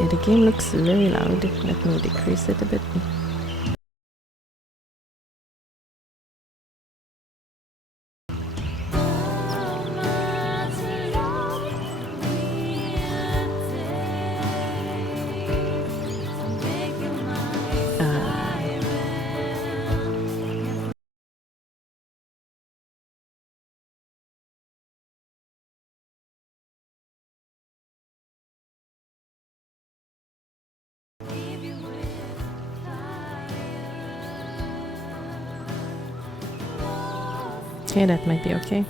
Okay, the game looks very loud. Let me decrease it a bit. Okay, that might be okay.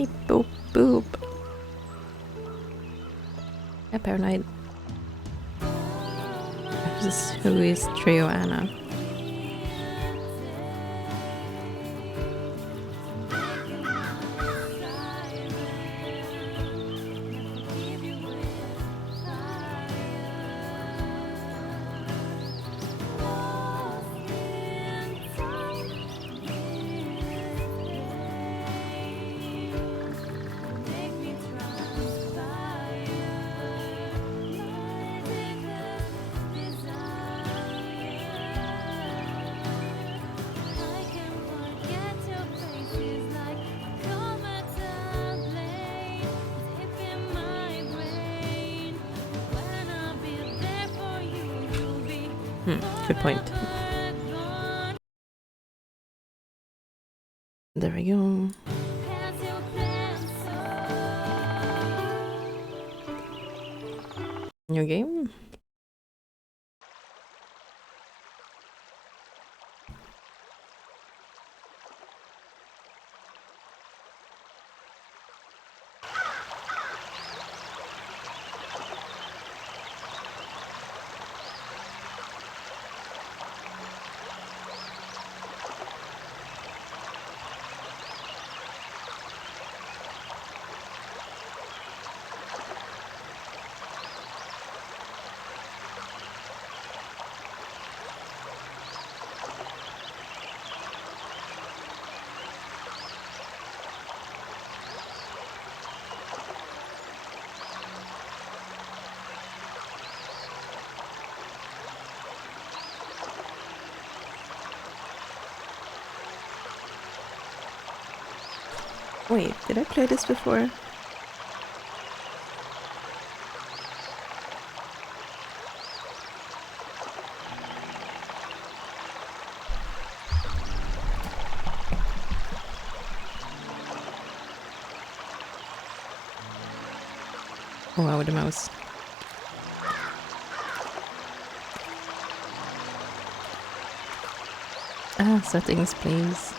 Beep boop boop. I'm paranoid. Who is Trio Anna? Good point. There we go. New game? Wait, did I play this before? Oh, wow, with the mouse. Ah, settings, please.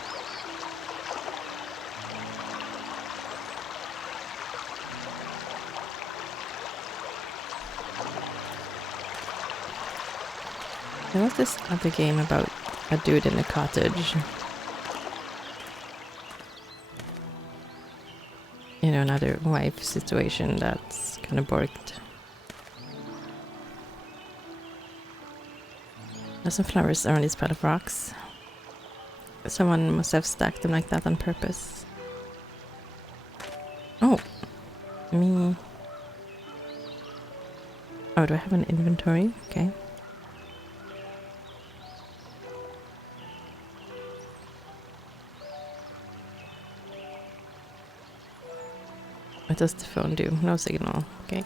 There was this other game about a dude in a cottage. You know, another wife situation that's kind of borked. There's some flowers around this pile of rocks. Someone must have stacked them like that on purpose. Oh, me. Oh, do I have an inventory? Okay. What does the phone do? No signal. Okay.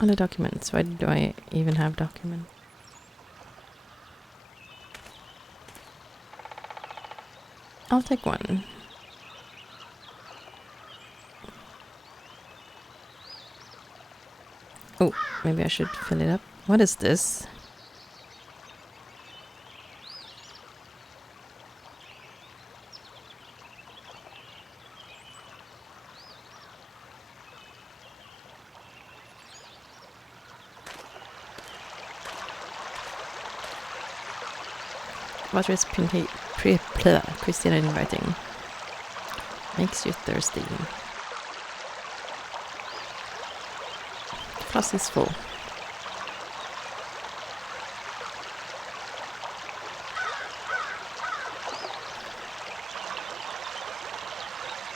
All the documents. Why do I even have documents? I'll take one. Oh, maybe I should fill it up. What is this? Water is Christina inviting. Makes you thirsty. The flask is full.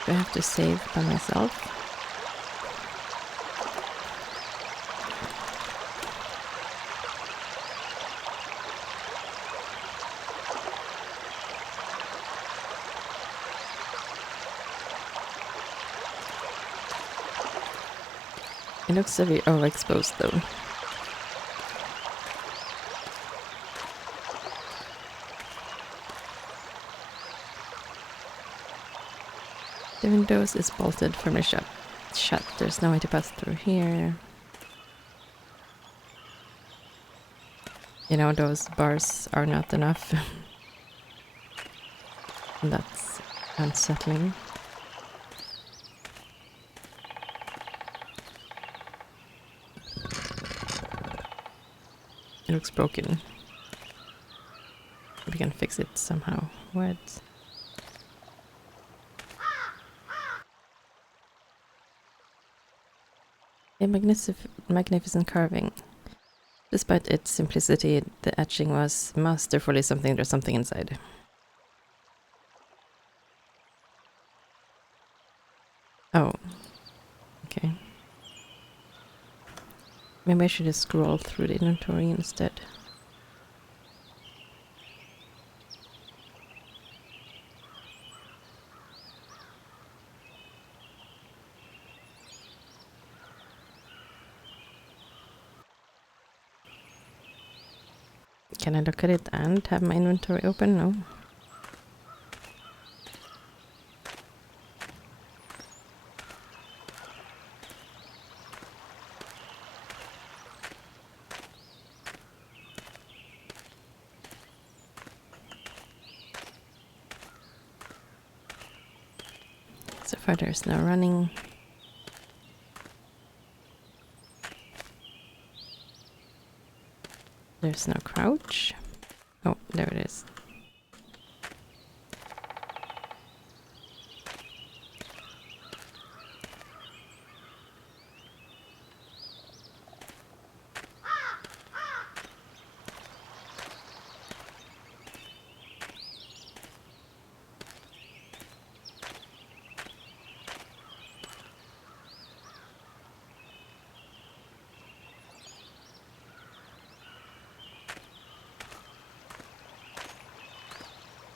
Do I have to save by myself? It looks very overexposed though. The windows is bolted firmly shut. There's no way to pass through here. You know, those bars are not enough. And that's unsettling. It looks broken. We can fix it somehow. What? A magnificent carving. Despite its simplicity, the etching was masterfully something. There's something inside. Oh. Okay. Maybe I should just scroll through the inventory instead. Can I look at it and have my inventory open? No. So far there's no running. There's no crouch. Oh, there it is.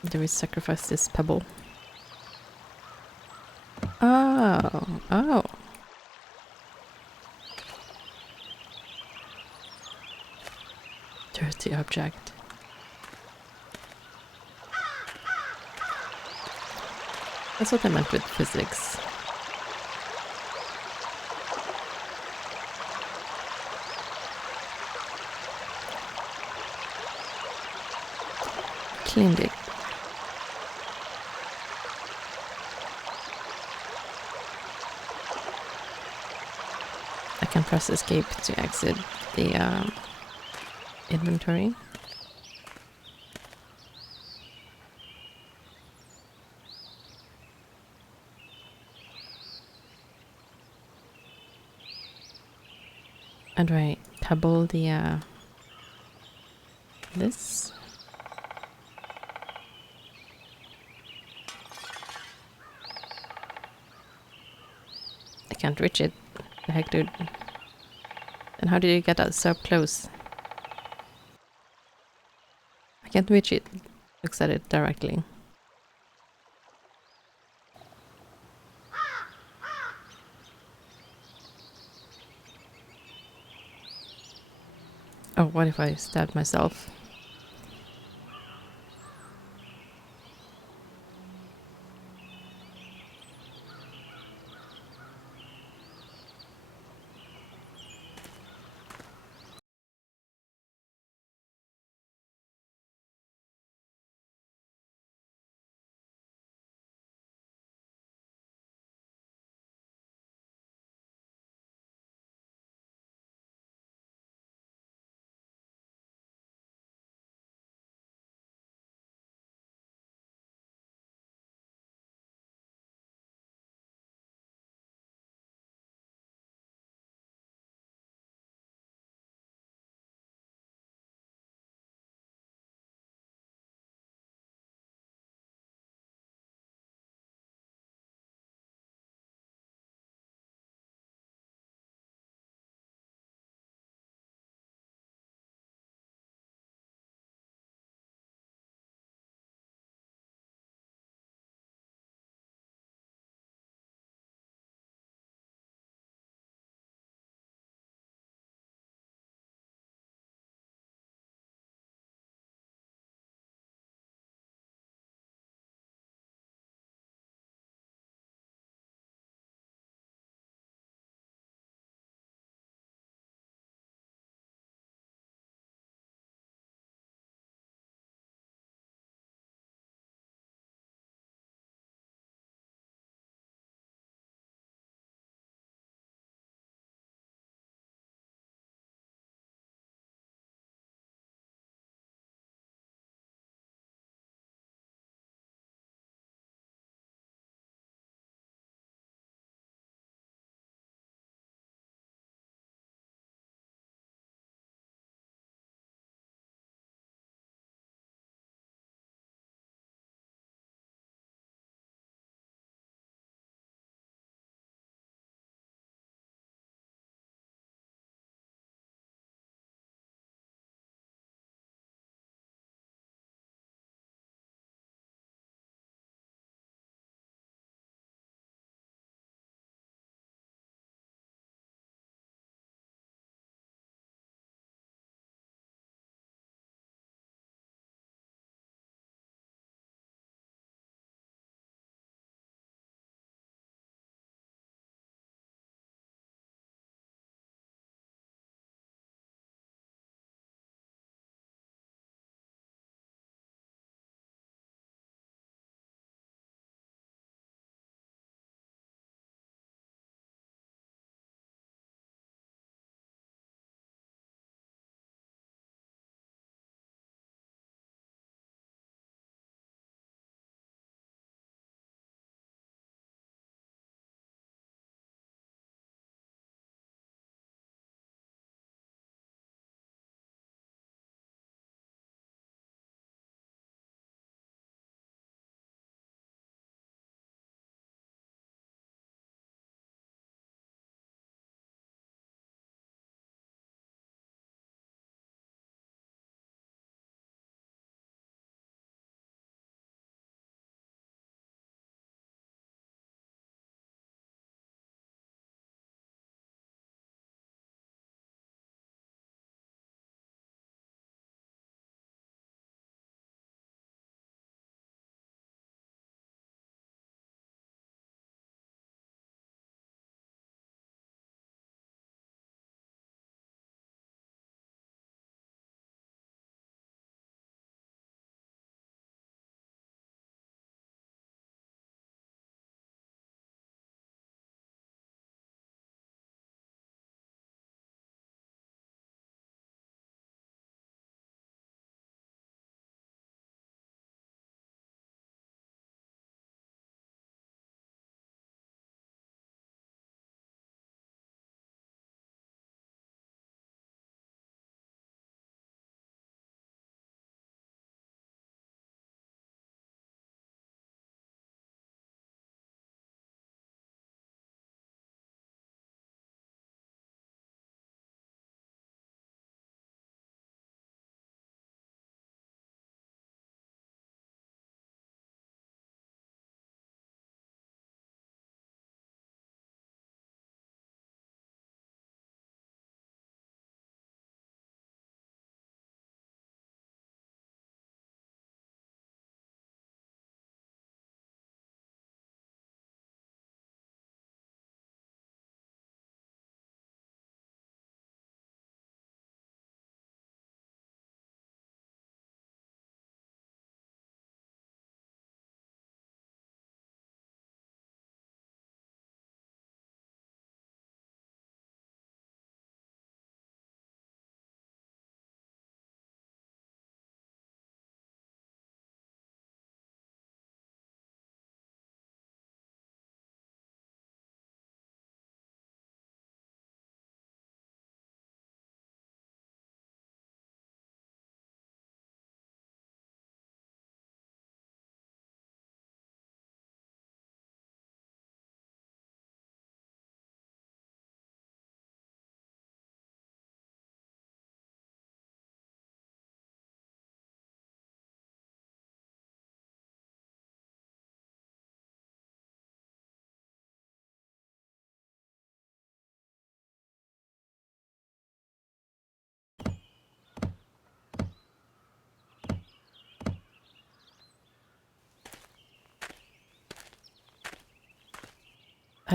Do we sacrifice this pebble? Oh, oh. Dirty object. That's what I meant with physics. Cleaned it. I can press escape to exit the inventory. And do I pebble the this? I can't reach it. The heck, dude. And how did you get that so close? I can't reach it. Looks at it directly. Oh, what if I stabbed myself?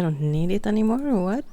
I don't need it anymore, or what?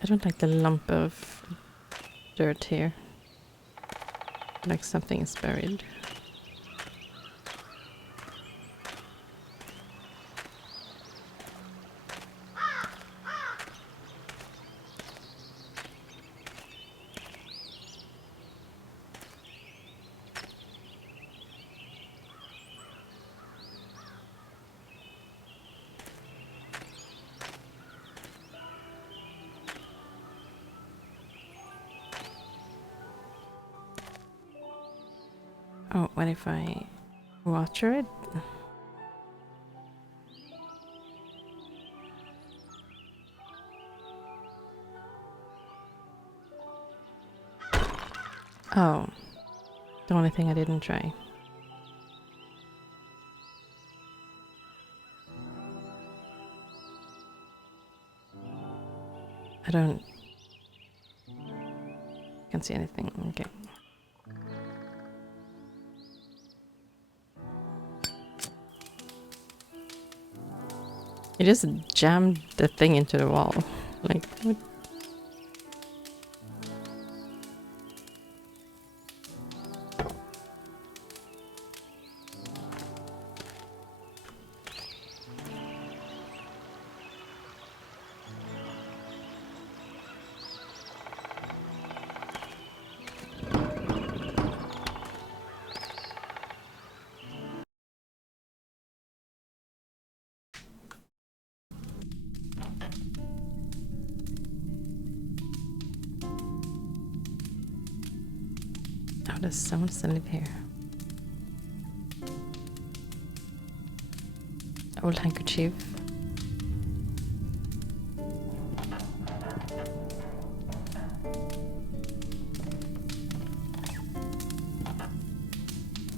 I don't like the lump of dirt here. Like something is buried. Oh, what if I water it? Oh, the only thing I didn't try. I don't... Can't see anything. Okay. You just jammed the thing into the wall. Like, what? Oh, there's someone still live here. Old handkerchief.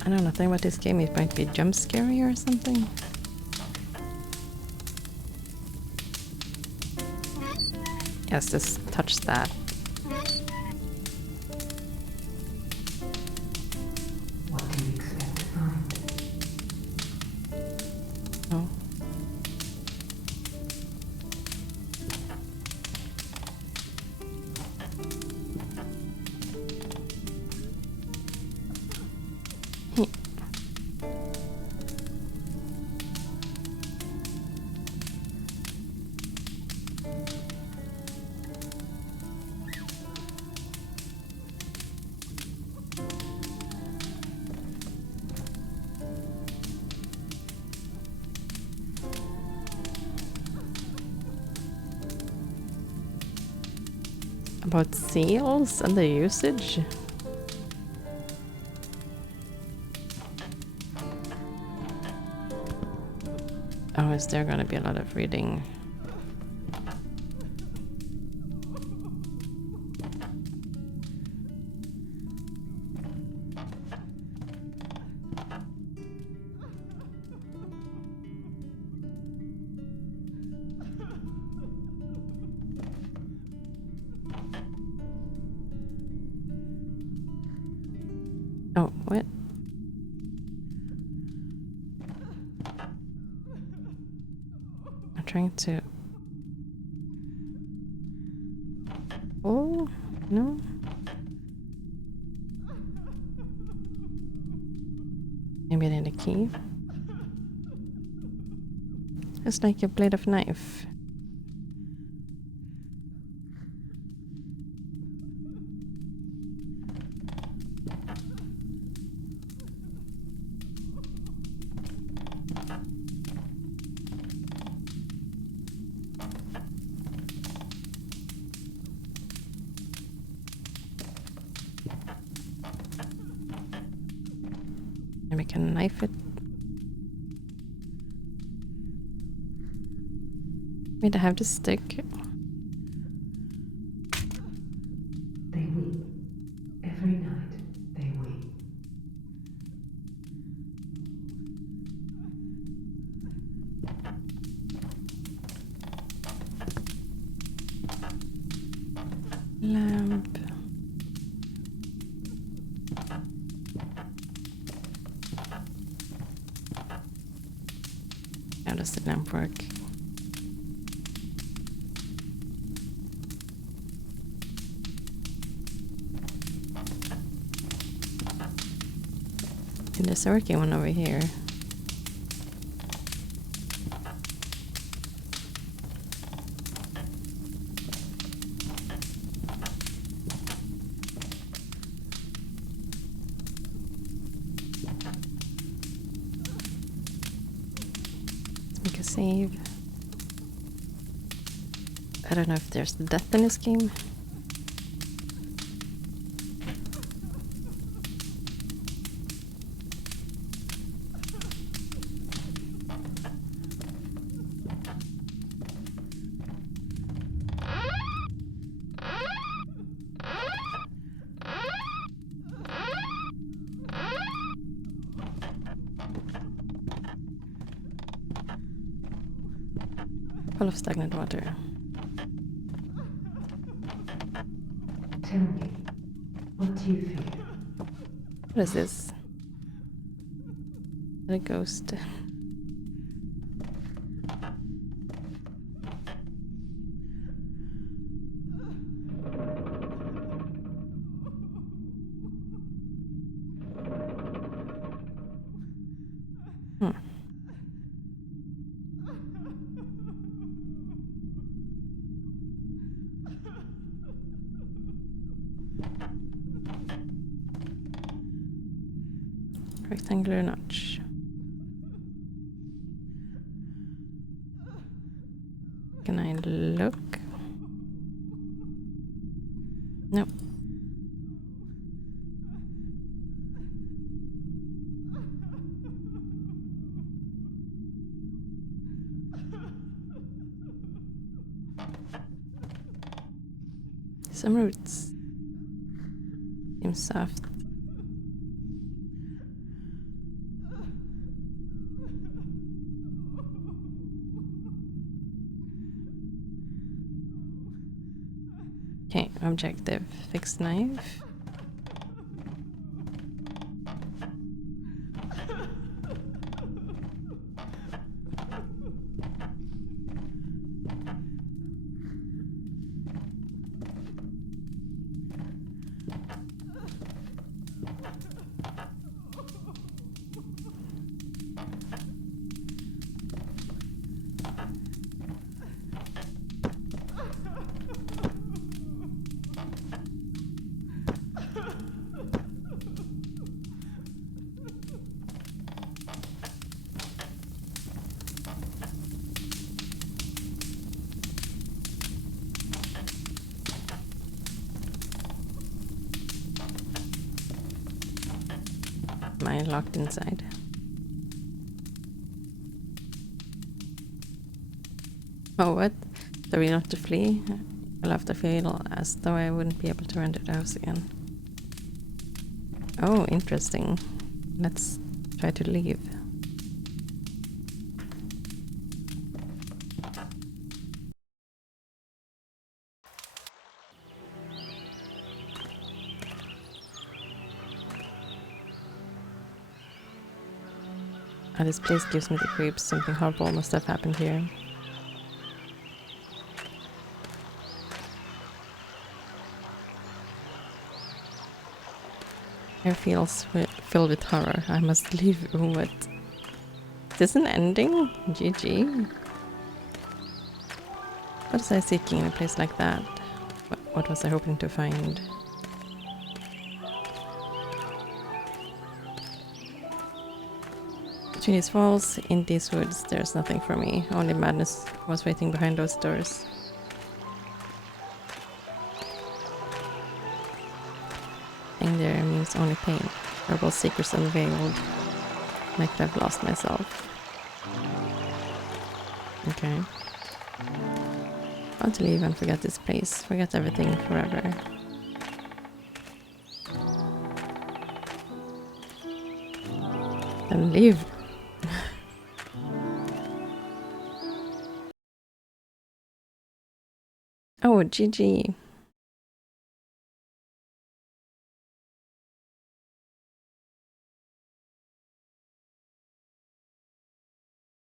I know nothing about this game. It might be jump scary or something. Yes, just touch that. What do you expect to find? Oh. About seals and the usage. Oh, is there gonna be a lot of reading? Oh, what? I'm trying to... Oh, no. Maybe I need a key. It's like a blade of knife. Maybe I can knife it. Wait, I have the stick. They weep. Every night they weep. Lamp. How does the lamp work? And there's a working one over here. Let's make a save. I don't know if there's death in this game. Full of stagnant water. Tell me, what do you fear? What is this? A ghost. Hmm. Rectangular notch. Can I look? No. Some roots. Seems soft. Okay, objective. Fixed knife. Am I locked inside? Oh, what? Are we not to flee? I'll have to feel as though I wouldn't be able to enter the house again. Oh, interesting. Let's try to leave. Oh, this place gives me the creeps. Something horrible must have happened here. Air feels filled with horror. I must leave. What? Is this an ending? GG. What was I seeking in a place like that? What was I hoping to find? Between these walls, in these woods, there's nothing for me. Only madness was waiting behind those doors. Staying there means only pain. Horrible secrets unveiled. I could have lost myself. Okay. I want to leave and forget this place. Forget everything forever. And leave. Oh, GG.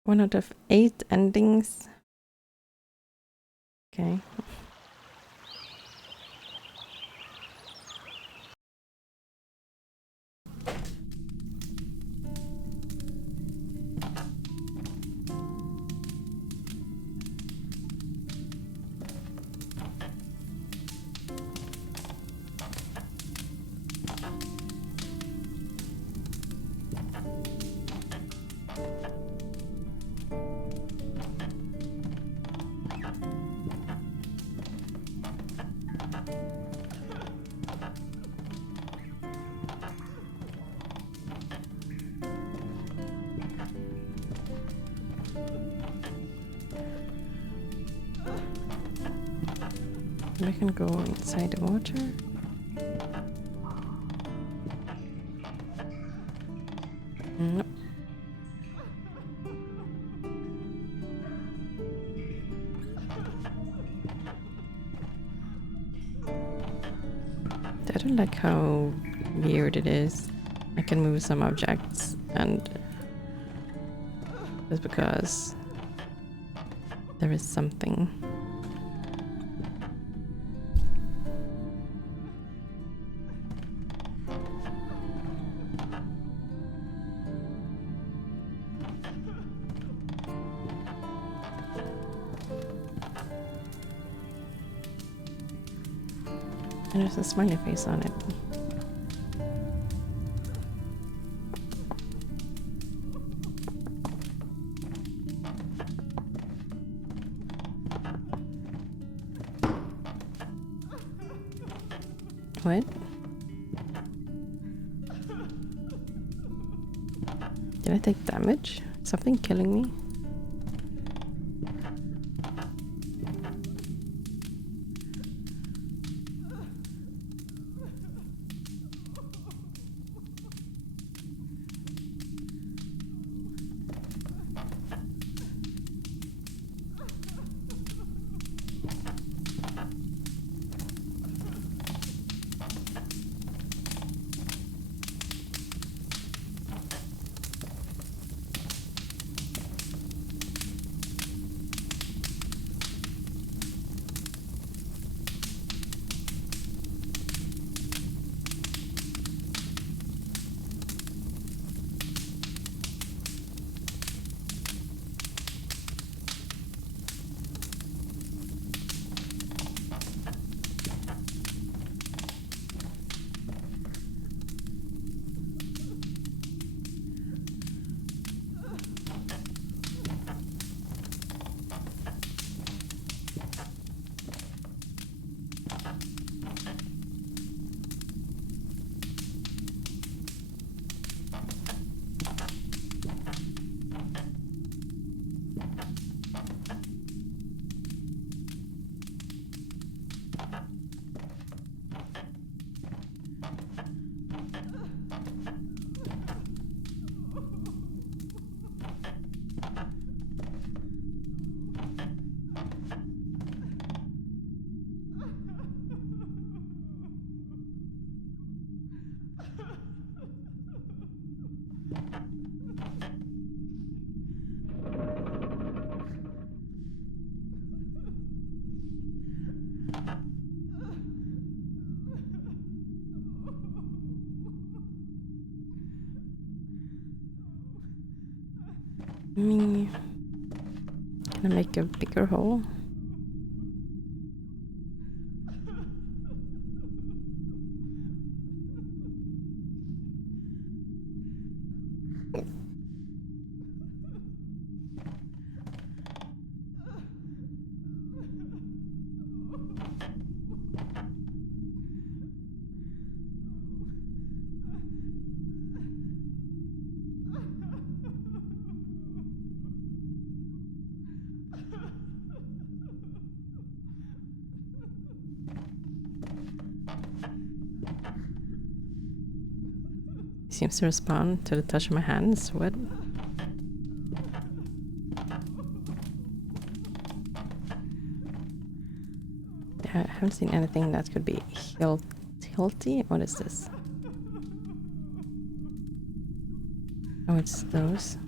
One out of 8 endings. Okay. I can go inside the water. Nope. I don't like how weird it is. I can move some objects and just because there is something. And there's a smiley face on it. What? Did I take damage? Something killing me? Me. Can I make a bigger hole? seems to respond to the touch of my hands. What? I haven't seen anything that could be hilty. What is this? Oh, it's those.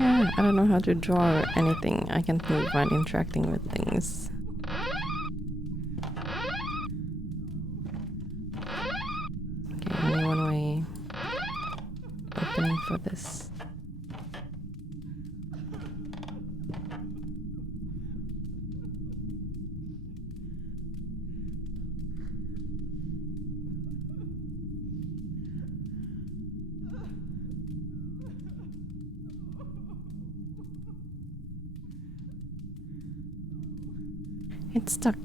Yeah, I don't know how to draw or anything. I can't move while interacting with things. Okay, only one way opening for this. It's stuck.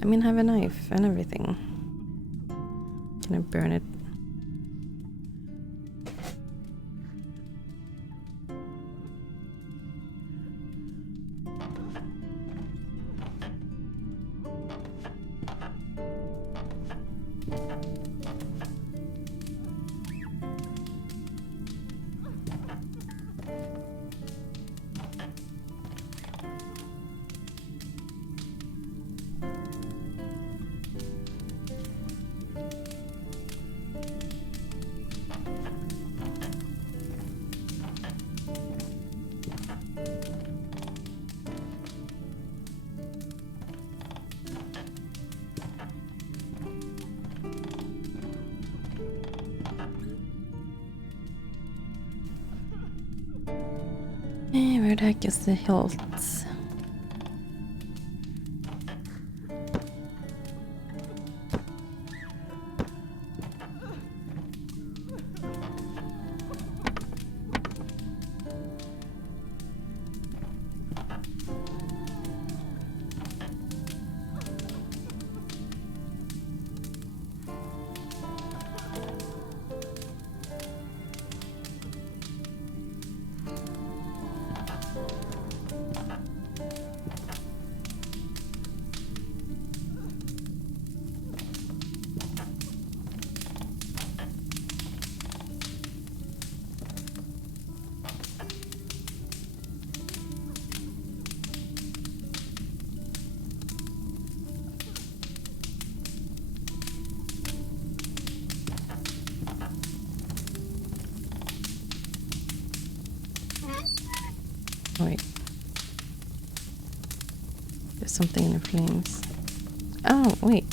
I mean, I have a knife and everything. Can I burn it? Where the heck is the hilt? Wait. There's something in the flames. Oh, wait.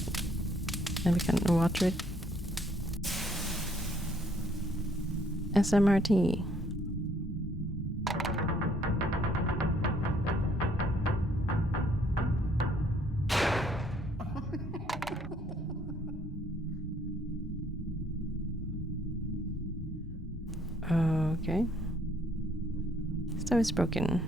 And we can water it. SMRT. Okay. Stove is broken.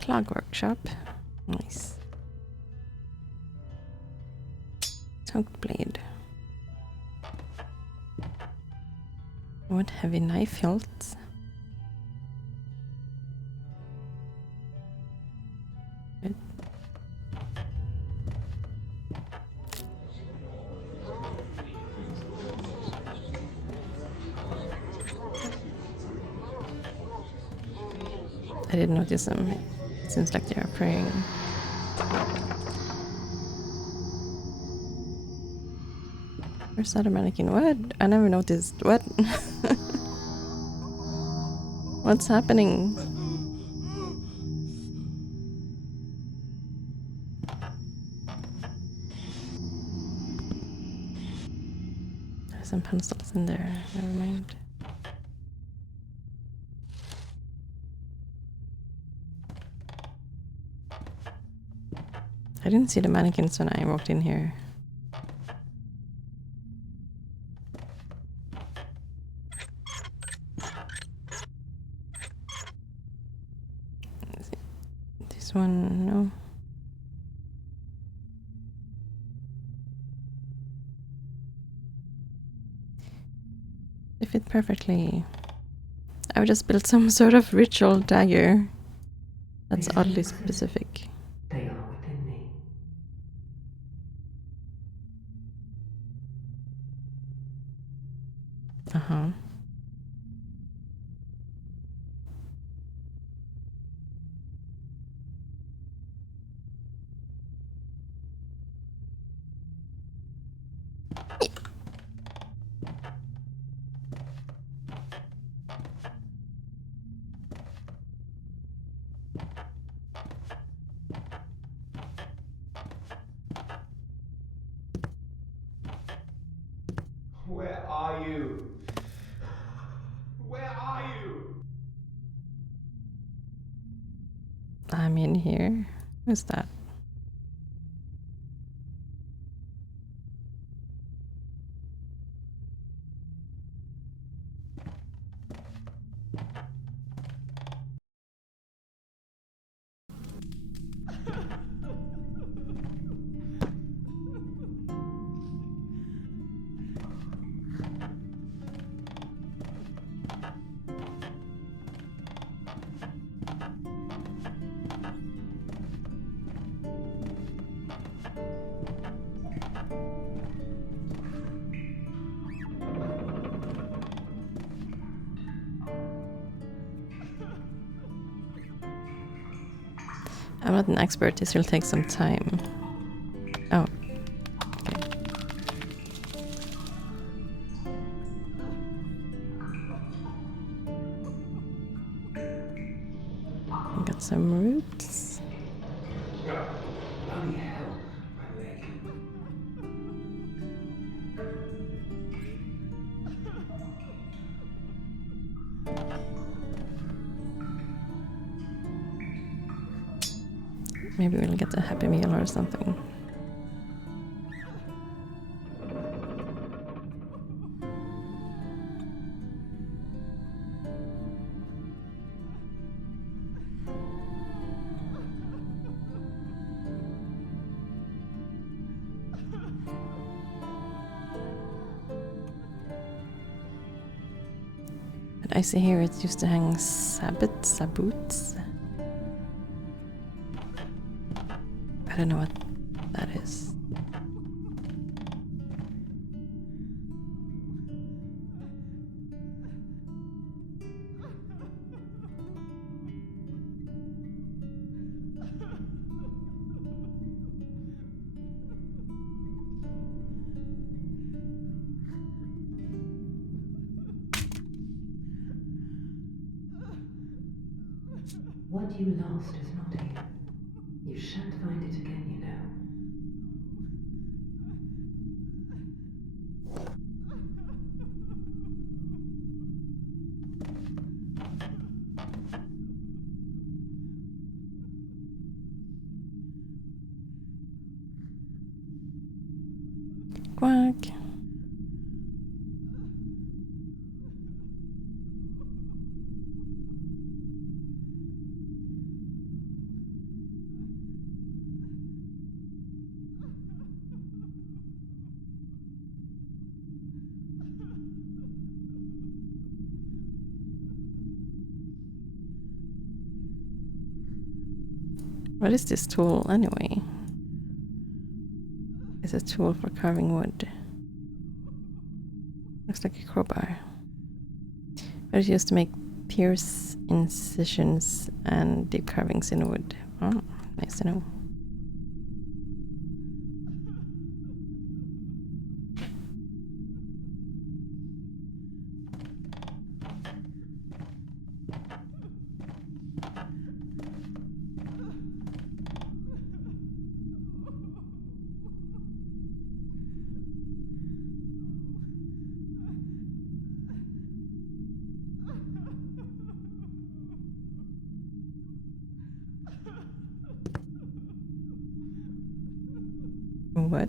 Clog workshop. Nice. Tongue blade. What heavy knife hilts? Good. I didn't notice them. It seems like they are praying. Where's that mannequin? What? I never noticed. What? What's happening? There's some pencils in there. Never mind. I didn't see the mannequins when I walked in here. This one, no. They fit perfectly. I would just build some sort of ritual dagger. That's These oddly secrets, specific. they are within me. Uh-huh. Where are you? Where are you? I'm in here. Who's that? I'm not an expert. This will take some time. Oh. Okay. I got some roots. Bloody hell, my leg. Maybe we'll get a happy meal or something. But I see here it used to hang sabots. I don't know what that is. What you lost is not here. You shan't find it again, you know. Quack. What is this tool anyway? It's a tool for carving wood. Looks like a crowbar. But it's used to make pierce incisions and deep carvings in wood. Oh, nice to know. What?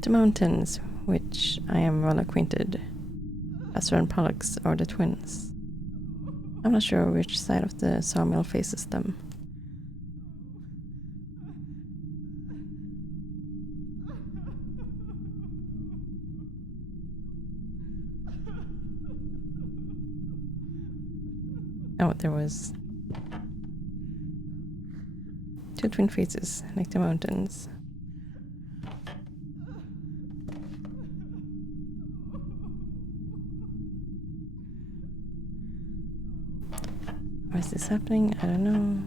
The mountains, which I am well acquainted, Astor and Pollux are the twins. I'm not sure which side of the sawmill faces them. Oh, there was two twin faces, like the mountains. Why is this happening? I don't know.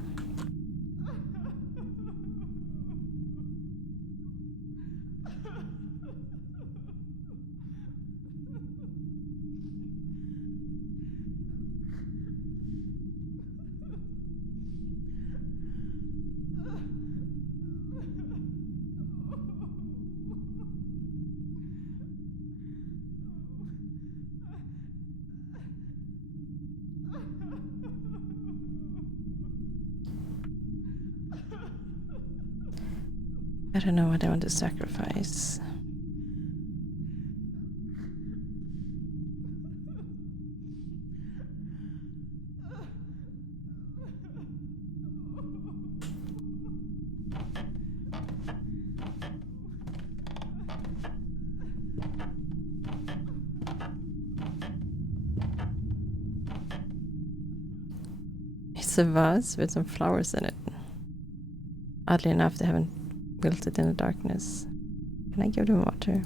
I don't know what I want to sacrifice. It's a vase with some flowers in it. Oddly enough, they haven't built it in the darkness. Can I give them water?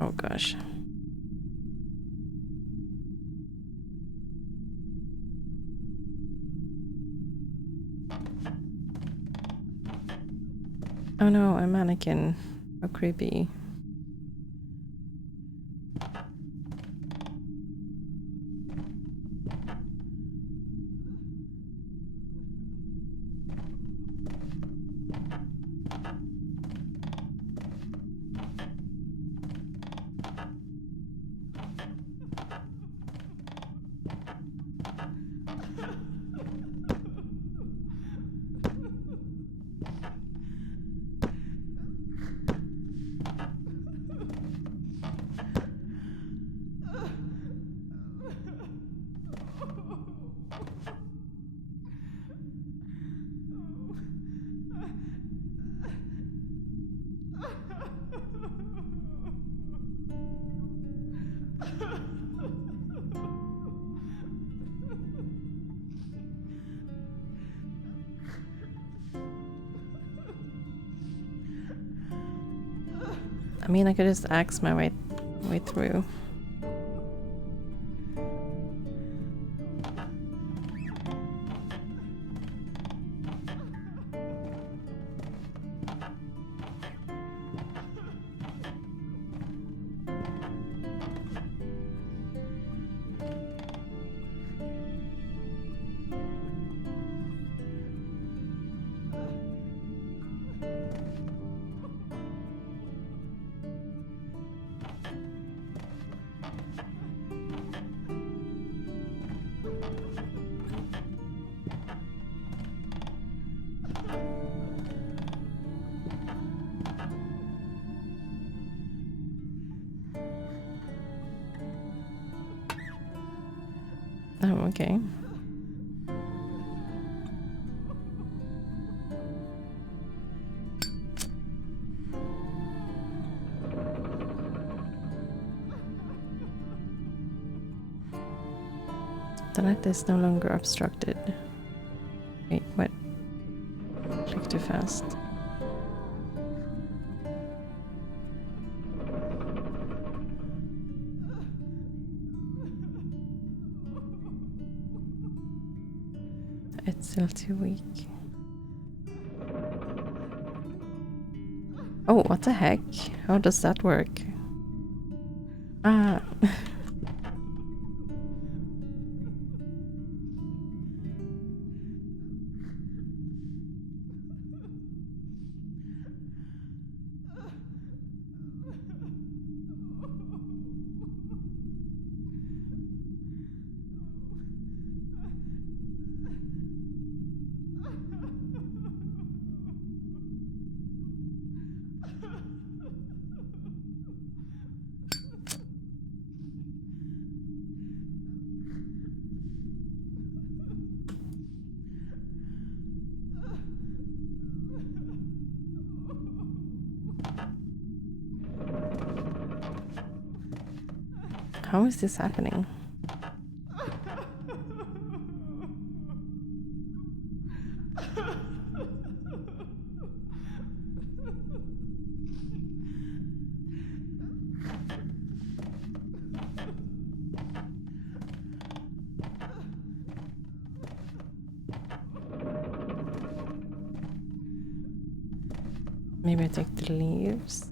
Oh gosh. Oh no, a mannequin. How creepy. mean, I could just axe my way through. Oh, okay. The light is no longer obstructed. Wait, what? Click too fast. It's still too weak. Oh, what the heck? How does that work? Ah. How is this happening? Maybe I take the leaves.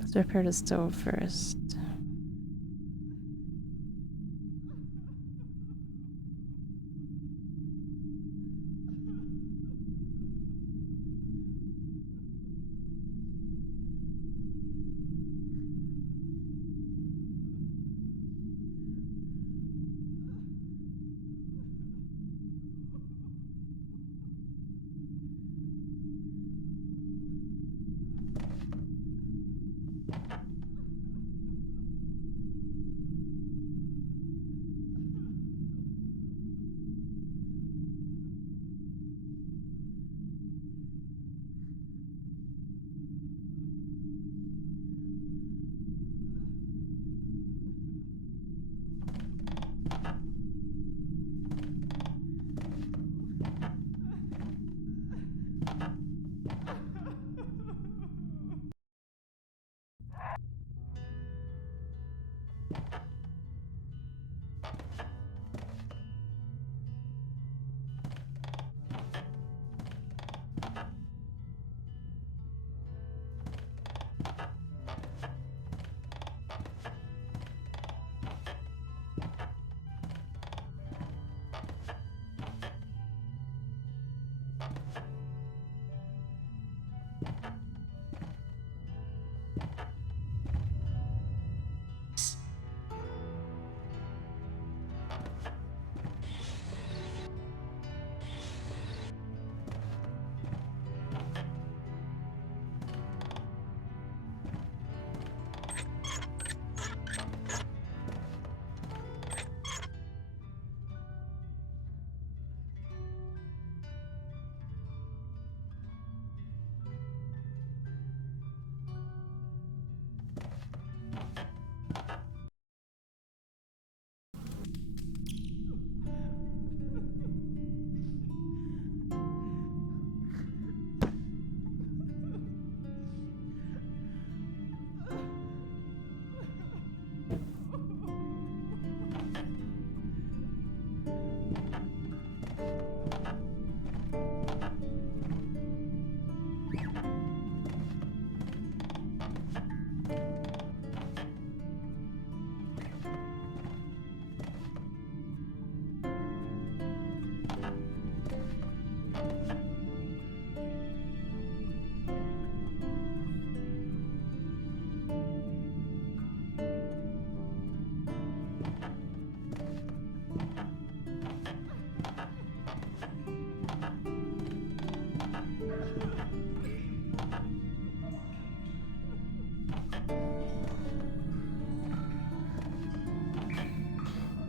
Let's repair the stove first.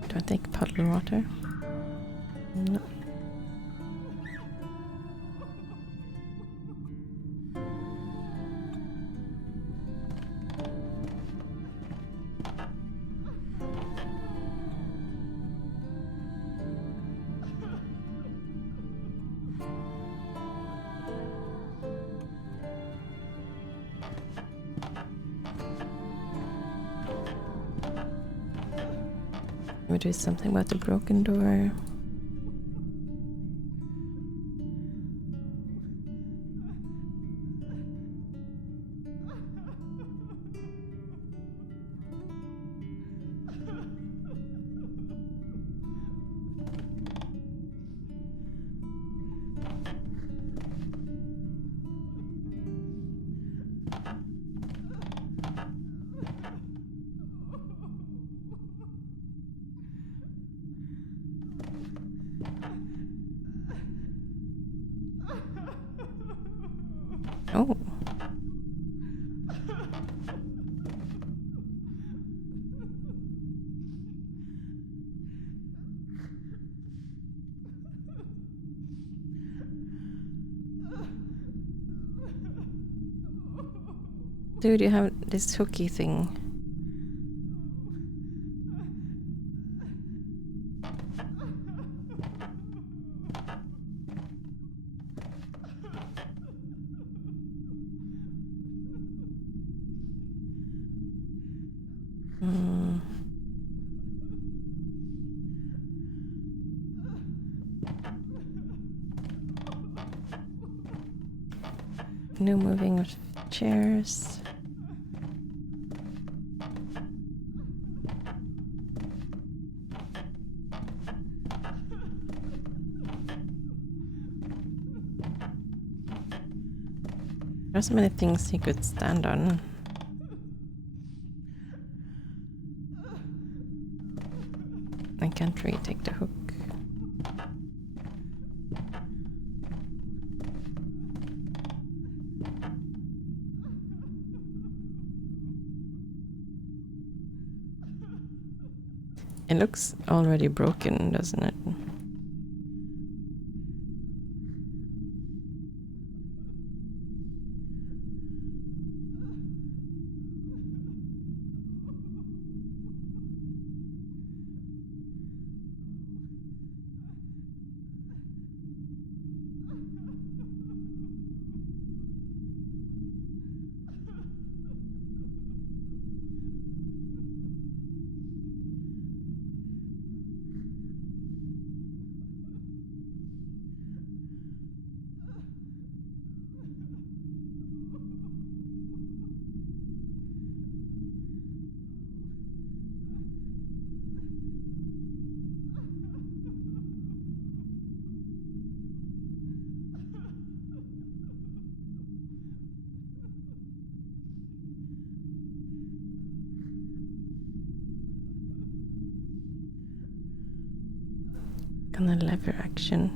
Do I take puddle water? No. We do something about the broken door. Oh. Dude, you have this hooky thing. Mm. No moving of chairs. There are so many things he could stand on. I can't really take the hook. It looks already broken, doesn't it? And a lever action.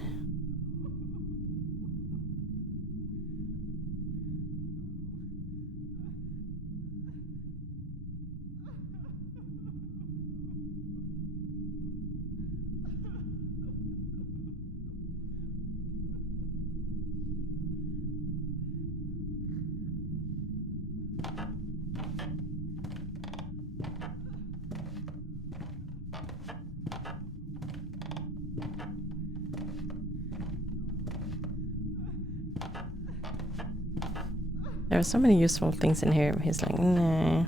There are so many useful things in here. He's like, nah.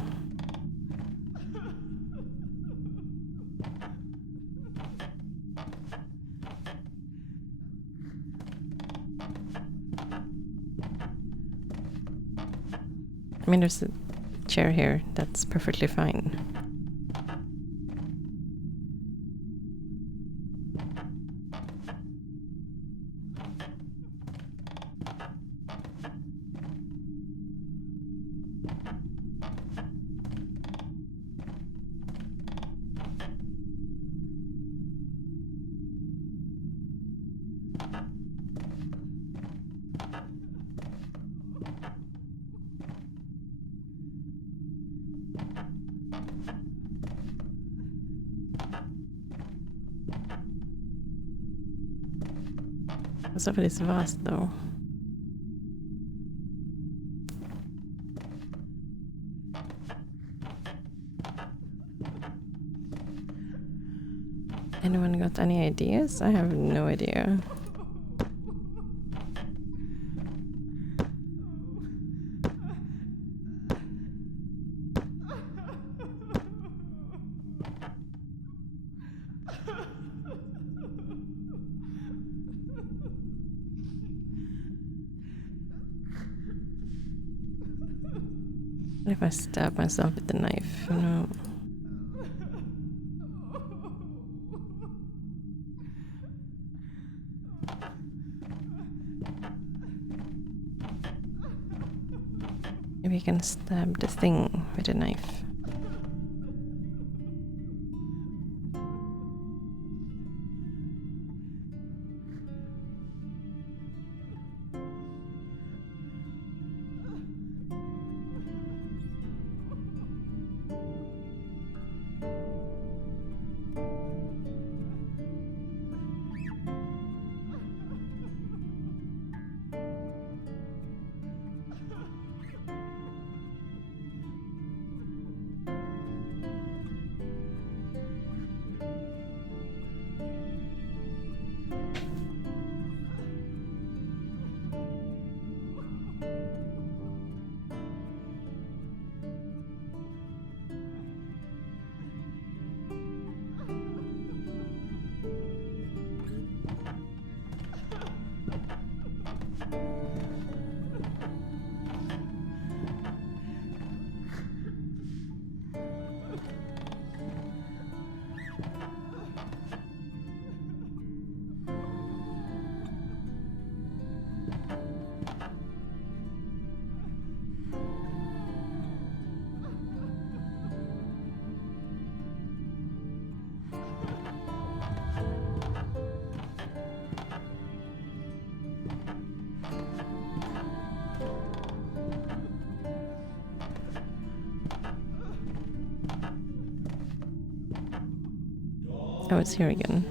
I mean, there's a chair here that's perfectly fine. What's up with this vase though? Anyone got any ideas? I have no idea. What if I stab myself with the knife? No. Maybe I can stab the thing with a knife. Oh, it's here again.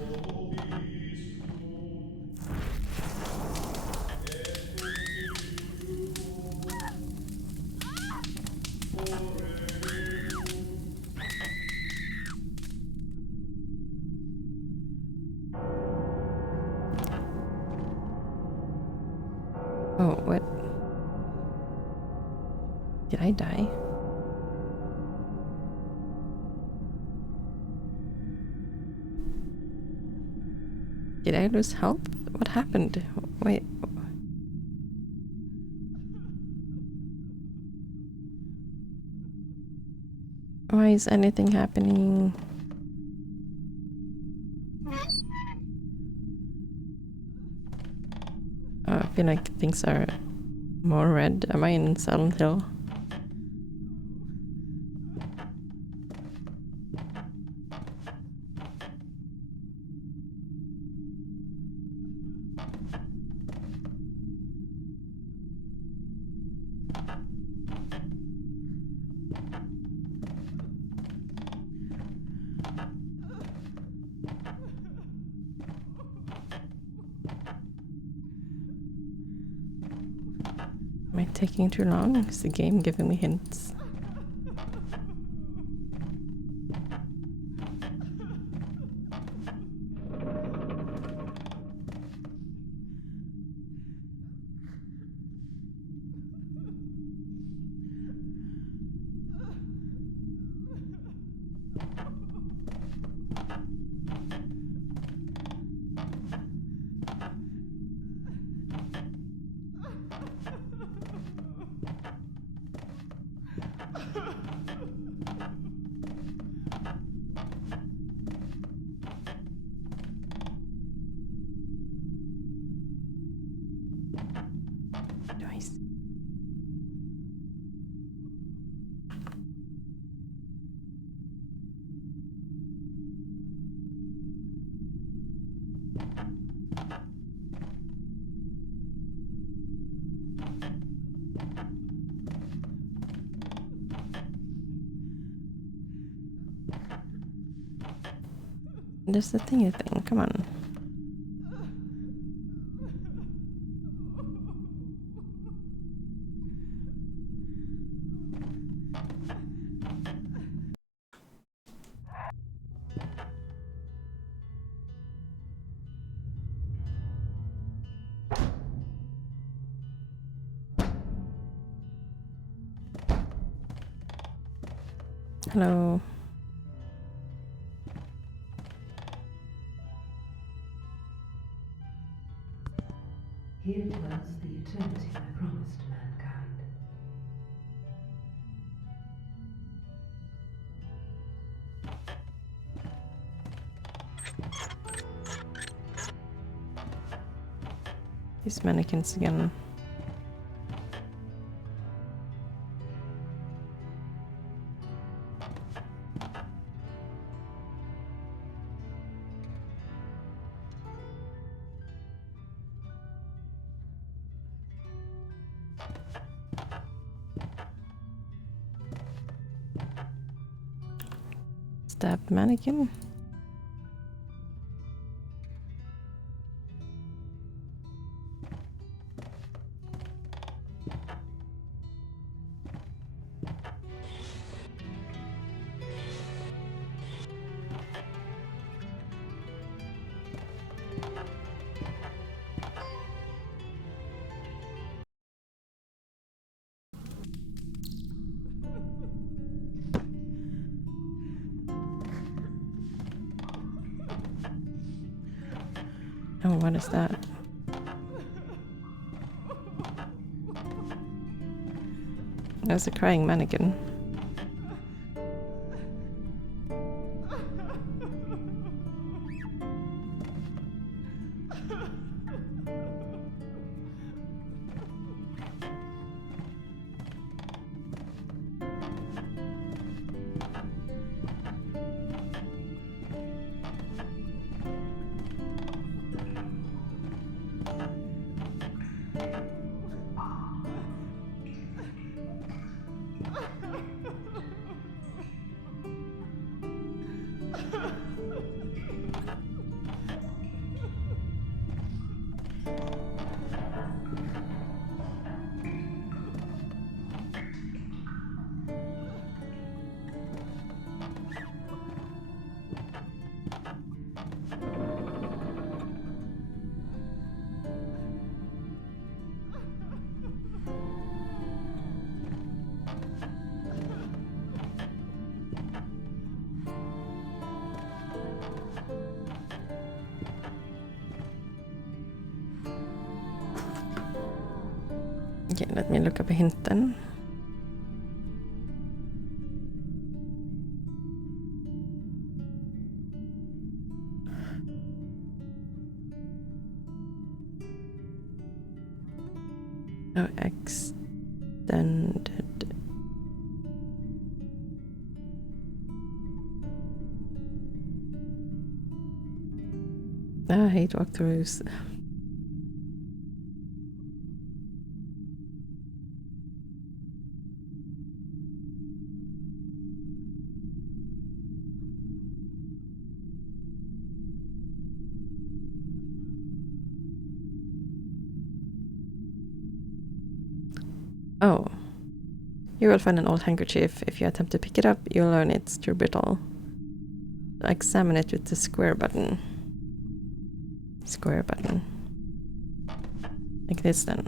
Oh, what? Did I die? Did I lose health? What happened? Wait. Why is anything happening? Oh, I feel like things are more red. Am I in Silent Hill? Am I taking too long? Is the game giving me hints? Nice. There's the thingy thing, come on. Hello. Here dwells the eternity I promised mankind. These mannequins again. Stabbed mannequin. Oh, what is that? There's a crying mannequin. Okay, let me look up a hint then. Oh, extended. I hate walkthroughs. Oh. You will find an old handkerchief. If you attempt to pick it up, you'll learn it's too brittle. Examine it with the square button. Square button. Like this then.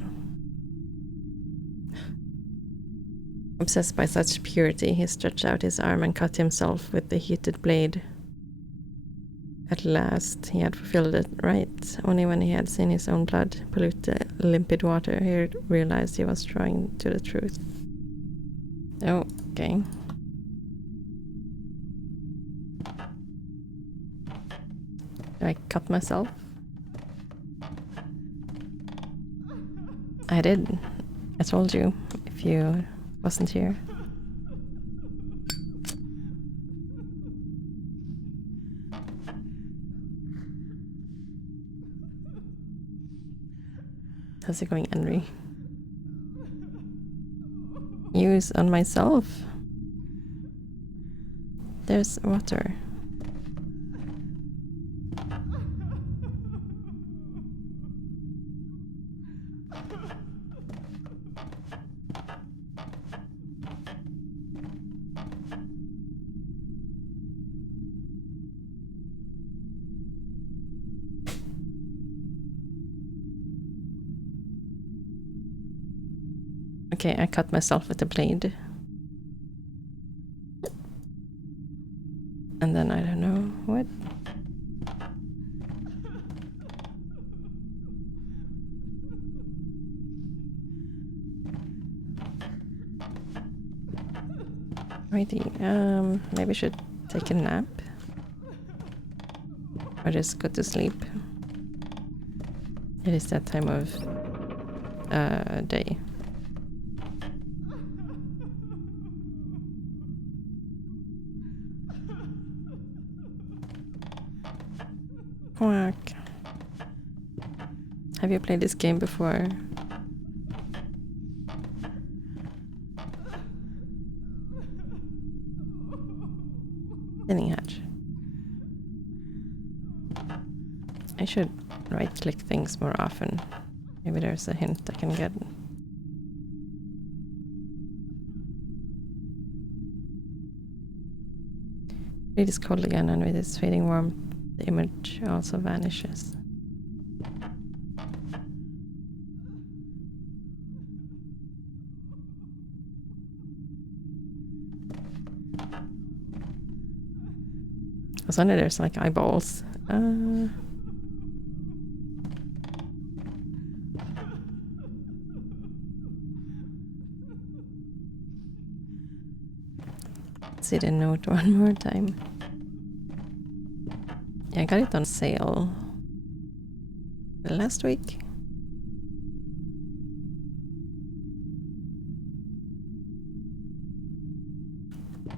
Obsessed by such purity, he stretched out his arm and cut himself with the heated blade. At last, he had fulfilled it right. Only when he had seen his own blood pollute the limpid water, he realized he was drawing to the truth. Oh, okay. I cut myself? I did. I told you, if you wasn't here. How's it going, Henry? Use on myself. There's water. Okay, I cut myself with the blade. Righty, maybe I should take a nap. Or just go to sleep. It is that time of day. Quack. Have you played this game before? Thinning hatch. I should right-click things more often. Maybe there's a hint I can get. It is cold again, and with its fading warmth, the image also vanishes. Suddenly there's like eyeballs. See the note one more time. Yeah, I got it on sale last week.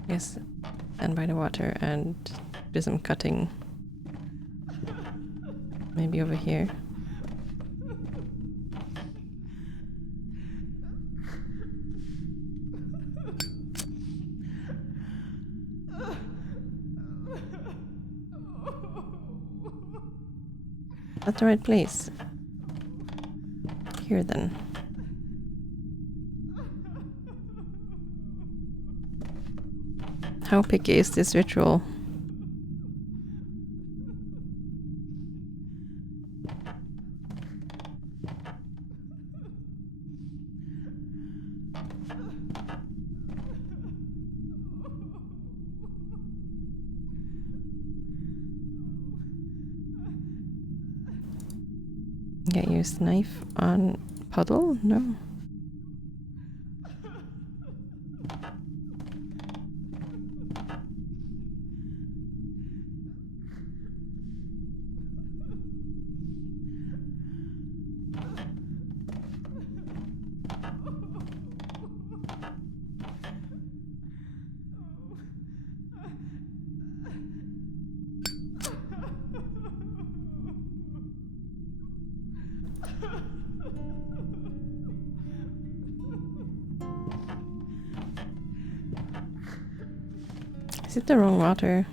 Yes, stand by the water and do some cutting. Maybe over here. Not the right place. Here then. How picky is this ritual? Okay, use knife on puddle? No. Is it the wrong water?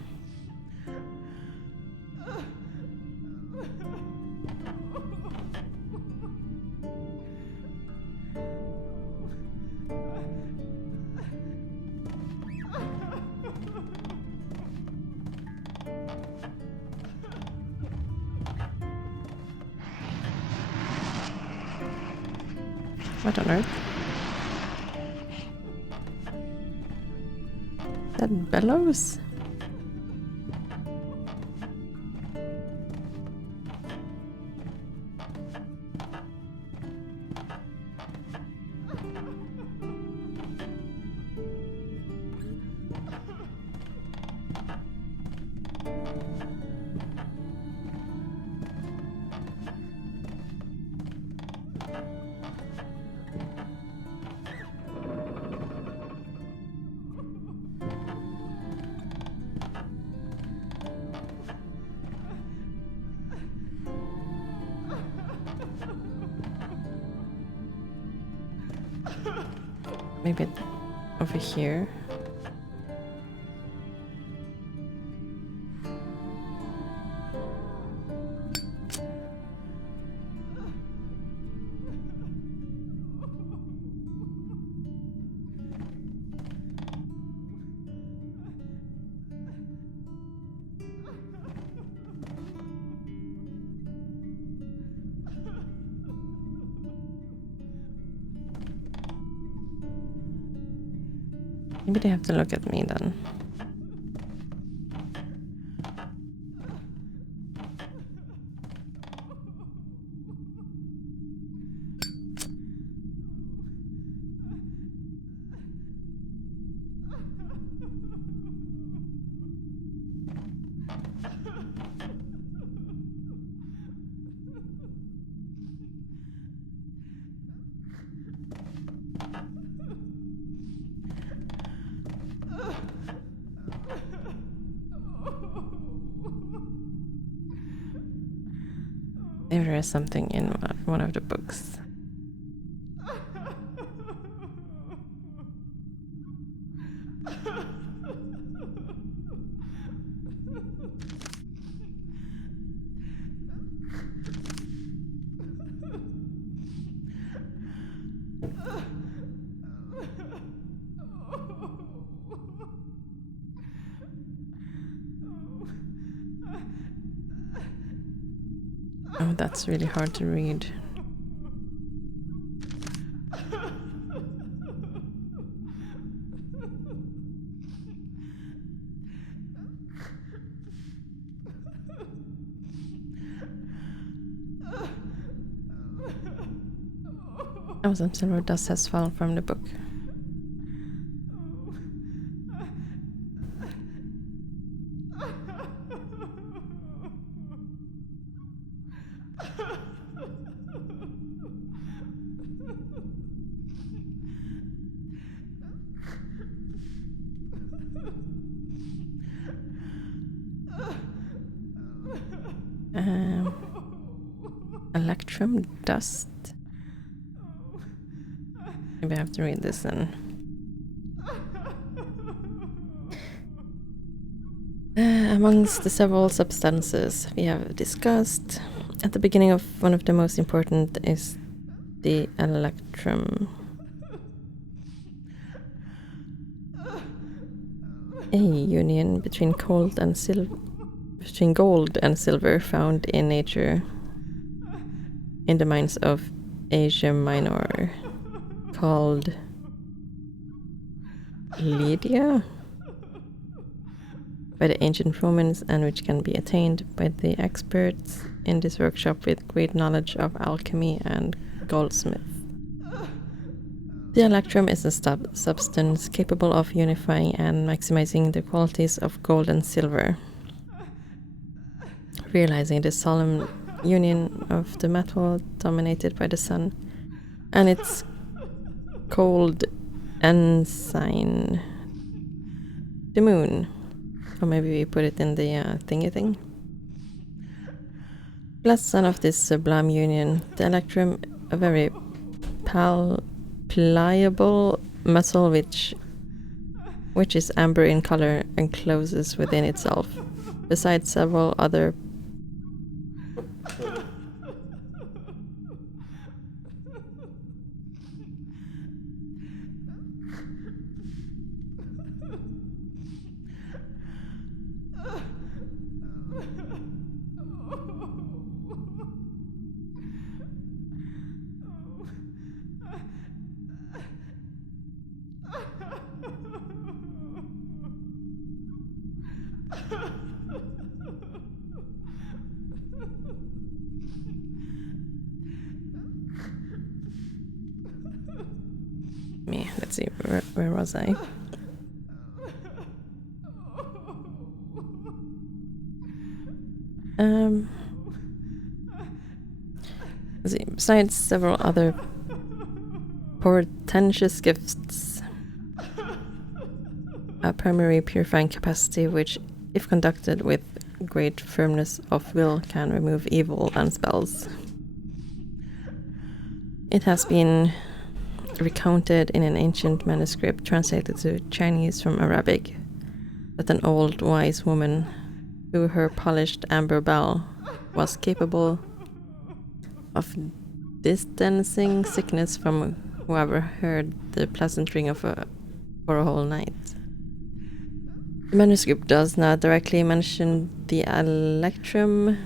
What on earth? That bellows? Maybe over here. Maybe they have to look at me then. There is something in one of the books. Oh, that's really hard to read. Oh, some silver dust has fallen from the book. Electrum dust. Maybe I have to read this then. Amongst the several substances we have discussed, at the beginning of one of the most important is the electrum. A union between gold and silver found in nature in the mines of Asia Minor, called Lydia by the ancient Romans, and which can be attained by the experts in this workshop with great knowledge of alchemy and goldsmith. The electrum is a substance capable of unifying and maximizing the qualities of gold and silver, realizing the solemn union of the metal dominated by the sun and its cold ensign, the moon. Or maybe we put it in the thingy thing. Blessed son of this sublime union, the electrum, a very pliable metal which is amber in color, encloses within itself, besides several other let's see, where was I? Let's see, besides several other portentous gifts, a primary purifying capacity which, if conducted with great firmness of will, can remove evil and spells. It has been recounted in an ancient manuscript translated to Chinese from Arabic that an old wise woman, through her polished amber bell, was capable of distancing sickness from whoever heard the pleasant ring of for a whole night. The manuscript does not directly mention the electrum,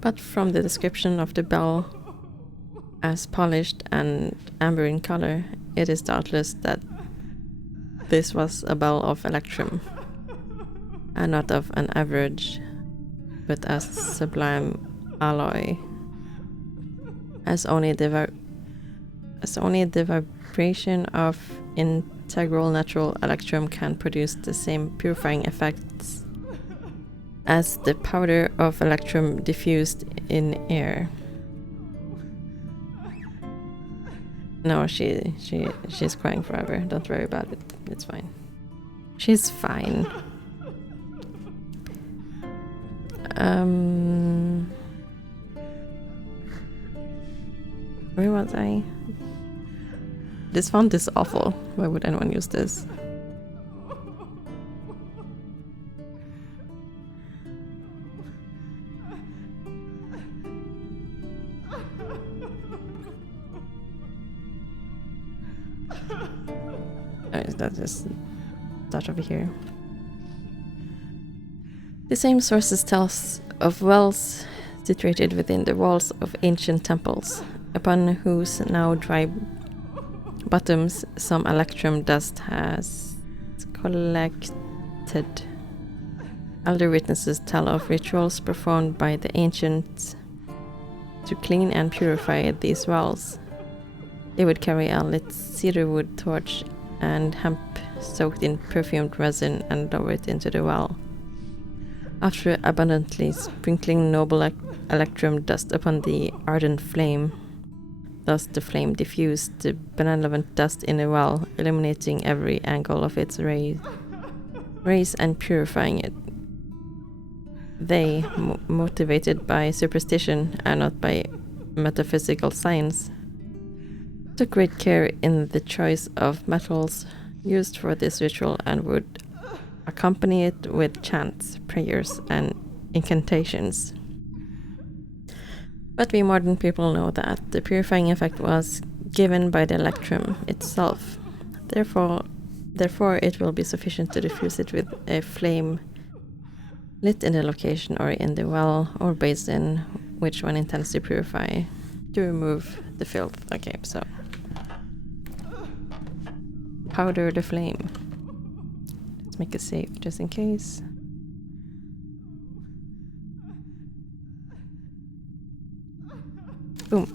but from the description of the bell as polished and amber in color, it is doubtless that this was a bell of electrum, and not of an average, but a sublime alloy, as only the vibration of integral natural electrum can produce the same purifying effects as the powder of electrum diffused in air. No, she's crying forever. Don't worry about it. It's fine. She's fine. Where was I? This font is awful. Why would anyone use this? That just start over here. The same sources tell us of wells situated within the walls of ancient temples, upon whose now dry bottoms some electrum dust has collected. Elder witnesses tell of rituals performed by the ancients to clean and purify these wells. They would carry a lit cedarwood torch and hemp soaked in perfumed resin and lower it into the well. After abundantly sprinkling noble electrum dust upon the ardent flame, thus the flame diffused the benevolent dust in the well, illuminating every angle of its rays and purifying it. They, motivated by superstition and not by metaphysical science, took great care in the choice of metals used for this ritual and would accompany it with chants, prayers, and incantations. But we modern people know that the purifying effect was given by the electrum itself. Therefore, it will be sufficient to diffuse it with a flame lit in the location or in the well or basin which one intends to purify to remove the filth. Okay, so powder the flame. Let's make it safe just in case. Boom.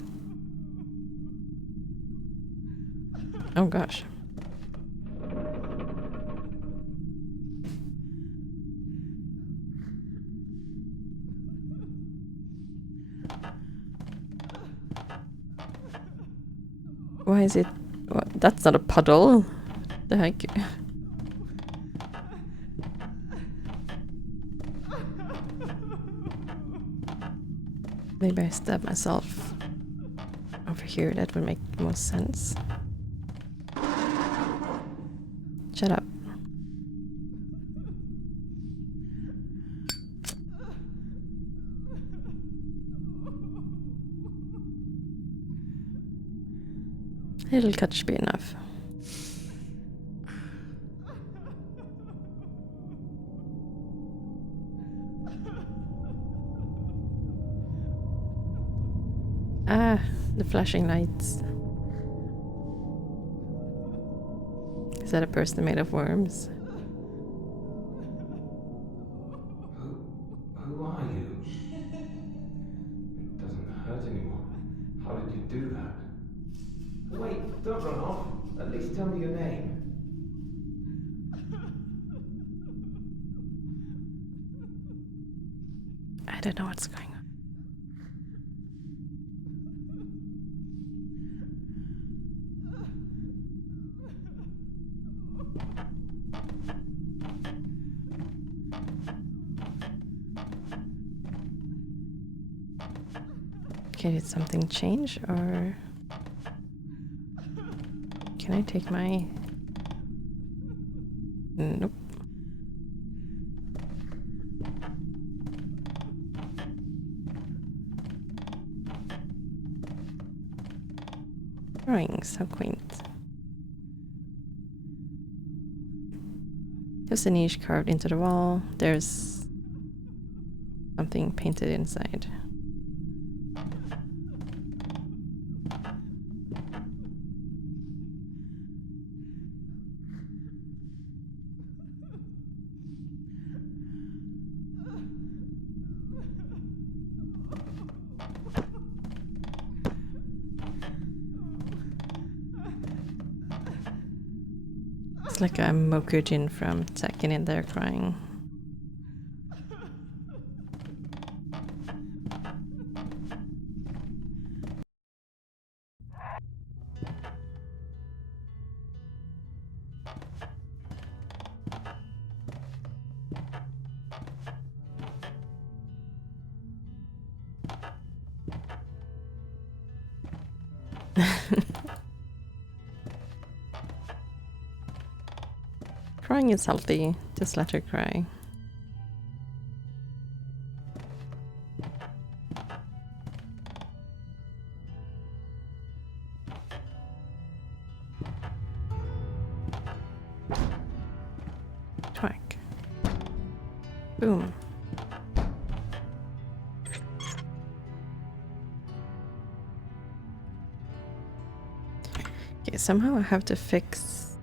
Oh gosh. Why is it? That's not a puddle. The heck? Maybe I stab myself over here. That would make most sense. Shut up. It'll cut should be enough. Ah, the flashing lights. Is that a person made of worms? Who are you? It doesn't hurt anymore. How did you do that? Wait, don't run off. At least tell me your name. I don't know what's going on. Okay, did something change or can I take my... Nope. Drawing, so quaint. There's a niche carved into the wall. There's something painted inside. It's like a Mokujin from Tekken in there crying. Crying is healthy. Just let her cry. Track. Boom. Okay, somehow I have to fix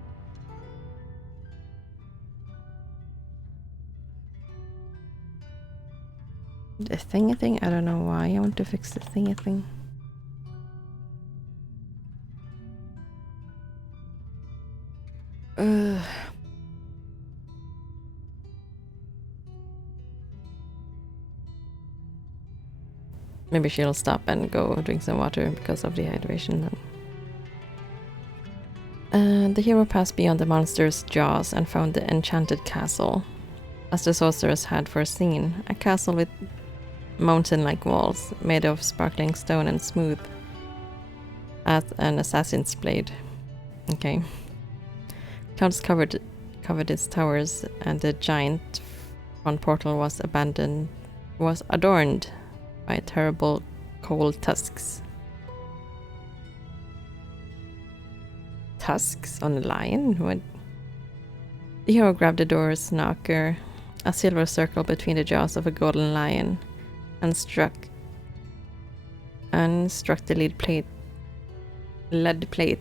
the thingy thing. I don't know why I want to fix the thingy thing. Ugh. Maybe she'll stop and go drink some water because of dehydration then. The hero passed beyond the monster's jaws and found the enchanted castle. As the sorceress had foreseen, a castle with mountain-like walls, made of sparkling stone and smooth as an assassin's blade. Okay. Clouds covered its towers, and the giant front portal was adorned by terrible cold tusks. Tusks on a lion? What? The hero grabbed the door's knocker, a silver circle between the jaws of a golden lion, and struck the lead plate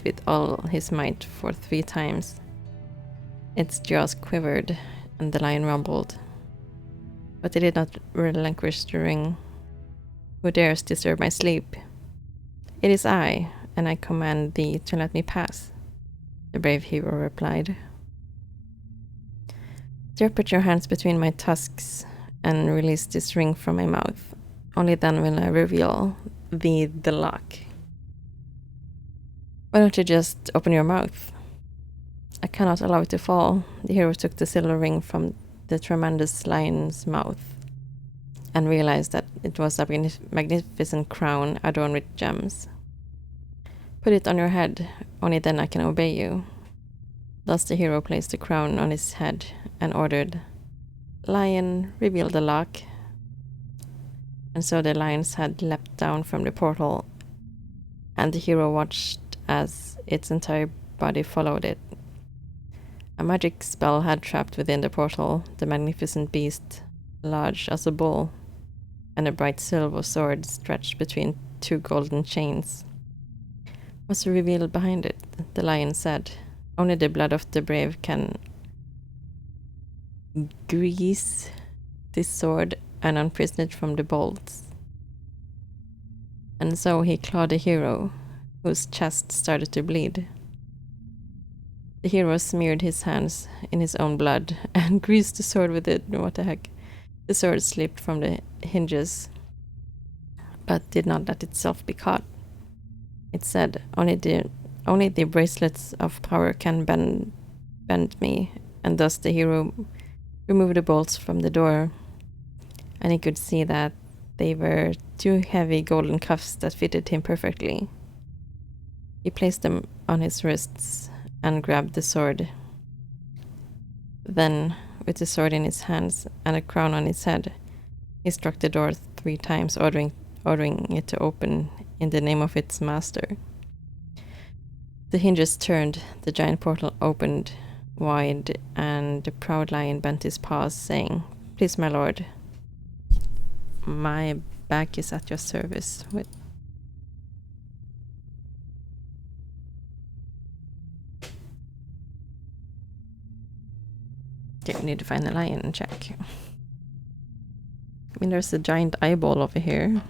with all his might for 3 times. Its jaws quivered, and the lion rumbled. But it did not relinquish the ring. Who dares disturb my sleep? It is I, and I command thee to let me pass, the brave hero replied. Dare put your hands between my tusks and release this ring from my mouth. Only then will I reveal thee the lock. Why don't you just open your mouth? I cannot allow it to fall. The hero took the silver ring from the tremendous lion's mouth and realized that it was a magnificent crown adorned with gems. Put it on your head, only then I can obey you. Thus the hero placed the crown on his head and ordered, Lion, reveal the lock. And so the lion's head leapt down from the portal, and the hero watched as its entire body followed it. A magic spell had trapped within the portal the magnificent beast, large as a bull, and a bright silver sword stretched between 2 golden chains. Was revealed behind it, the lion said. Only the blood of the brave can grease this sword and unprison it from the bolts. And so he clawed the hero, whose chest started to bleed. The hero smeared his hands in his own blood and greased the sword with it. What the heck? The sword slipped from the hinges, but did not let itself be caught. It said, only the bracelets of power can bend me, and thus the hero removed the bolts from the door, and he could see that they were 2 heavy golden cuffs that fitted him perfectly. He placed them on his wrists and grabbed the sword. Then, with the sword in his hands and a crown on his head, he struck the door 3 times, ordering it to open in the name of its master. The hinges turned, the giant portal opened wide, and the proud lion bent his paws, saying, Please, my lord, my back is at your service. With okay, we need to find the lion and check. I mean, there's a giant eyeball over here.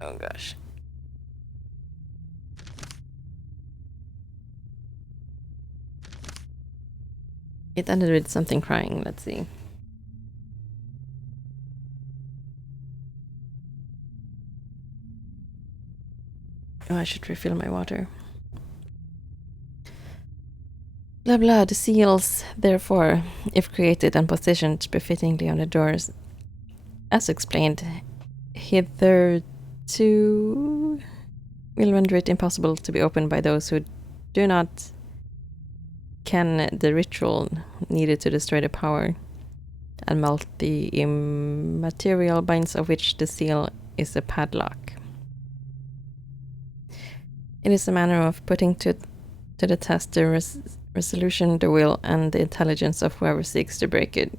Oh gosh. It ended with something crying. Let's see. Oh, I should refill my water. Blah blah. The seals, therefore, if created and positioned befittingly on the doors, as explained, hitherto will render it impossible to be opened by those who do not ken the ritual needed to destroy the power and melt the immaterial binds of which the seal is a padlock. It is a manner of putting to the test the resolution, the will, and the intelligence of whoever seeks to break it.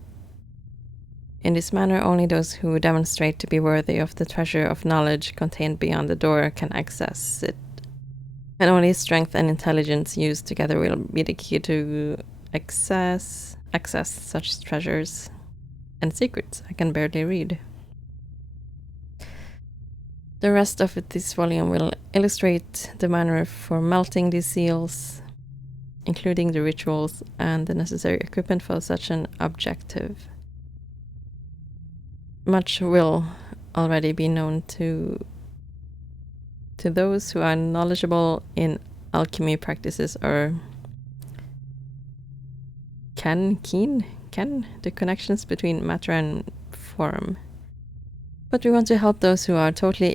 In this manner, only those who demonstrate to be worthy of the treasure of knowledge contained beyond the door can access it. And only strength and intelligence used together will be the key to access such treasures and secrets. I can barely read. The rest of this volume will illustrate the manner for melting these seals, including the rituals and the necessary equipment for such an objective. Much will already be known to those who are knowledgeable in alchemy practices or ken the connections between matter and form. But we want to help those who are totally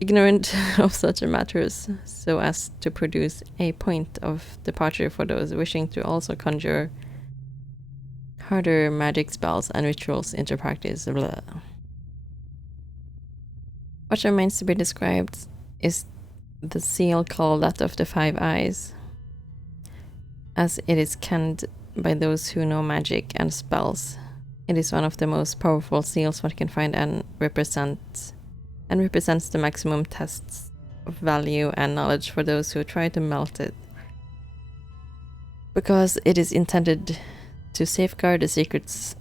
ignorant of such matters, so as to produce a point of departure for those wishing to also conjure harder magic spells and rituals into practice. Blah. What remains to be described is the seal called that of the 5 eyes, as it is kenned by those who know magic and spells. It is one of the most powerful seals one can find and represents the maximum tests of value and knowledge for those who try to melt it, because it is intended to safeguard the secrets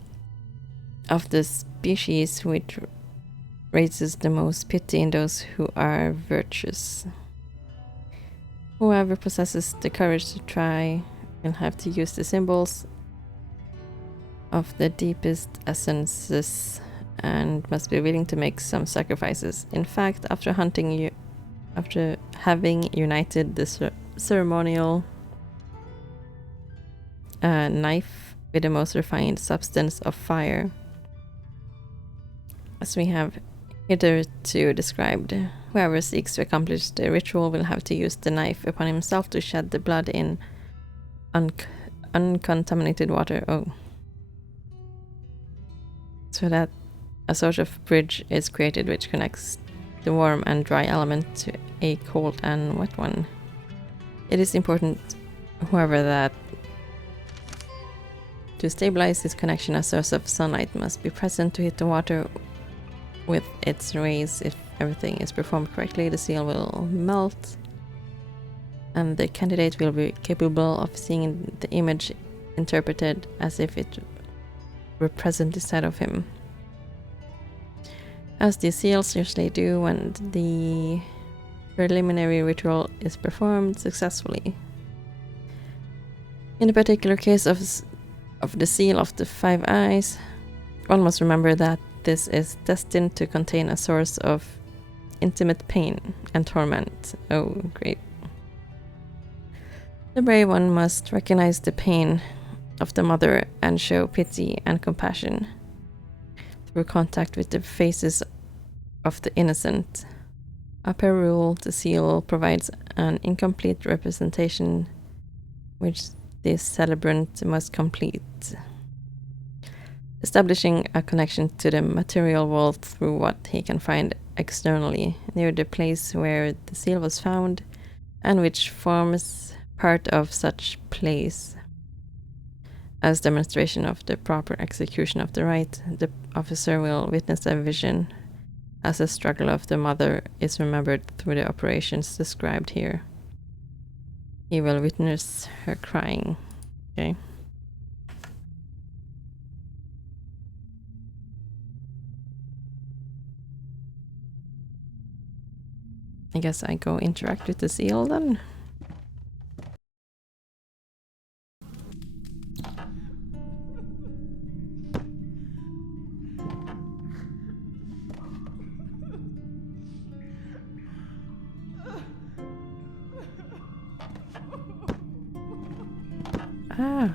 of the species, which raises the most pity in those who are virtuous. Whoever possesses the courage to try will have to use the symbols of the deepest essences and must be willing to make some sacrifices. In fact, after having united the ceremonial knife with the most refined substance of fire, as we have hitherto described, whoever seeks to accomplish the ritual will have to use the knife upon himself to shed the blood in uncontaminated water. Oh. So that a sort of bridge is created which connects the warm and dry element to a cold and wet one. It is important, however, that to stabilize this connection, a source of sunlight must be present to hit the water with its rays. If everything is performed correctly, the seal will melt, and the candidate will be capable of seeing the image interpreted as if it were present inside of him, as the seals usually do when the preliminary ritual is performed successfully. In the particular case of the seal of the 5 eyes, one must remember that this is destined to contain a source of intimate pain and torment. Oh, great. The brave one must recognize the pain of the mother and show pity and compassion through contact with the faces of the innocent. Per rule, the seal provides an incomplete representation which the celebrant must complete, establishing a connection to the material world through what he can find externally near the place where the seal was found, and which forms part of such place. As demonstration of the proper execution of the rite, the officer will witness a vision, as the struggle of the mother is remembered through the operations described here. He will witness her crying. Okay. I guess I go interact with the seal then. Ah.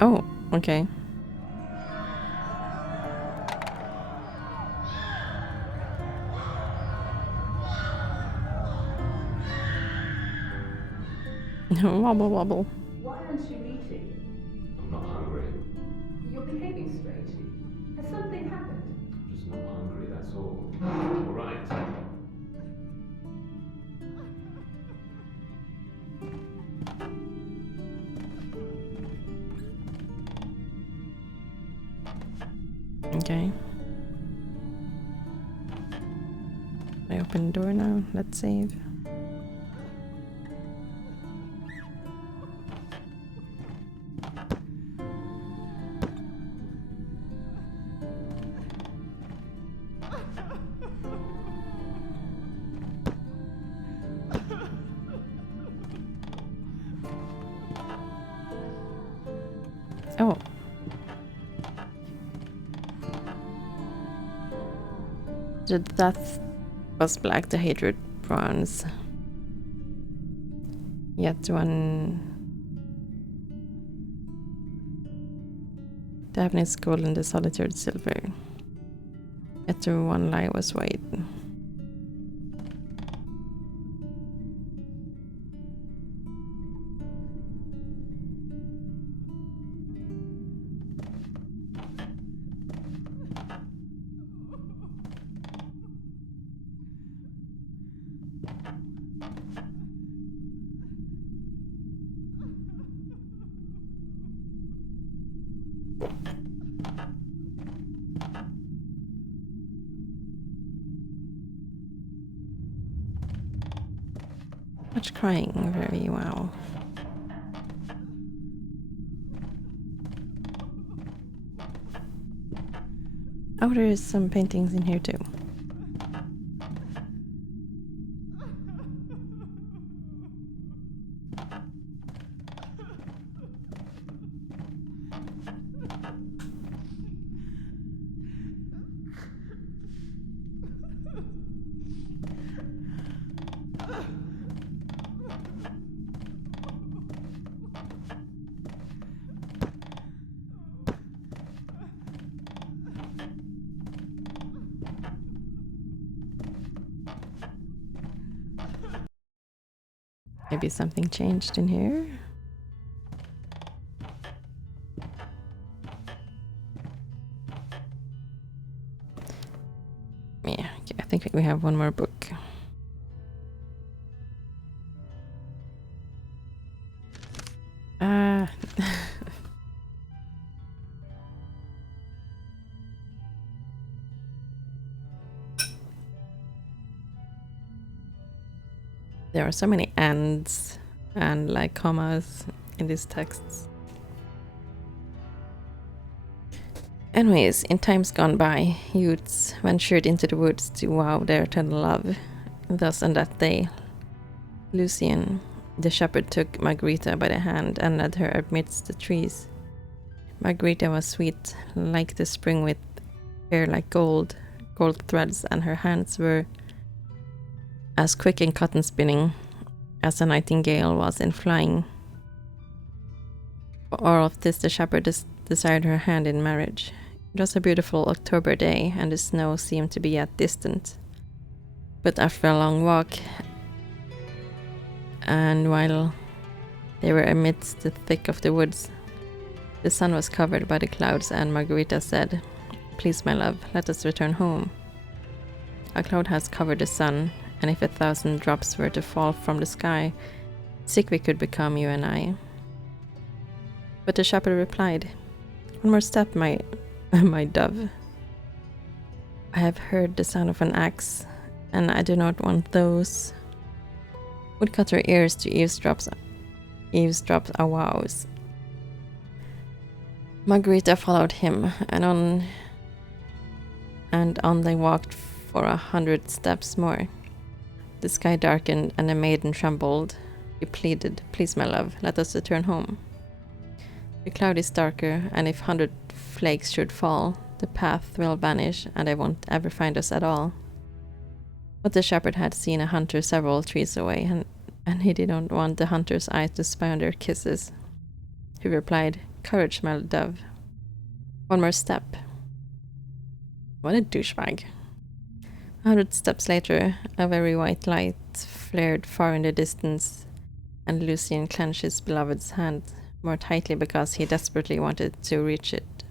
Oh, okay. Wobble wobble. Why aren't you eating? I'm not hungry. You're behaving strangely. Has something happened? I'm just not hungry, that's all. All right. Okay. I open the door now. Let's save. Oh. The death was black, the hatred bronze. Yet one... Daphne's gold and the solitude silver. Yet the one lie was white. Much crying, very wow. Oh, there's some paintings in here too. Maybe something changed in here. Yeah, okay, I think we have one more book. Ah. There are so many ands and like commas in these texts. Anyways, in times gone by, youths ventured into the woods to vow their eternal love. Thus on that day, Lucian, the shepherd, took Margarita by the hand and led her amidst the trees. Margarita was sweet, like the spring, with hair like gold threads, and her hands were as quick in cotton spinning as a nightingale was in flying. For all of this, the shepherd desired her hand in marriage. It was a beautiful October day, and the snow seemed to be yet distant. But after a long walk, and while they were amidst the thick of the woods, the sun was covered by the clouds, and Margarita said, "Please, my love, let us return home. A cloud has covered the sun, and if 1,000 drops were to fall from the sky, sick we could become, you and I." But the shepherd replied, "One more step, my dove. I have heard the sound of an axe, and I do not want those woodcutter ears to eavesdrop our vows." Margarita followed him, and on they walked for 100 steps more. The sky darkened, and the maiden trembled. He pleaded, "Please, my love, let us return home. The cloud is darker, and if 100 flakes should fall, the path will vanish, and they won't ever find us at all." But the shepherd had seen a hunter several trees away, and he didn't want the hunter's eyes to spy on their kisses. He replied, "Courage, my dove. One more step." What a douchebag. 100 steps later, a very white light flared far in the distance, and Lucien clenched his beloved's hand more tightly because he desperately wanted to reach it.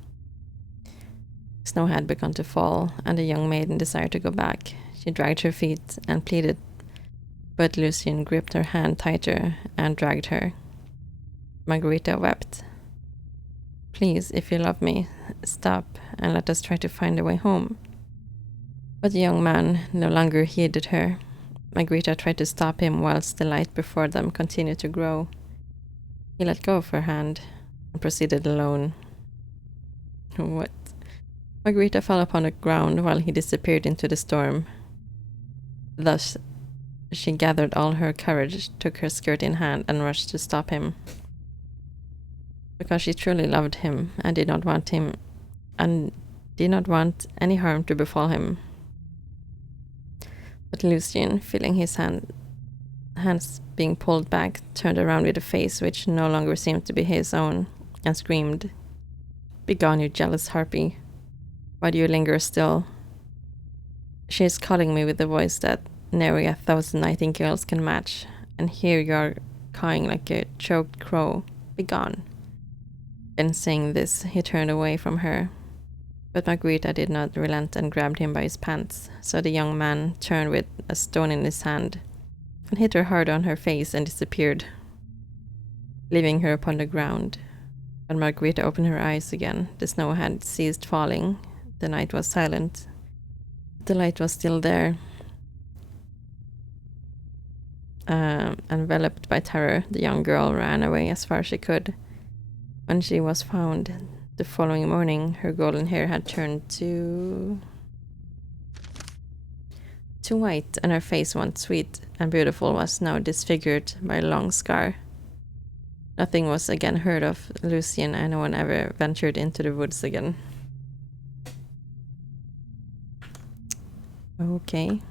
Snow had begun to fall, and the young maiden desired to go back. She dragged her feet and pleaded, but Lucien gripped her hand tighter and dragged her. Margarita wept. "Please, if you love me, stop and let us try to find a way home." But the young man no longer heeded her. Margarita tried to stop him whilst the light before them continued to grow. He let go of her hand and proceeded alone. What? Margarita fell upon the ground while he disappeared into the storm. Thus, she gathered all her courage, took her skirt in hand, and rushed to stop him. Because she truly loved him and did not want any harm to befall him. But Lucien, feeling his hands being pulled back, turned around with a face which no longer seemed to be his own, and screamed, "Begone, you jealous harpy! Why do you linger still? She is calling me with a voice that nary 1,000 nightingales can match, and here you are cawing like a choked crow. Begone!" In saying this, he turned away from her. But Margarita did not relent and grabbed him by his pants, so the young man turned with a stone in his hand and hit her hard on her face and disappeared, leaving her upon the ground. When Margarita opened her eyes again, the snow had ceased falling. The night was silent. The light was still there. Enveloped by terror, the young girl ran away as far as she could. When she was found the following morning, her golden hair had turned to white, and her face, once sweet and beautiful, was now disfigured by a long scar. Nothing was again heard of Lucien, and no one ever ventured into the woods again. Okay.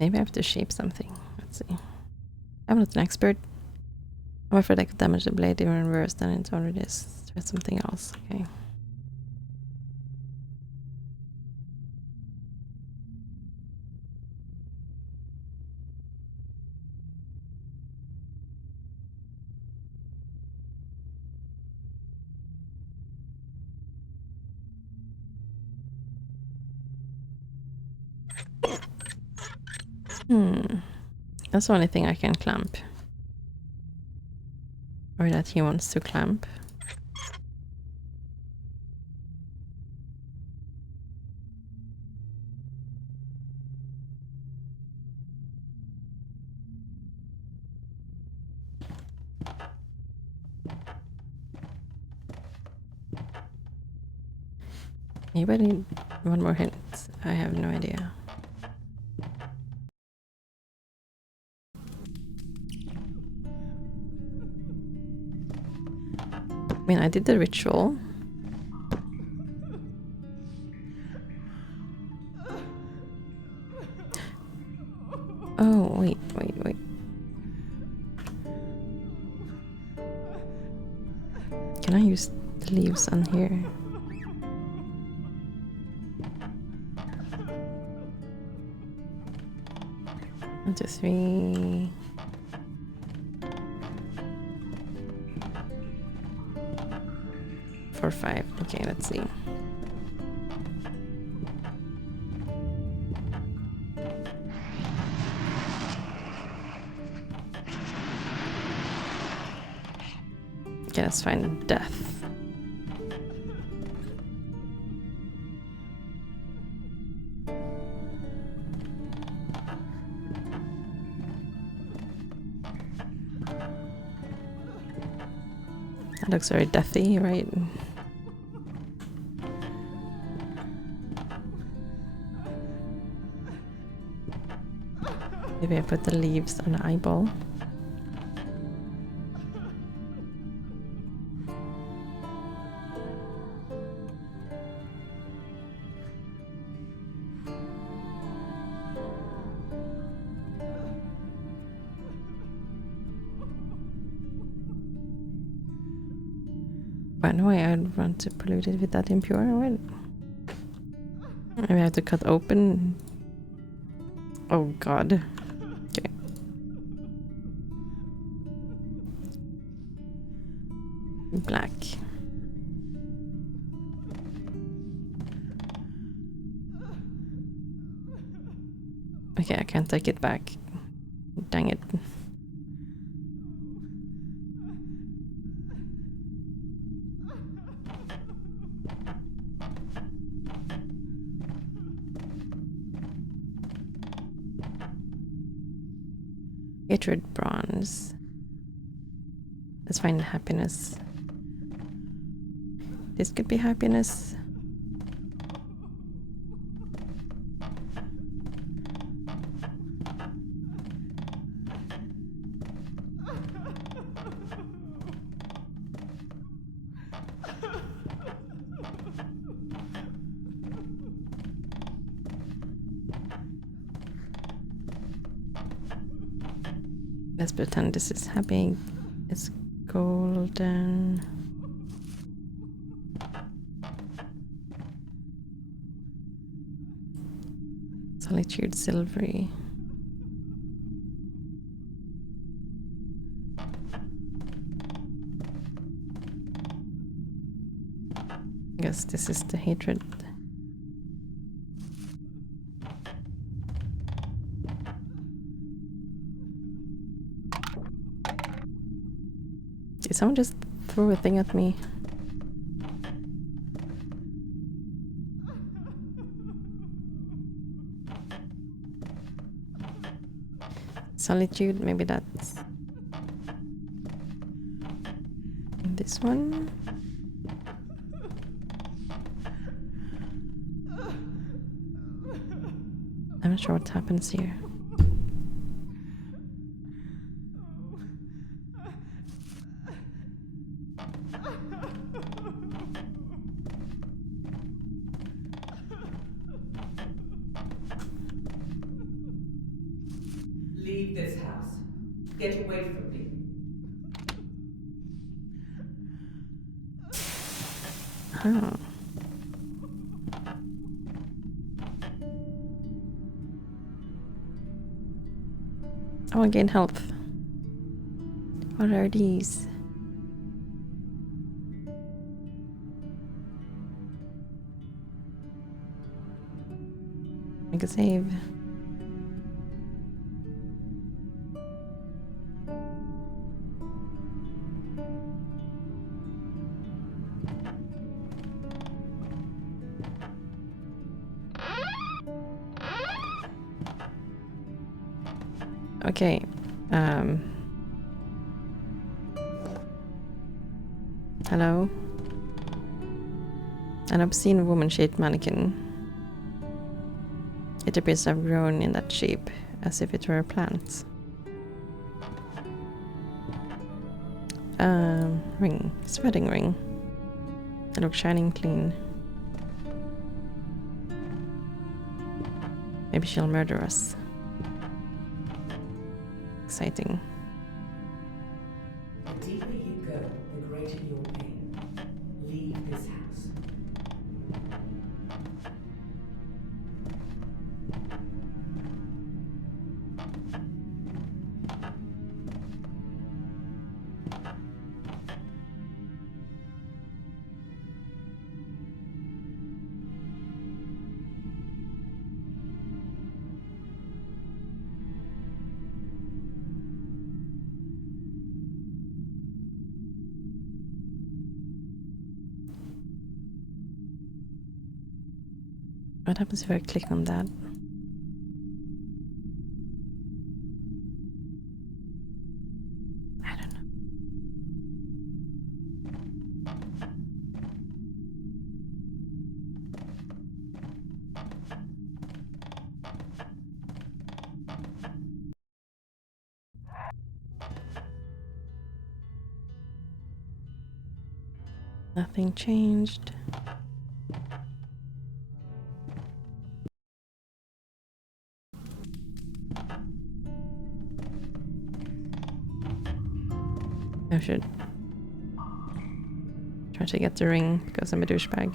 Maybe I have to shape something. Let's see. I'm not an expert. I'm afraid I could damage the blade even worse than it already is. Try something else. Okay. That's the only thing I can clamp. Or that he wants to clamp. Maybe I need one more hint. I have no idea. I mean, I did the ritual. Oh, wait. Can I use the leaves on here? 1, 2, 3. 4, 5. Okay, let's see. Okay, that's fine. Death. That looks very deathy, right? Maybe I put the leaves on the eyeball. But no way I'd want to pollute it with that impure oil. Maybe I have to cut open. Oh god. Okay. Black. Okay, I can't take it back. Dang it. Hatred bronze. Let's find happiness. This could be happiness. Let's pretend this is happy. It's golden. Solitude silvery. I guess this is the hatred. Did someone just throw a thing at me? Solitude, maybe that's this one. I'm not sure what happens here. Leave this house. Get away from me. Oh. I want to gain health. What are these? Make a save. Okay. Hello? An obscene woman-shaped mannequin. It appears to have grown in that shape, as if it were a plant. Ring. It's a wedding ring. It looks shining clean. Maybe she'll murder us. Exciting. The deeper you go, the greater your pain. Leave this house. What happens if I click on that? I don't know. Nothing changed. I should try to get the ring because I'm a douchebag.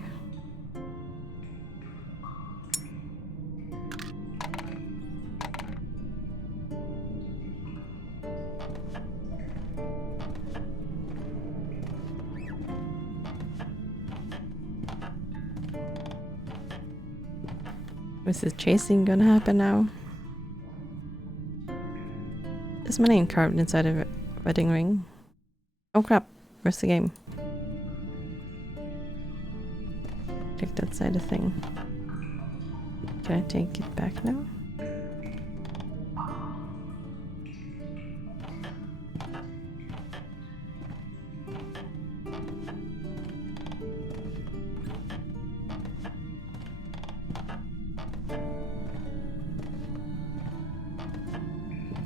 Is the chasing gonna happen now? Is my name carved inside a wedding ring? Oh crap, where's the game? Clicked outside the thing. Can I take it back now?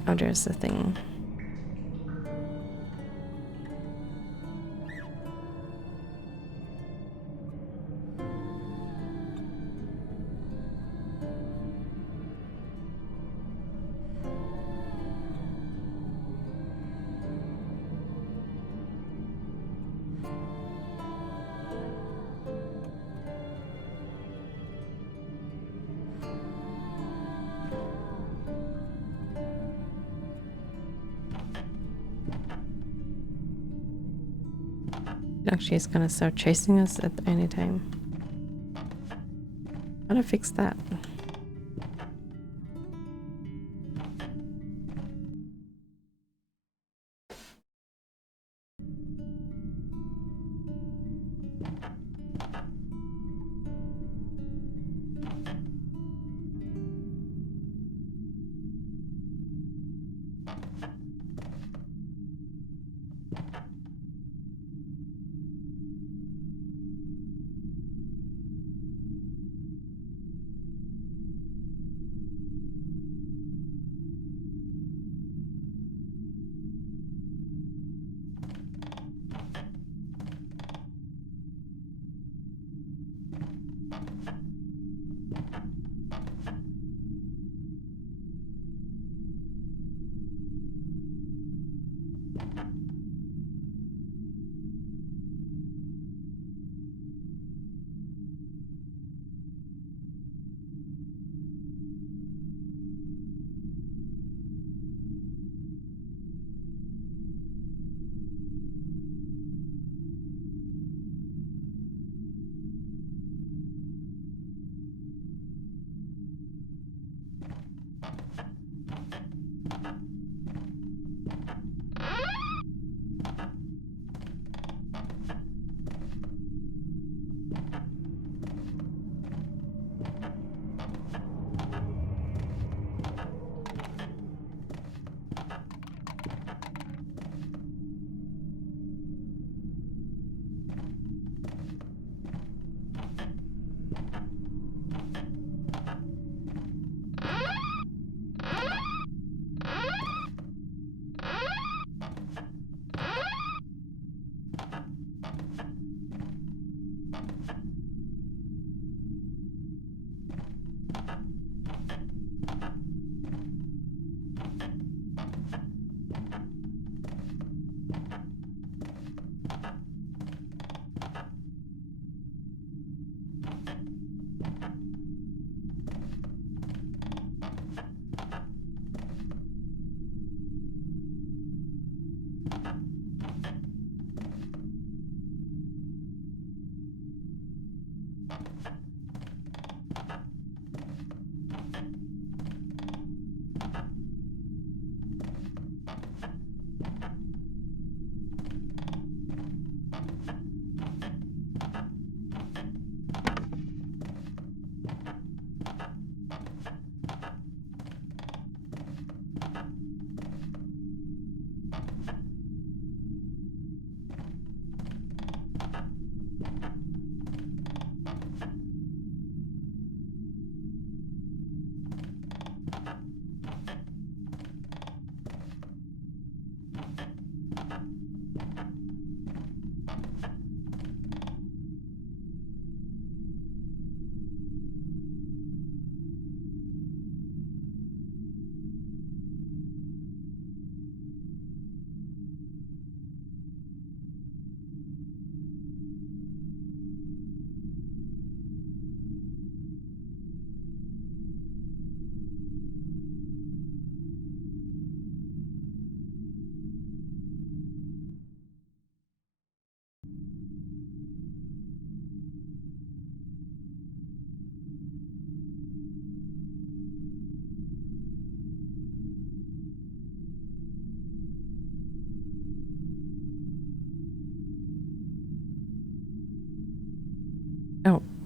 Oh, there's the thing. Actually, it's gonna start chasing us at any time. How do I fix that?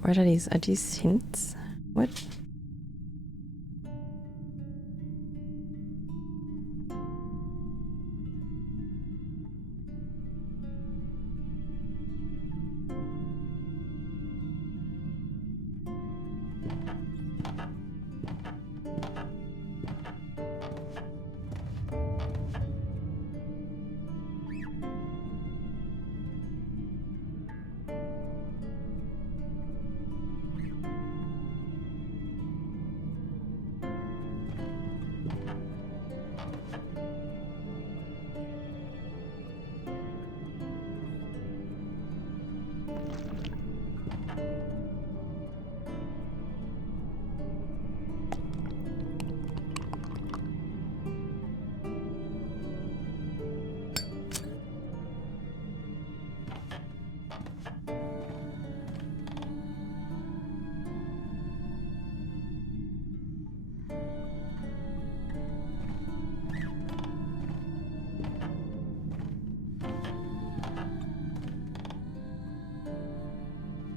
What are these? Are these hints? What?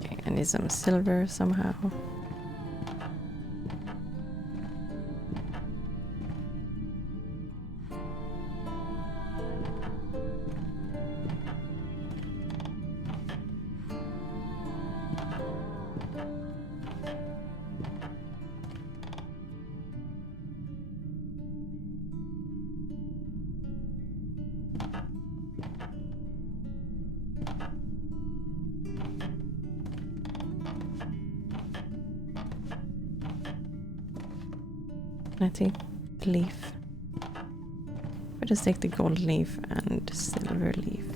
Okay, I need some silver somehow. I think leaf. I'll just take the gold leaf and silver leaf.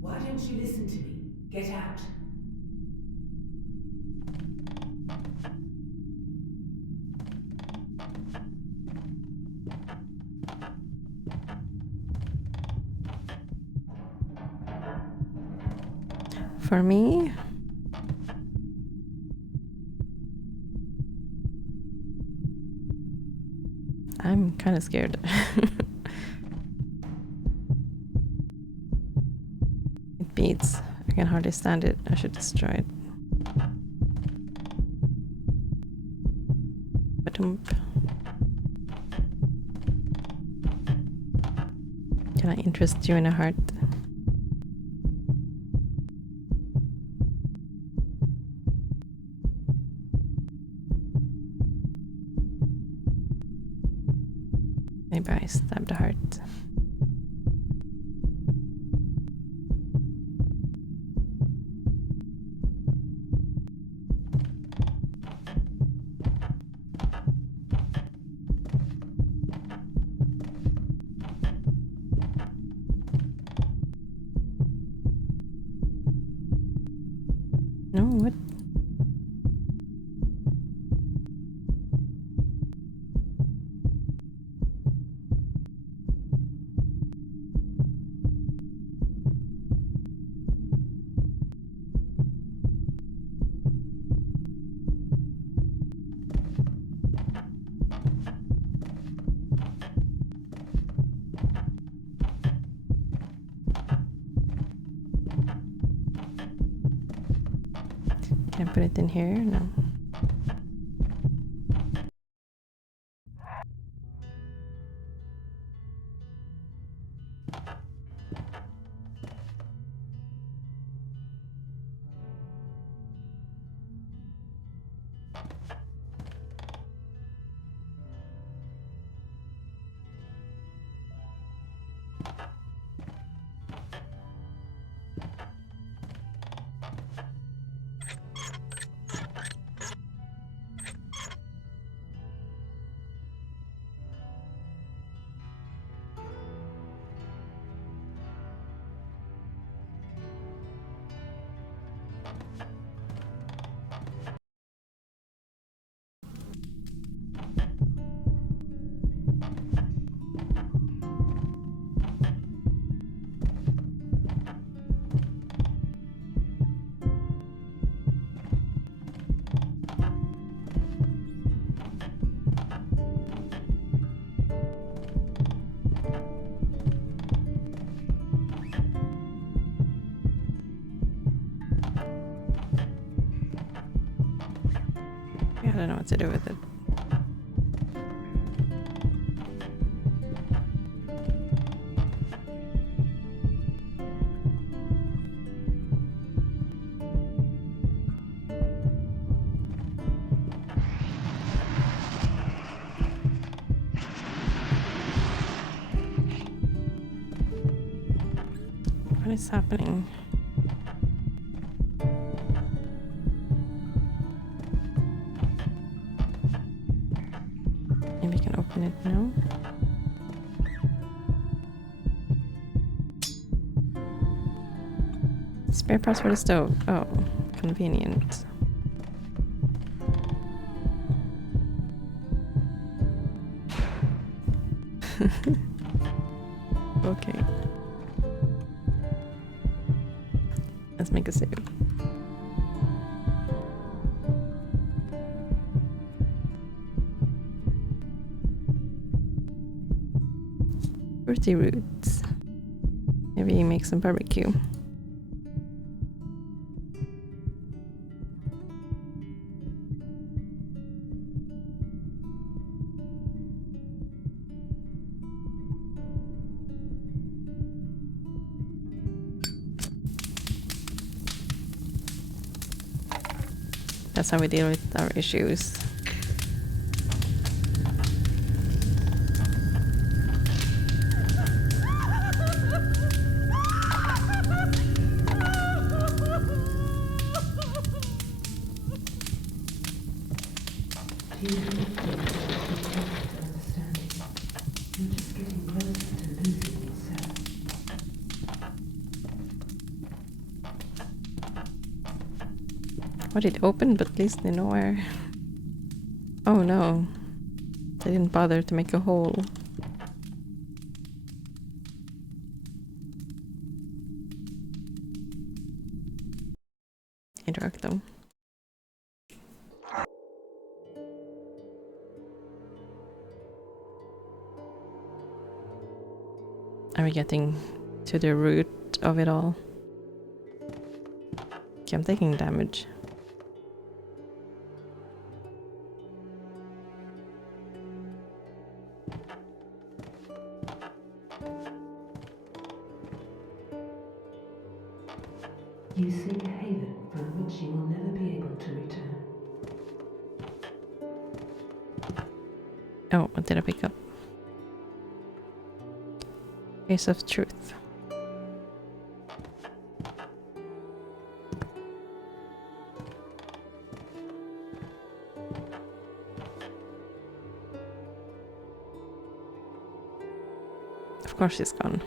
Why don't you listen to me? Get out. For me, I'm kind of scared. It beats. I can hardly stand it. I should destroy it. Ba-dum. Can I interest you in a heart? Maybe I stabbed a heart. No, what? Can I put it in here? No. I don't know what to do with it. What is happening? Maybe we can open it now. Spare parts for the stove. Oh, convenient. Okay. Let's make a save. Fruity roots. Maybe make some barbecue. That's how we deal with our issues. Do you think that you're understanding? You're just getting closer to losing yourself. What, it opened but leads me nowhere. Oh no. They didn't bother to make a hole. Interact though. Are we getting to the root of it all? Okay, I'm taking damage. You seek a haven from which you will never be able to return. Oh, what did I pick up? Face of Truth. Of course it's gone.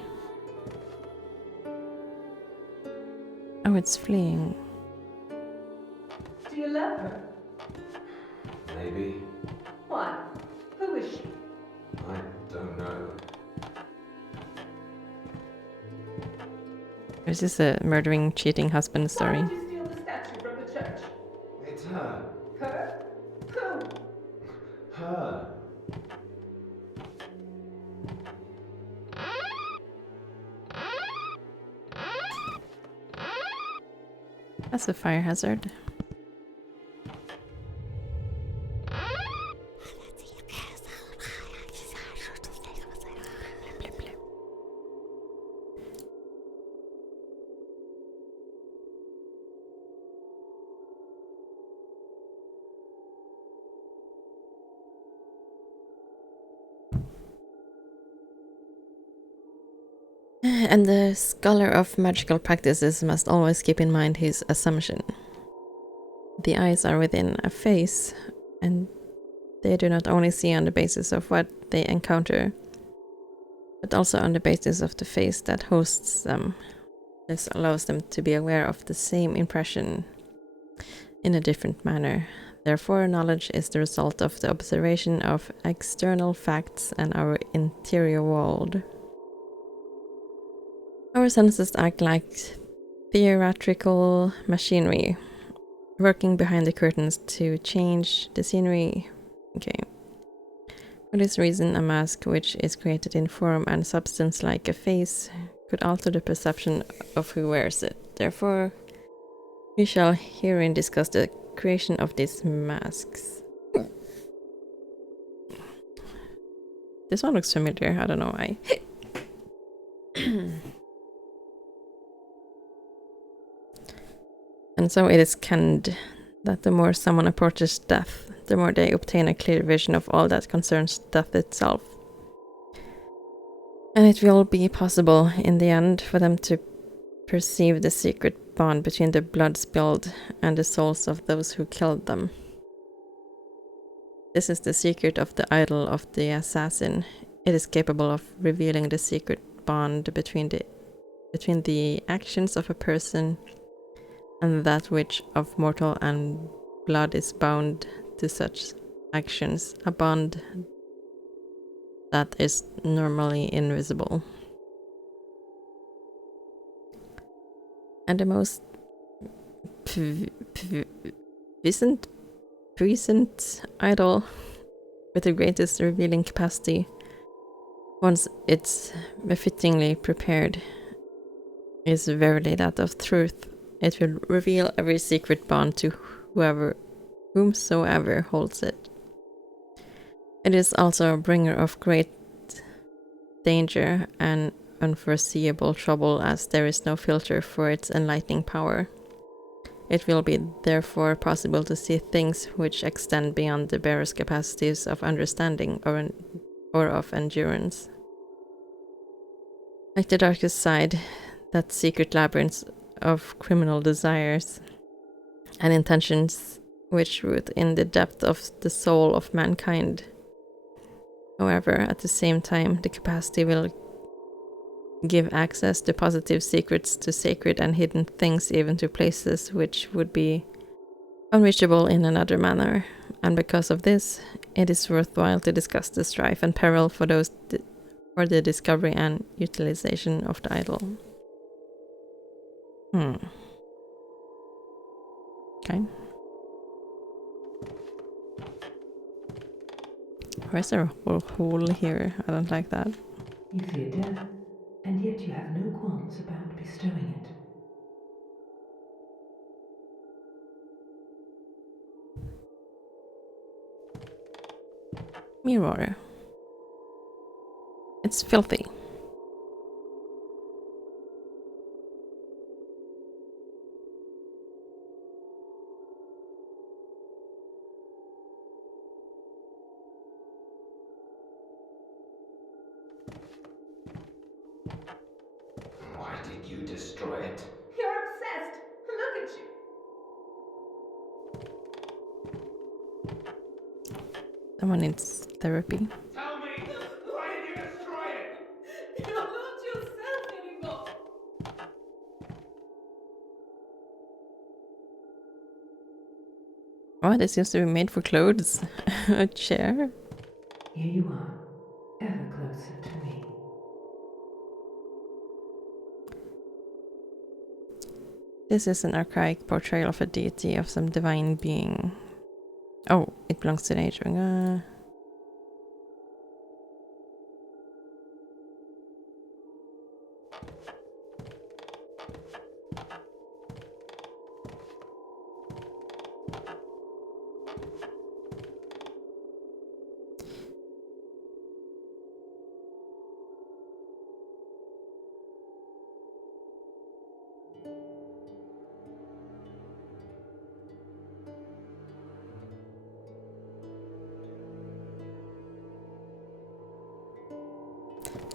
Oh, it's fleeing. Do you love her? Maybe. Why? Who is she? I don't know. Is this a murdering, cheating husband story? Why did you steal the statue from the church? It's her. Her? Who? Her. That's a fire hazard. And the scholar of magical practices must always keep in mind his assumption. The eyes are within a face, and they do not only see on the basis of what they encounter, but also on the basis of the face that hosts them. This allows them to be aware of the same impression in a different manner. Therefore, knowledge is the result of the observation of external facts and our interior world. Our senses act like theatrical machinery, working behind the curtains to change the scenery. Okay. For this reason, a mask which is created in form and substance like a face could alter the perception of who wears it. Therefore, we shall herein discuss the creation of these masks. This one looks familiar, I don't know why. And so it is canned that the more someone approaches death, the more they obtain a clear vision of all that concerns death itself. And it will be possible in the end for them to perceive the secret bond between the blood spilled and the souls of those who killed them. This is the secret of the idol of the assassin. It is capable of revealing the secret bond between the actions of a person and that which of mortal and blood is bound to such actions, a bond that is normally invisible. And the most puissant idol with the greatest revealing capacity, once it's befittingly prepared, is verily that of truth. It will reveal every secret bond to whomsoever holds it. It is also a bringer of great danger and unforeseeable trouble, as there is no filter for its enlightening power. It will be therefore possible to see things which extend beyond the bearer's capacities of understanding or of endurance. Like the darkest side, that secret labyrinth of criminal desires and intentions which root in the depth of the soul of mankind. However, at the same time, the capacity will give access to positive secrets, to sacred and hidden things, even to places which would be unreachable in another manner. And because of this, it is worthwhile to discuss the strife and peril for the discovery and utilization of the idol. Okay. Where's there a hole here? I don't like that. You fear death, and yet you have no qualms about bestowing it. Mirror. It's filthy. Why did you destroy it? You're obsessed! Look at you! Someone needs therapy. Tell me! Why did you destroy it? You're not yourself anymore! Oh, this used to be made for clothes. A chair? Here you are, ever closer to me. This is an archaic portrayal of a deity, of some divine being. Oh, it belongs to nature.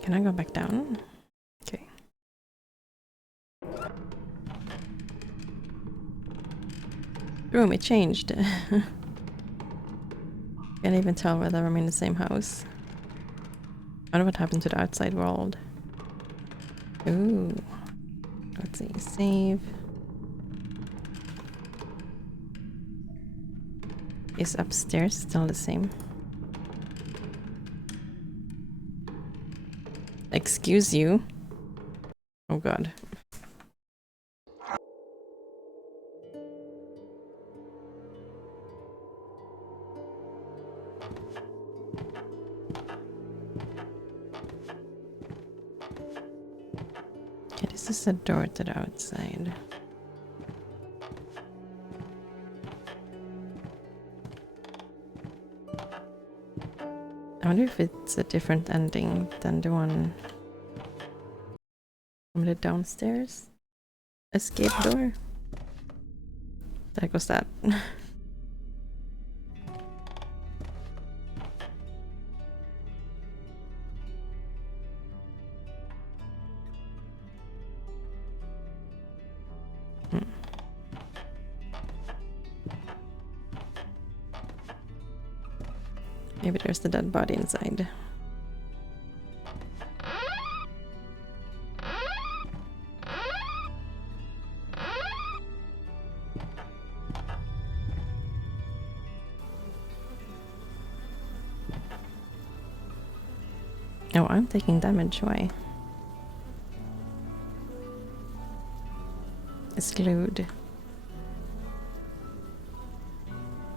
Can I go back down? Okay. Room, it changed. Can't even tell whether I'm in the same house. I wonder what happened to the outside world. Ooh. Let's see. Save. Is upstairs still the same? Excuse you. Oh god. Okay, this is a door to the outside. wonder if it's a different ending than the one from the downstairs escape door. The heck was that? Maybe there's the dead body inside. Oh, I'm taking damage. Why? It's glued.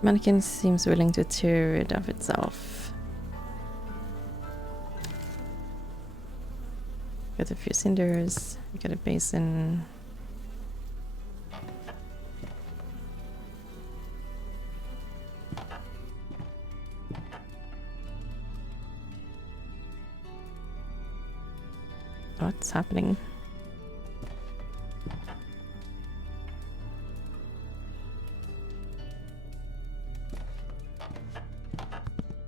Mannequin seems willing to tear rid of itself. Got a few cinders. We got a basin. What's happening?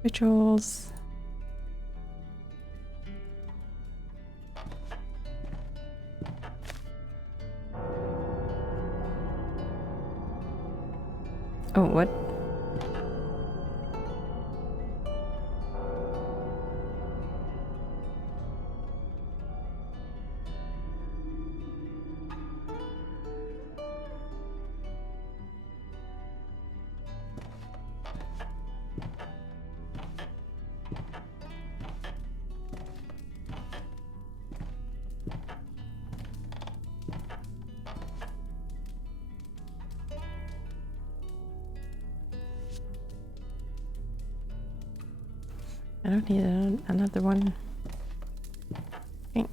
Rituals. Oh, what? I don't need another one. Okay.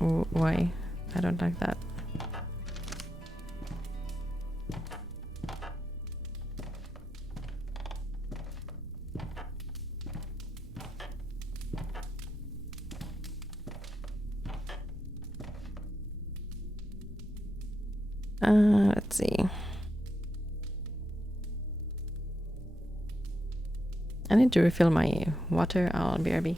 Oh, why? I don't like that. Let's see. I need to refill my water. I'll BRB.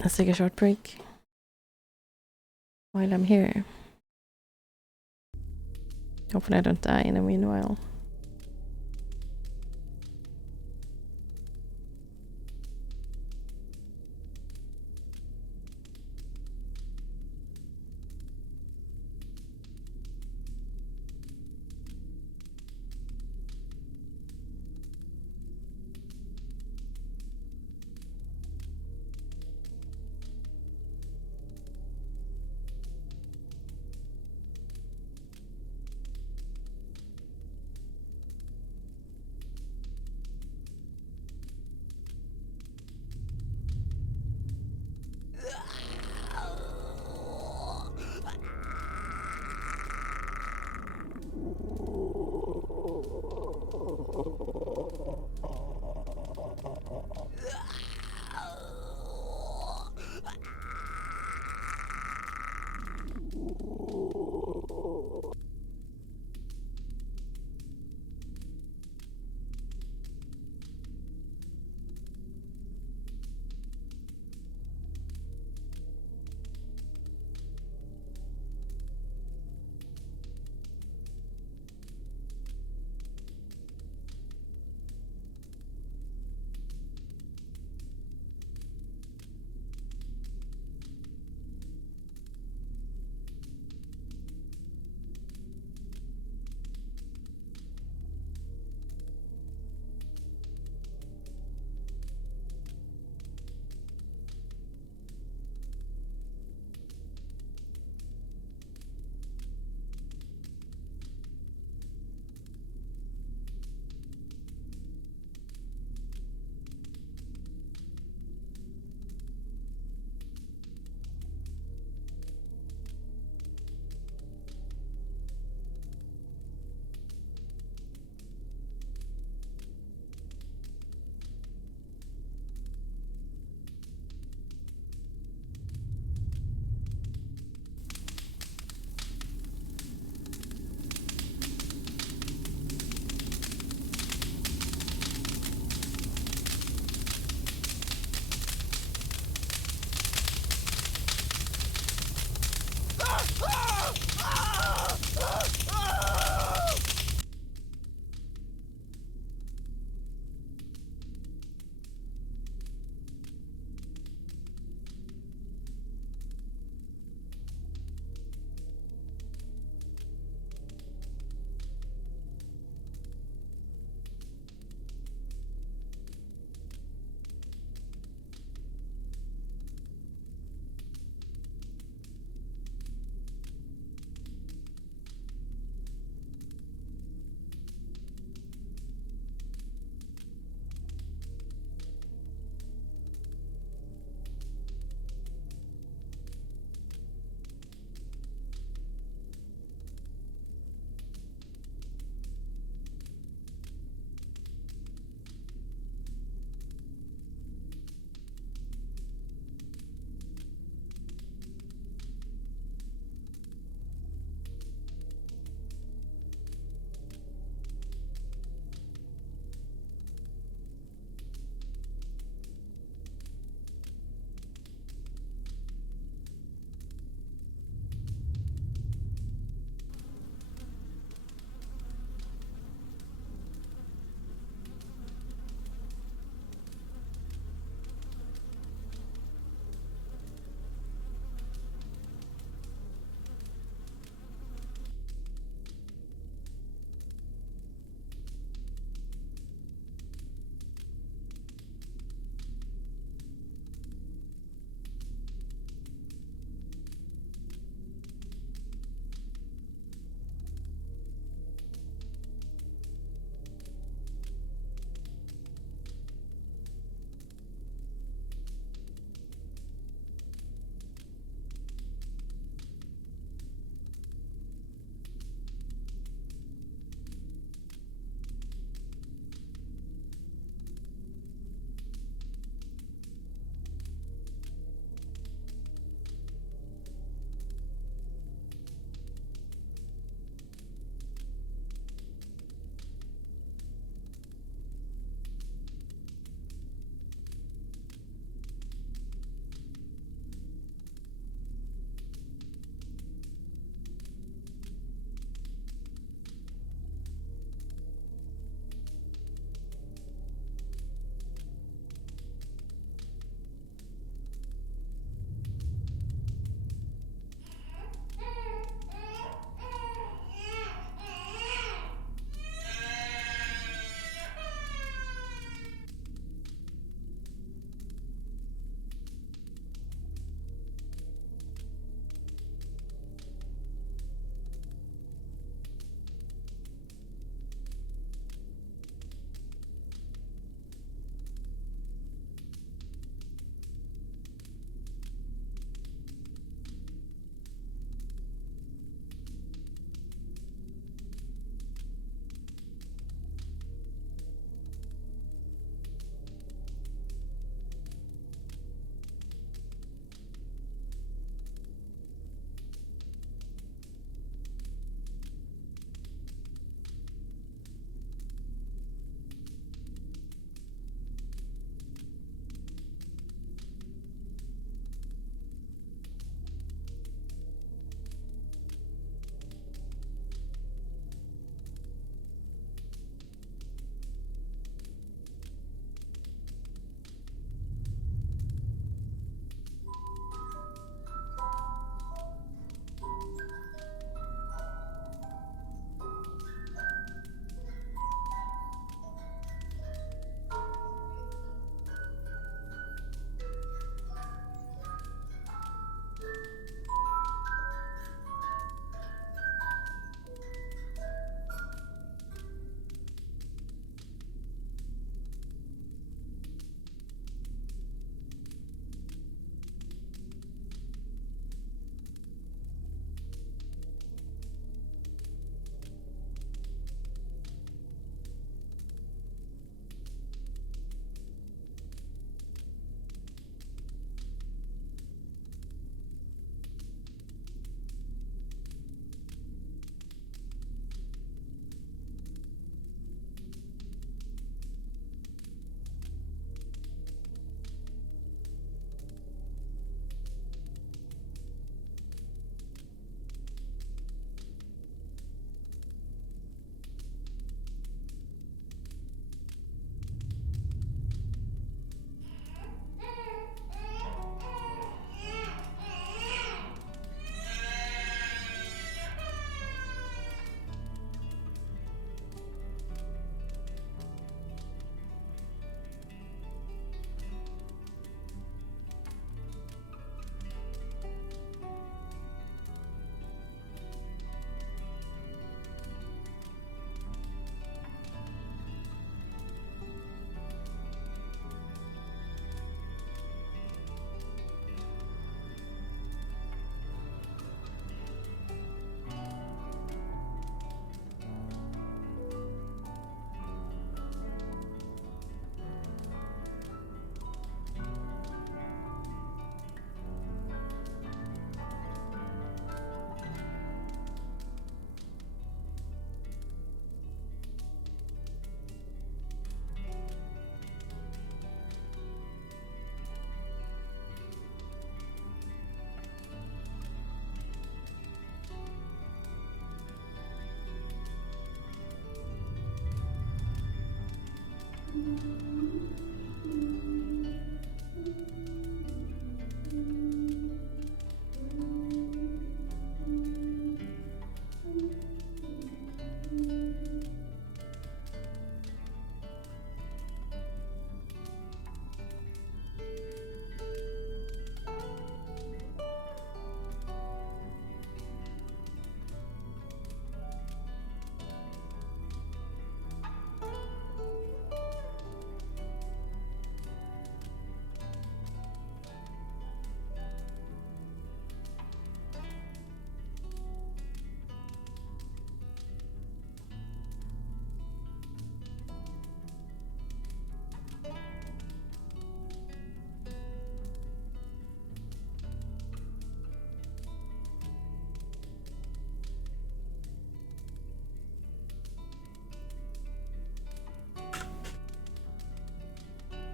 Let's take a short break while I'm here. Hopefully I don't die in the meanwhile.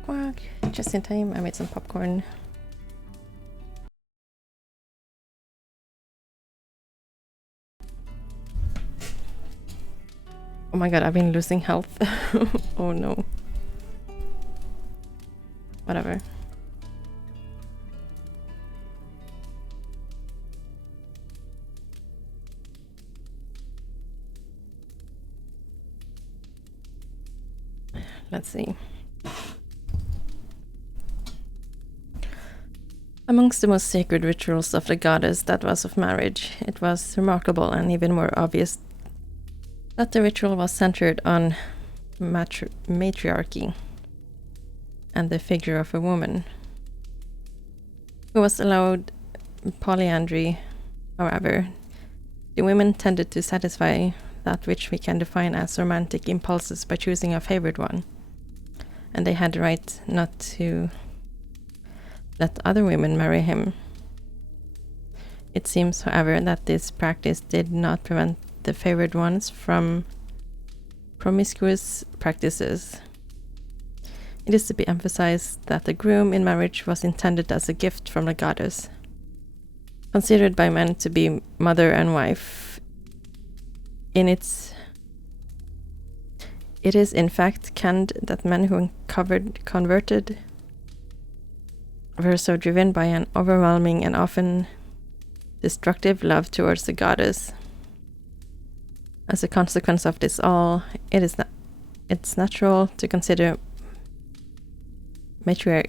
Quack. Just in time, I made some popcorn. Oh my god, I've been losing health. Oh no. Whatever. Let's see. Amongst the most sacred rituals of the goddess that was of marriage, it was remarkable and even more obvious that the ritual was centered on matriarchy and the figure of a woman who was allowed polyandry. However, the women tended to satisfy that which we can define as romantic impulses by choosing a favored one, and they had the right not to let other women marry him. It seems, however, that this practice did not prevent the favored ones from promiscuous practices. It is to be emphasized that the groom in marriage was intended as a gift from the goddess, considered by men to be mother and wife. It is in fact canned that men who converted were so driven by an overwhelming and often destructive love towards the goddess. As a consequence of this all, it's natural to consider matriarchal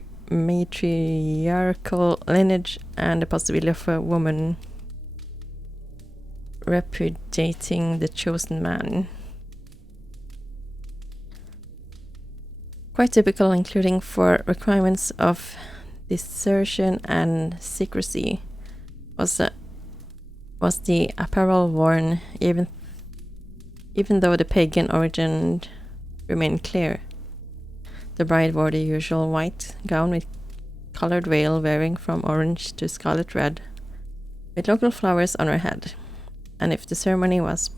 lineage and the possibility of a woman repudiating the chosen man. Quite typical, including for requirements of desertion and secrecy, was the apparel worn, even though the pagan origin remained clear. The bride wore the usual white gown with colored veil varying from orange to scarlet red, with local flowers on her head. And if the ceremony was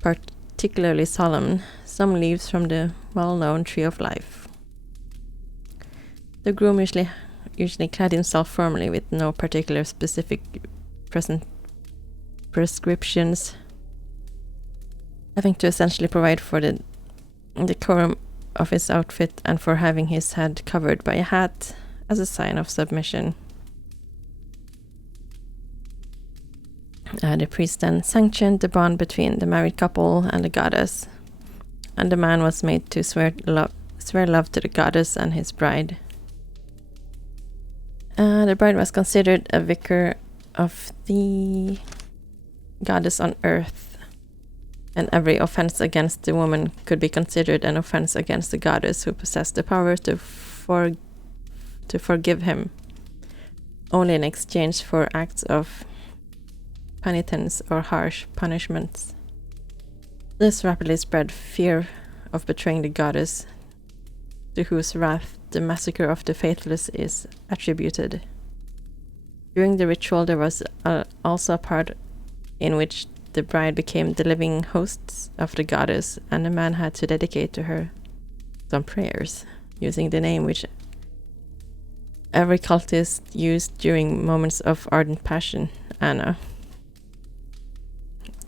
particularly solemn, some leaves from the well-known Tree of Life. The groom usually clad himself formally with no particular specific prescriptions, having to essentially provide for the decorum of his outfit and for having his head covered by a hat as a sign of submission. The priest then sanctioned the bond between the married couple and the goddess, and the man was made to swear love to the goddess and his bride. The bride was considered a vicar of the goddess on earth, and every offense against the woman could be considered an offense against the goddess, who possessed the power to forgive him, only in exchange for acts of penitence or harsh punishments. This rapidly spread fear of betraying the goddess, to whose wrath the massacre of the faithless is attributed. During the ritual, there was also a part in which the bride became the living hosts of the goddess, and the man had to dedicate to her some prayers, using the name which every cultist used during moments of ardent passion, Anna.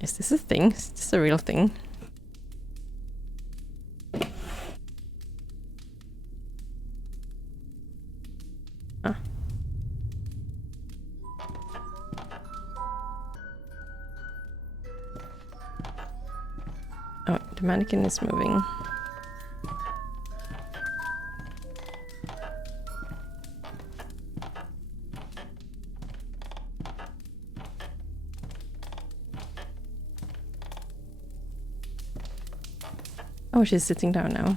Is this a thing? Is this a real thing? Oh, the mannequin is moving. Oh, she's sitting down now.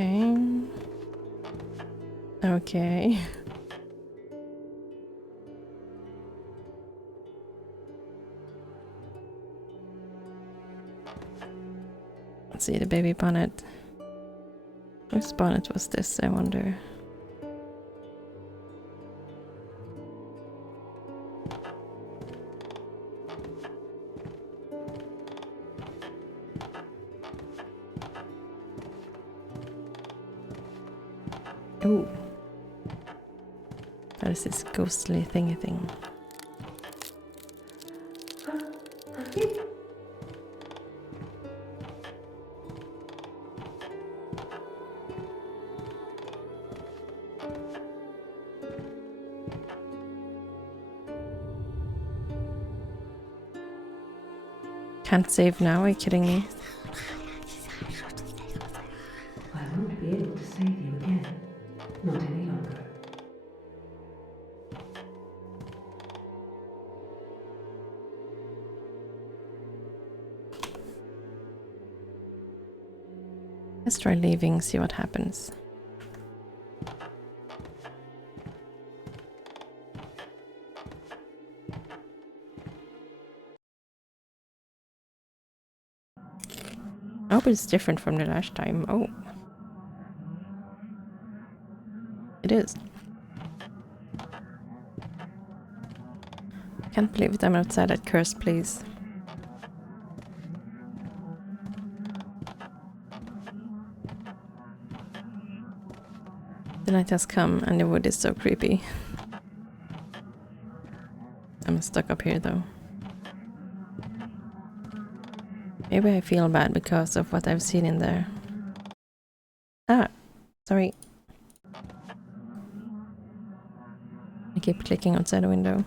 Okay. Okay. Let's see the baby bonnet. Whose bonnet was this, I wonder? Ooh. That is this ghostly thingy thing. Can't save now, are you kidding me? I won't be able to save you again. Not any longer. Let's try leaving, see what happens. I hope it's different from the last time. Oh. It is. Can't believe I'm outside that cursed place. The night has come and the wood is so creepy. I'm stuck up here though. Maybe I feel bad because of what I've seen in there. Ah, sorry. I keep clicking outside the window.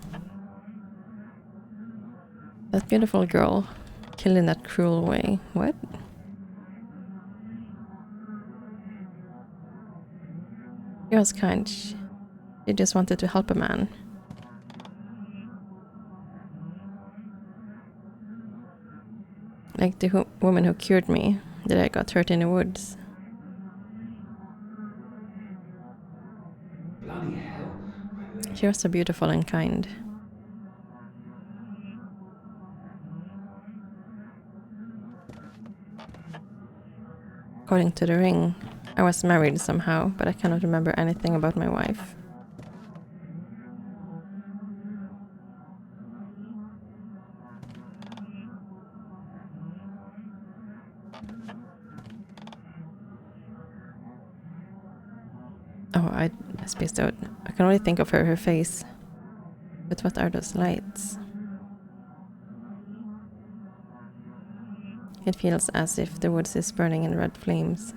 That beautiful girl killed in that cruel way. What? She was kind. She just wanted to help a man. Like the woman who cured me, that I got hurt in the woods. Bloody hell. She was so beautiful and kind. According to the ring, I was married somehow, but I cannot remember anything about my wife. Oh, I spaced out. I can only think of her face. But what are those lights? It feels as if the woods is burning in red flames.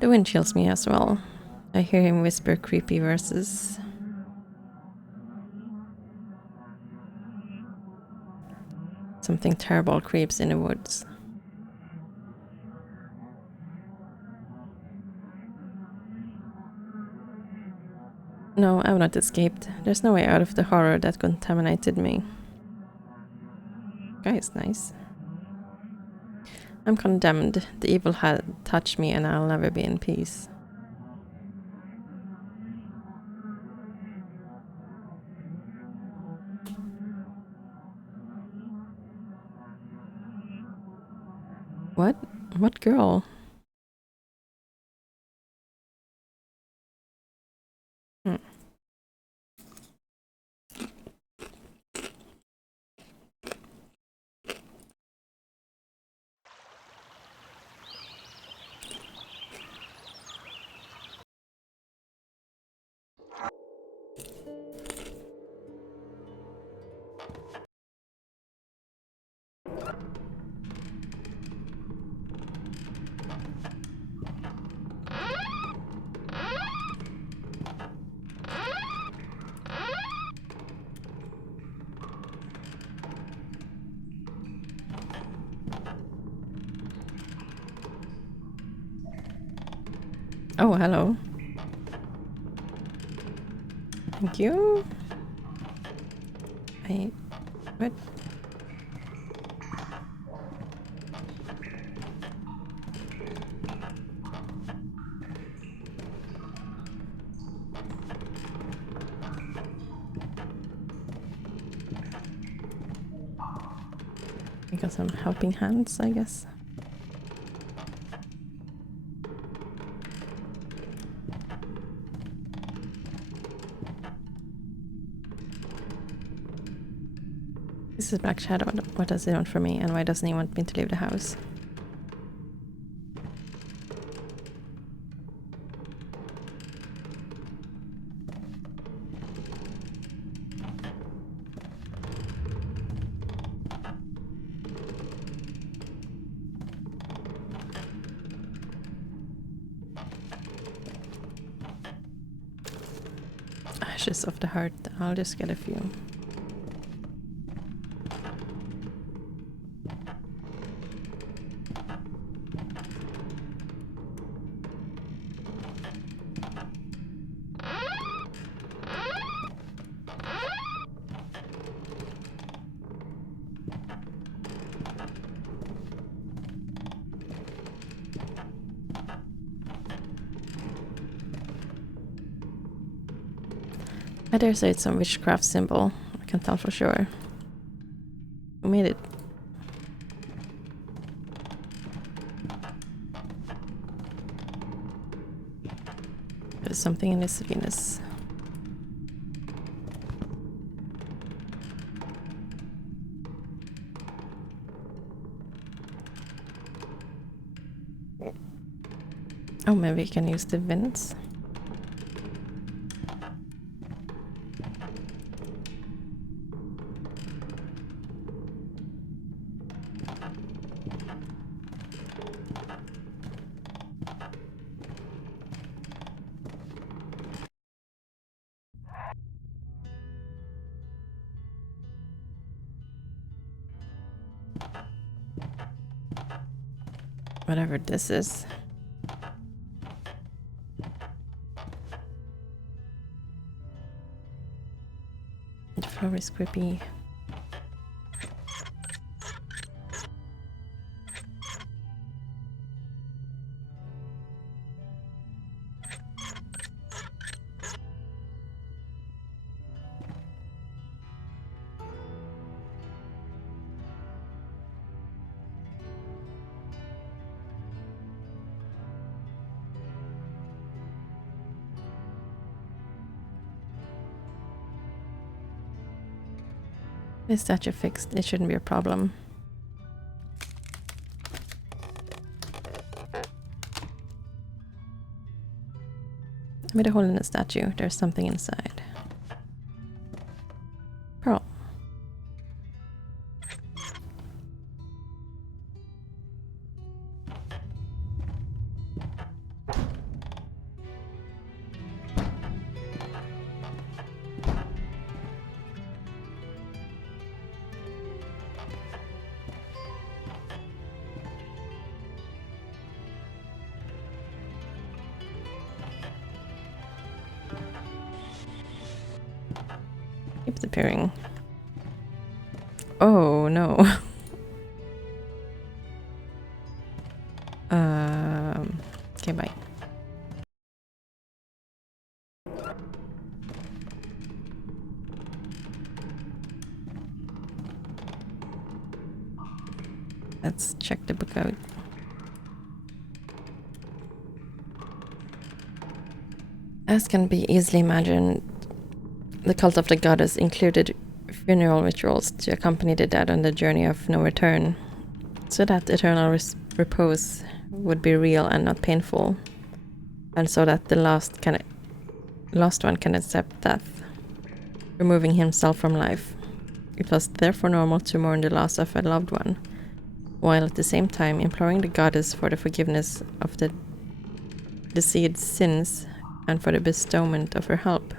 The wind chills me as well. I hear him whisper creepy verses. Something terrible creeps in the woods. No, I've not escaped. There's no way out of the horror that contaminated me. Guy is nice. I'm condemned. The evil had touched me and I'll never be in peace. What? What girl? Hmm. Oh, hello. Thank you. What? Because I'm helping hands, I guess. This is Black Shadow. What does he want from me, and why doesn't he want me to leave the house? Ashes of the heart. I'll just get a few. I dare say it's some witchcraft symbol. I can't tell for sure. Who made it? There's something in this Venus. Oh, maybe we can use the vents. Whatever this is. The floor is creepy. This statue fixed, it shouldn't be a problem. I made a hole in the statue, there's something inside. Pearl. Keeps appearing. Oh no. Okay, bye. Let's check the book out. As can be easily imagined, the cult of the goddess included funeral rituals to accompany the dead on the journey of no return, so that eternal repose would be real and not painful, and so that the lost one can accept death, removing himself from life. It was therefore normal to mourn the loss of a loved one, while at the same time imploring the goddess for the forgiveness of the deceased's sins and for the bestowment of her help.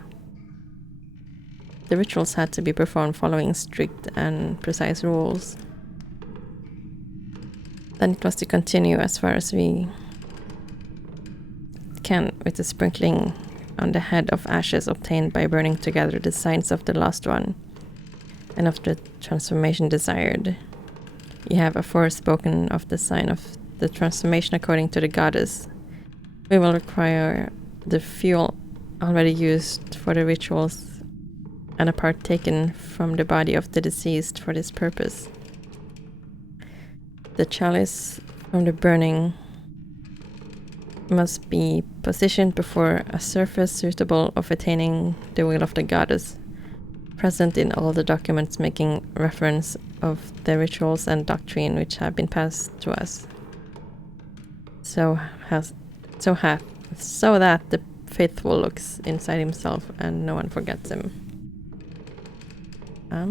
The rituals had to be performed following strict and precise rules. Then it was to continue as far as we can with the sprinkling on the head of ashes obtained by burning together the signs of the last one and of the transformation desired. You have afore spoken of the sign of the transformation according to the goddess. We will require the fuel already used for the rituals and a part taken from the body of the deceased for this purpose. The chalice from the burning must be positioned before a surface suitable of attaining the will of the goddess, present in all the documents making reference of the rituals and doctrine which have been passed to us, so that the faithful looks inside himself and no one forgets him. I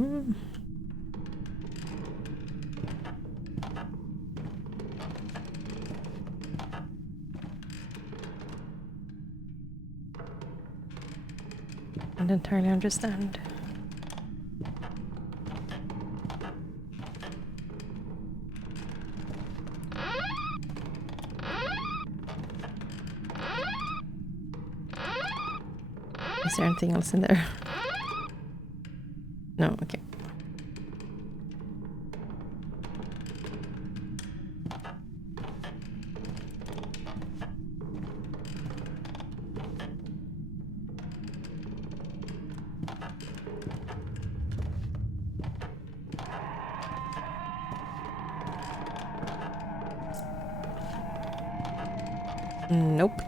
don't entirely understand. Is there anything else in there? No, okay. Nope.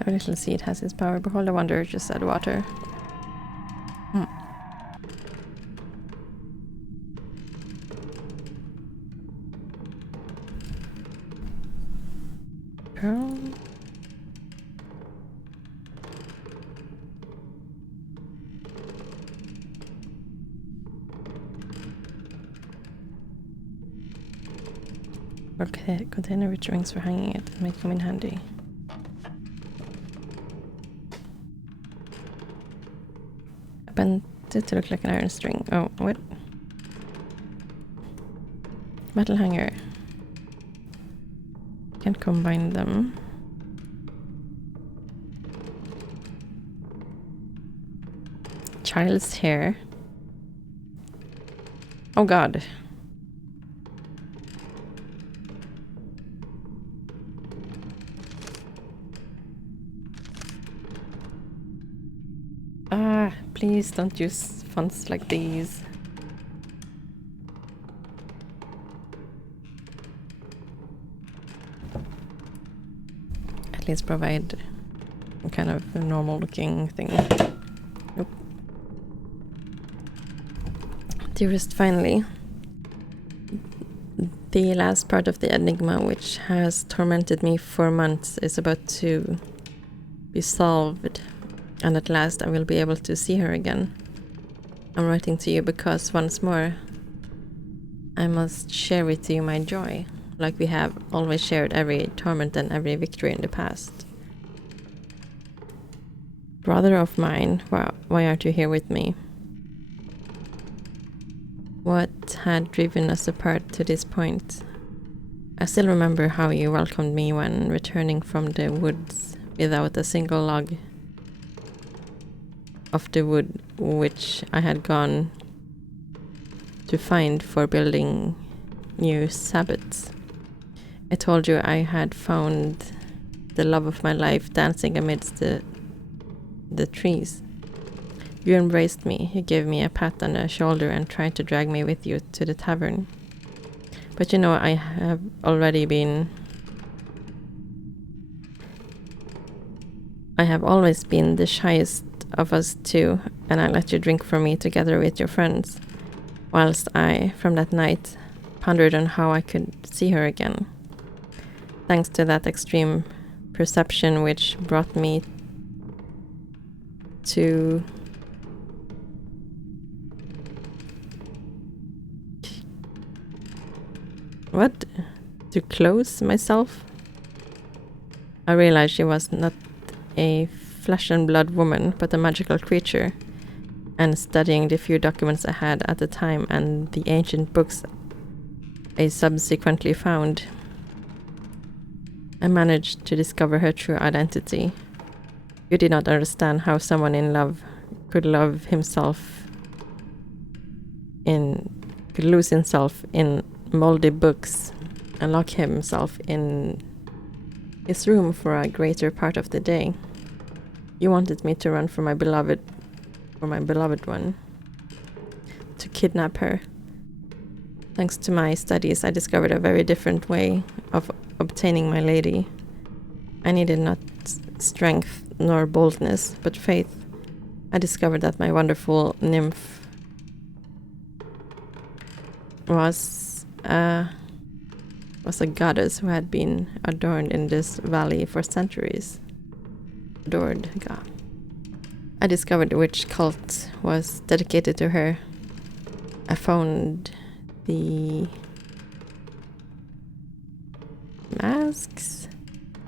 Every little seed has its power. Behold, the wanderer just said water. Pearl. Okay, container with rings for hanging it may come in handy. I bent it to look like an iron string. Oh, what? Metal hanger. Can't combine them. Child's hair. Oh god. Please don't use fonts like these. At least provide a kind of a normal looking thing. Nope. Dearest, finally. The last part of the enigma, which has tormented me for months, is about to be solved. And at last I will be able to see her again. I'm writing to you because, once more, I must share with you my joy, like we have always shared every torment and every victory in the past. Brother of mine, why aren't you here with me? What had driven us apart to this point? I still remember how you welcomed me when returning from the woods without a single log of the wood which I had gone to find for building new sabots. I told you I had found the love of my life dancing amidst the trees. You embraced me, you gave me a pat on the shoulder and tried to drag me with you to the tavern. But you know, I have always been the shyest of us two, and I let you drink for me together with your friends, whilst I, from that night, pondered on how I could see her again. Thanks to that extreme perception which brought me to close myself. I realized she was not a flesh and blood woman, but a magical creature. And studying the few documents I had at the time and the ancient books I subsequently found, I managed to discover her true identity. You did not understand how someone in love could love himself could lose himself in moldy books and lock himself in his room for a greater part of the day. You wanted me to run for my beloved one, to kidnap her. Thanks to my studies, I discovered a very different way of obtaining my lady. I needed not strength nor boldness, but faith. I discovered that my wonderful nymph was a goddess who had been adorned in this valley for centuries. Adored God. I discovered which cult was dedicated to her. I found the masks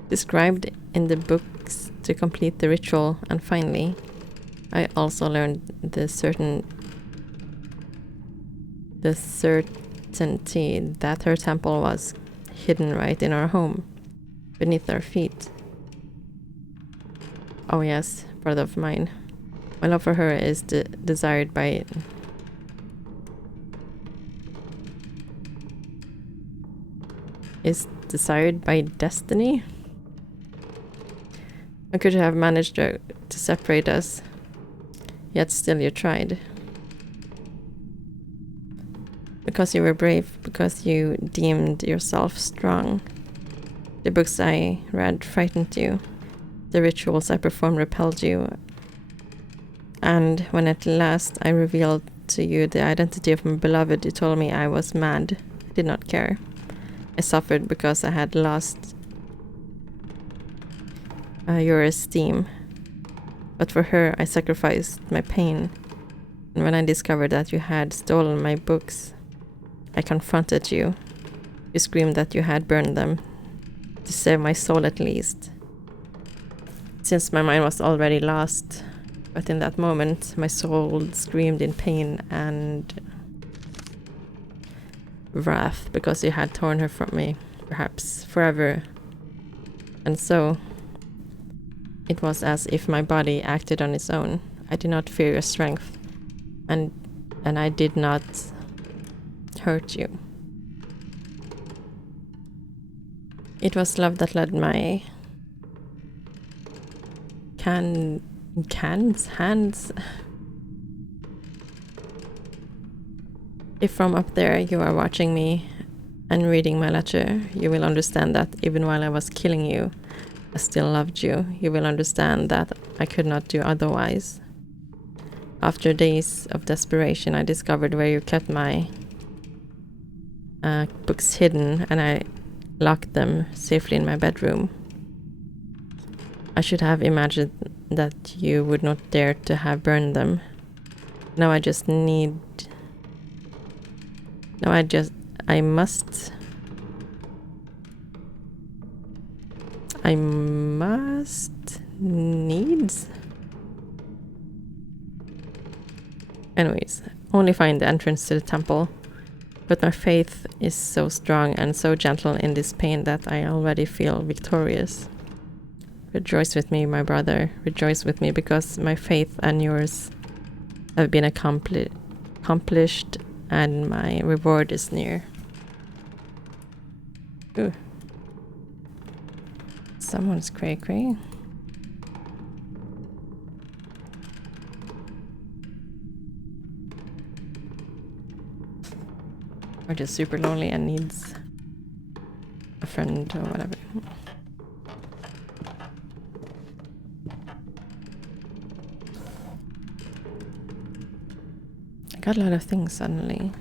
described in the books to complete the ritual, and finally, I also learned the certainty that her temple was hidden right in our home, beneath our feet. Oh yes, brother of mine. My love for her is desired by destiny. I could have managed to separate us, yet still you tried. Because you were brave, because you deemed yourself strong. The books I read frightened you. The rituals I performed repelled you. And when at last I revealed to you the identity of my beloved, you told me I was mad. I did not care. I suffered because I had lost your esteem. But for her, I sacrificed my pain. And when I discovered that you had stolen my books, I confronted you. You screamed that you had burned them, to save my soul at least. Since my mind was already lost, but in that moment, my soul screamed in pain and wrath because you had torn her from me, perhaps forever. And so, it was as if my body acted on its own. I did not fear your strength, and I did not hurt you. It was love that led my hands. If from up there you are watching me and reading my letter, you will understand that even while I was killing you, I still loved you. You will understand that I could not do otherwise. After days of desperation, I discovered where you kept my books hidden, and I locked them safely in my bedroom. I should have imagined that you would not dare to have burned them. Now I must needs. Anyways, only find the entrance to the temple. But my faith is so strong and so gentle in this pain that I already feel victorious. Rejoice with me, my brother. Rejoice with me, because my faith and yours have been accomplished, and my reward is near. Ooh. Someone's cray-cray. Or just super lonely and needs a friend or whatever. I got a lot of things suddenly.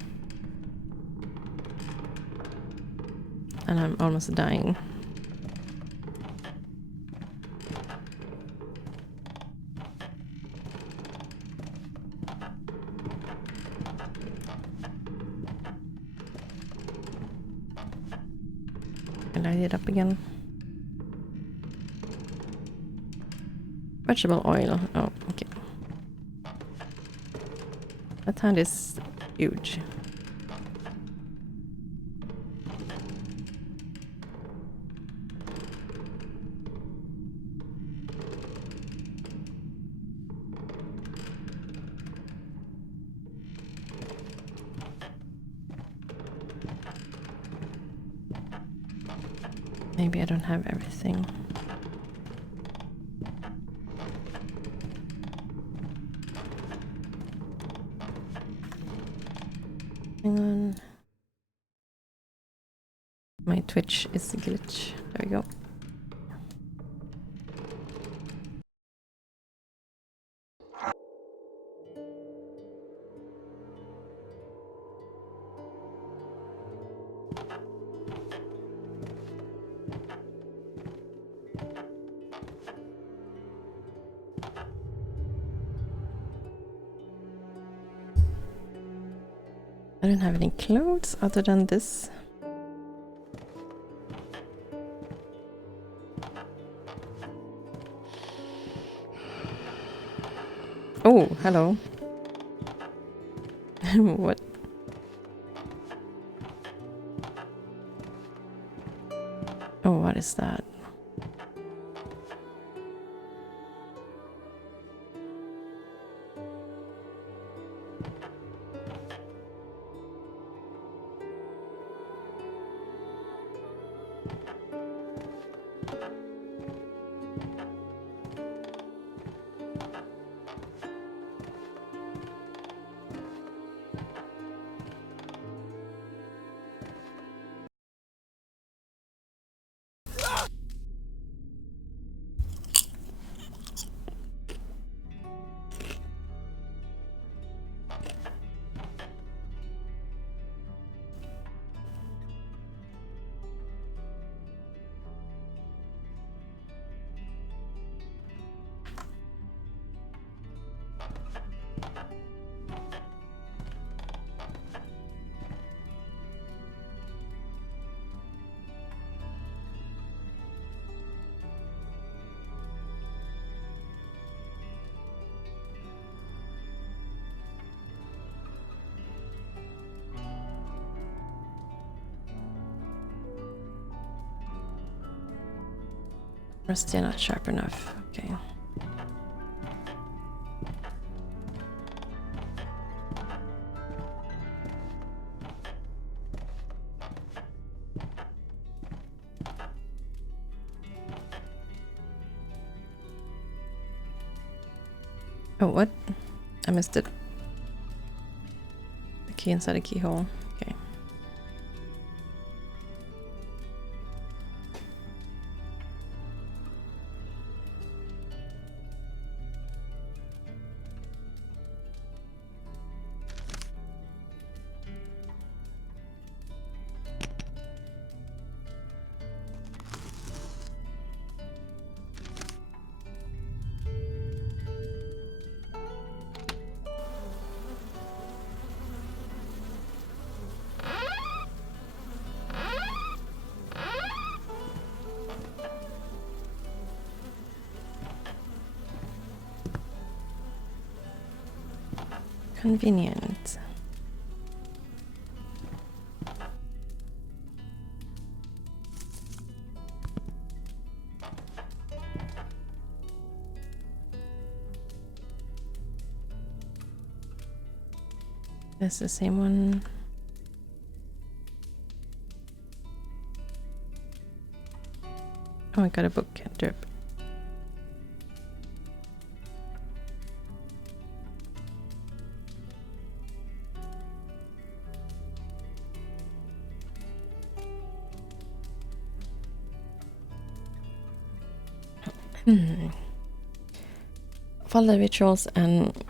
And I'm almost dying. I light it up again. vegetable oil. Oh, okay. That hand is huge. Maybe I don't have everything. Hang on. My Twitch is a glitch. There we go. I don't have any clothes other than this. Oh, hello. What? Oh, what is that? Or still not sharp enough. Okay. Oh, what? I missed it. The key inside the keyhole. Okay. Convenient. That's the same one. Oh, I got a book. Derp. Follow rituals and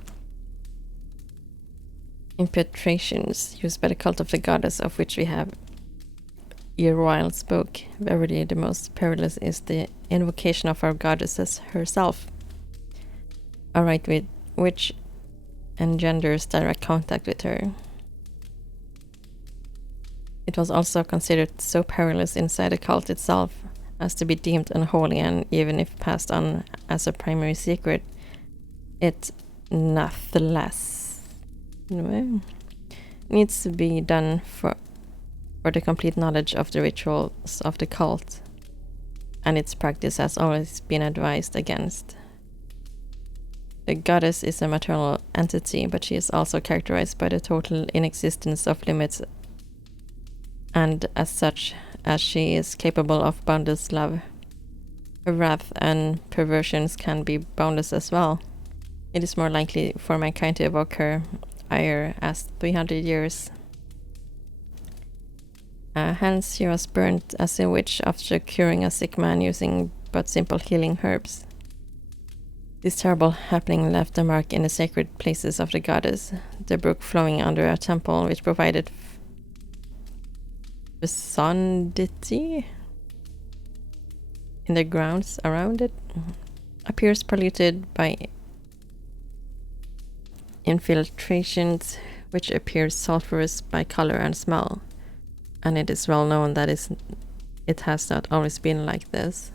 impetrations used by the cult of the goddess, of which we have erewhile spoke. Verily, the most perilous is the invocation of our goddesses herself. A rite with which engenders direct contact with her. It was also considered so perilous inside the cult itself as to be deemed unholy, and even if passed on as a primary secret, it nonetheless needs to be done for the complete knowledge of the rituals of the cult, and its practice has always been advised against. The goddess is a maternal entity, but she is also characterized by the total inexistence of limits, and as such, as she is capable of boundless love, her wrath and perversions can be boundless as well. It is more likely for mankind to evoke her ire as 300 years. Hence, she was burnt as a witch after curing a sick man using but simple healing herbs. This terrible happening left a mark in the sacred places of the goddess, the brook flowing under a temple which provided fecundity in the grounds around it, appears polluted by infiltrations which appear sulfurous by color and smell, and it is well known that it has not always been like this.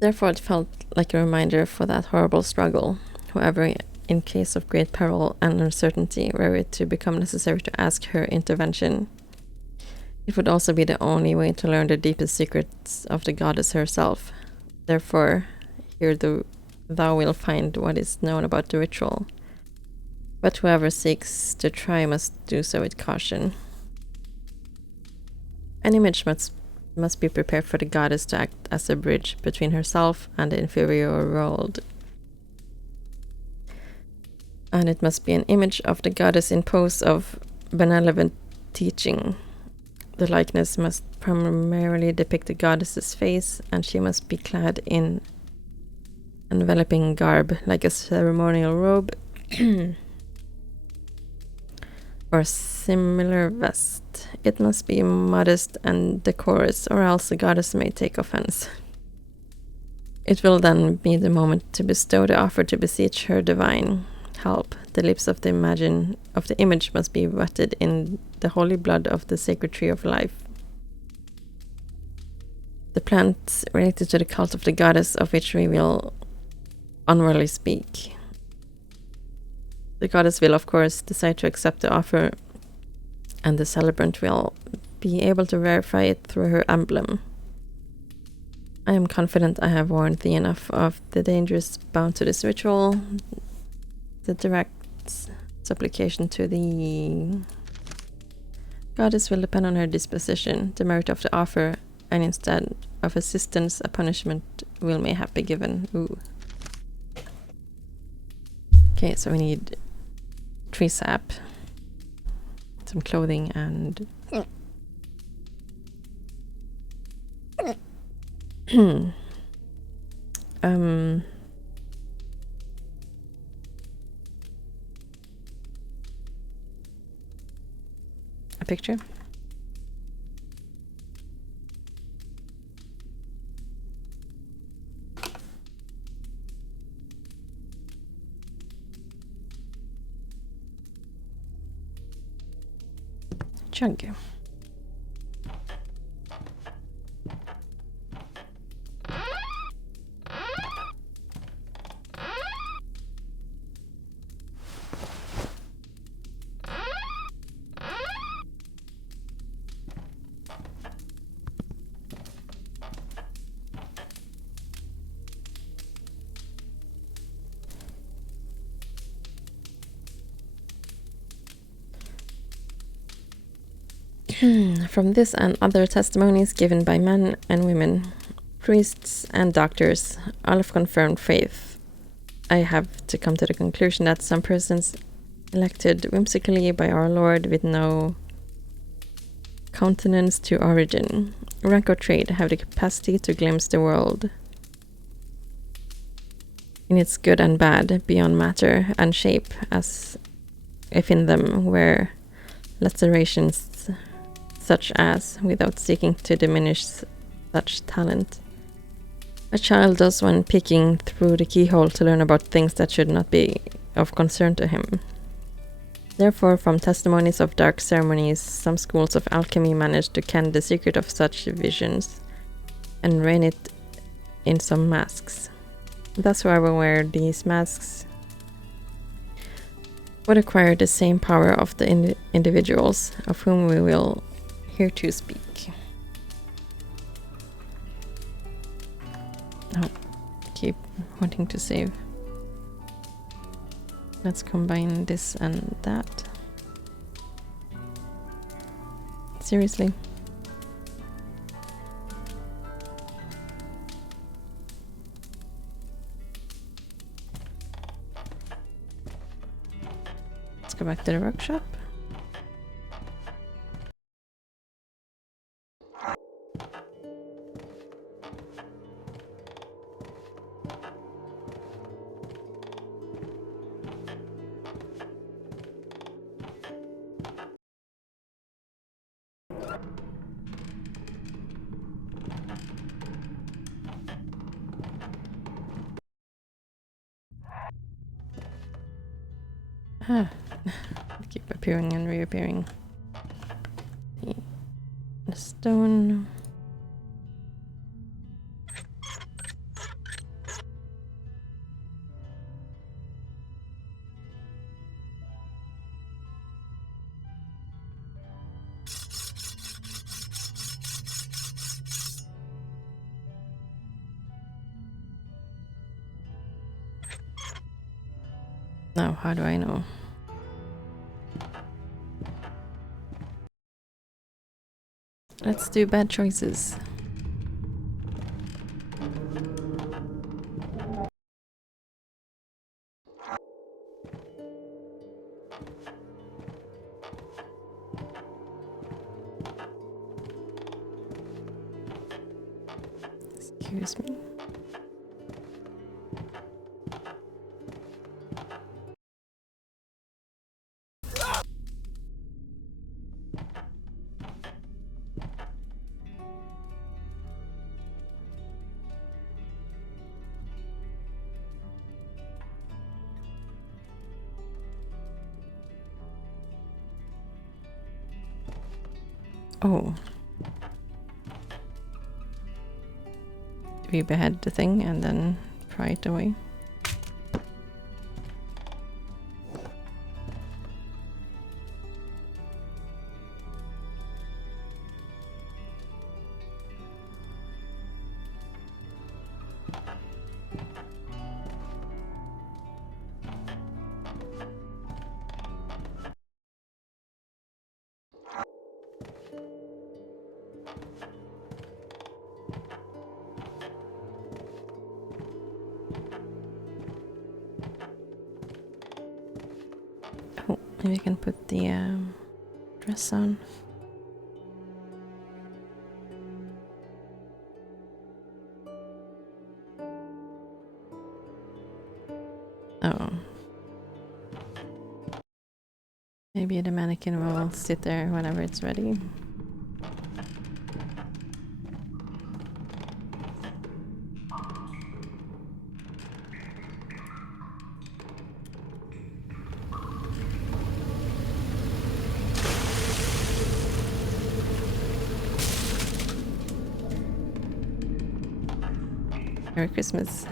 Therefore, it felt like a reminder for that horrible struggle. However, in case of great peril and uncertainty, were it to become necessary to ask her intervention, it would also be the only way to learn the deepest secrets of the goddess herself. Therefore, here thou wilt find what is known about the ritual, but whoever seeks to try must do so with caution. An image must be prepared for the goddess to act as a bridge between herself and the inferior world. And it must be an image of the goddess in pose of benevolent teaching. The likeness must primarily depict the goddess's face, and she must be clad in enveloping garb like a ceremonial robe or similar vest. It must be modest and decorous, or else the goddess may take offense. It will then be the moment to bestow the offer to beseech her divine help. The lips of the image must be wetted in the holy blood of the sacred tree of life, the plant related to the cult of the goddess of which we will unworthily speak. The goddess will, of course, decide to accept the offer, and the celebrant will be able to verify it through her emblem. I am confident I have warned thee enough of the dangers bound to this ritual. The direct supplication to the goddess will depend on her disposition, the merit of the offer, and instead of assistance, a punishment will mayhap be given. Ooh. Okay, so we need tree sap, some clothing, and a picture. Chunk. From this and other testimonies given by men and women, priests and doctors, all of confirmed faith, I have to come to the conclusion that some persons elected whimsically by our Lord with no countenance to origin, rank or trade, have the capacity to glimpse the world in its good and bad, beyond matter and shape, as if in them were lacerations such as, without seeking to diminish such talent, a child does when peeking through the keyhole to learn about things that should not be of concern to him. Therefore, from testimonies of dark ceremonies, some schools of alchemy managed to ken the secret of such visions and rein it in some masks. Thus, whoever wear these masks would acquire the same power of the individuals of whom we will hereto speak. Oh, keep wanting to save. Let's combine this and that. Seriously? Let's go back to the workshop. Ah, they keep appearing and reappearing. The stone. Now, how do I know? Let's do bad choices. Excuse me. Oh. We behead the thing and then pry it away. Oh, maybe we can put the dress on. Oh. Maybe the mannequin will sit there whenever it's ready. Merry Christmas.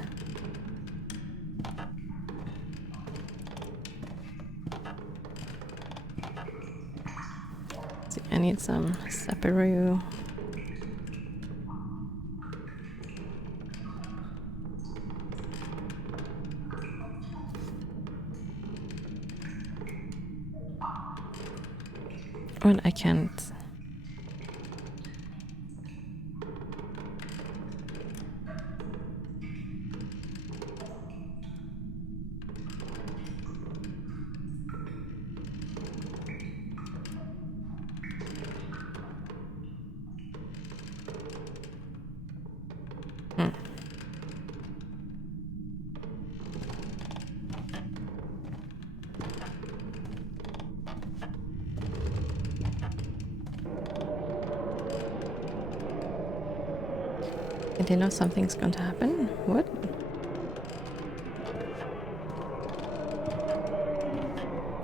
See, I need some sapperoo. Oh, I can't. Hmm. I didn't know something's going to happen. What?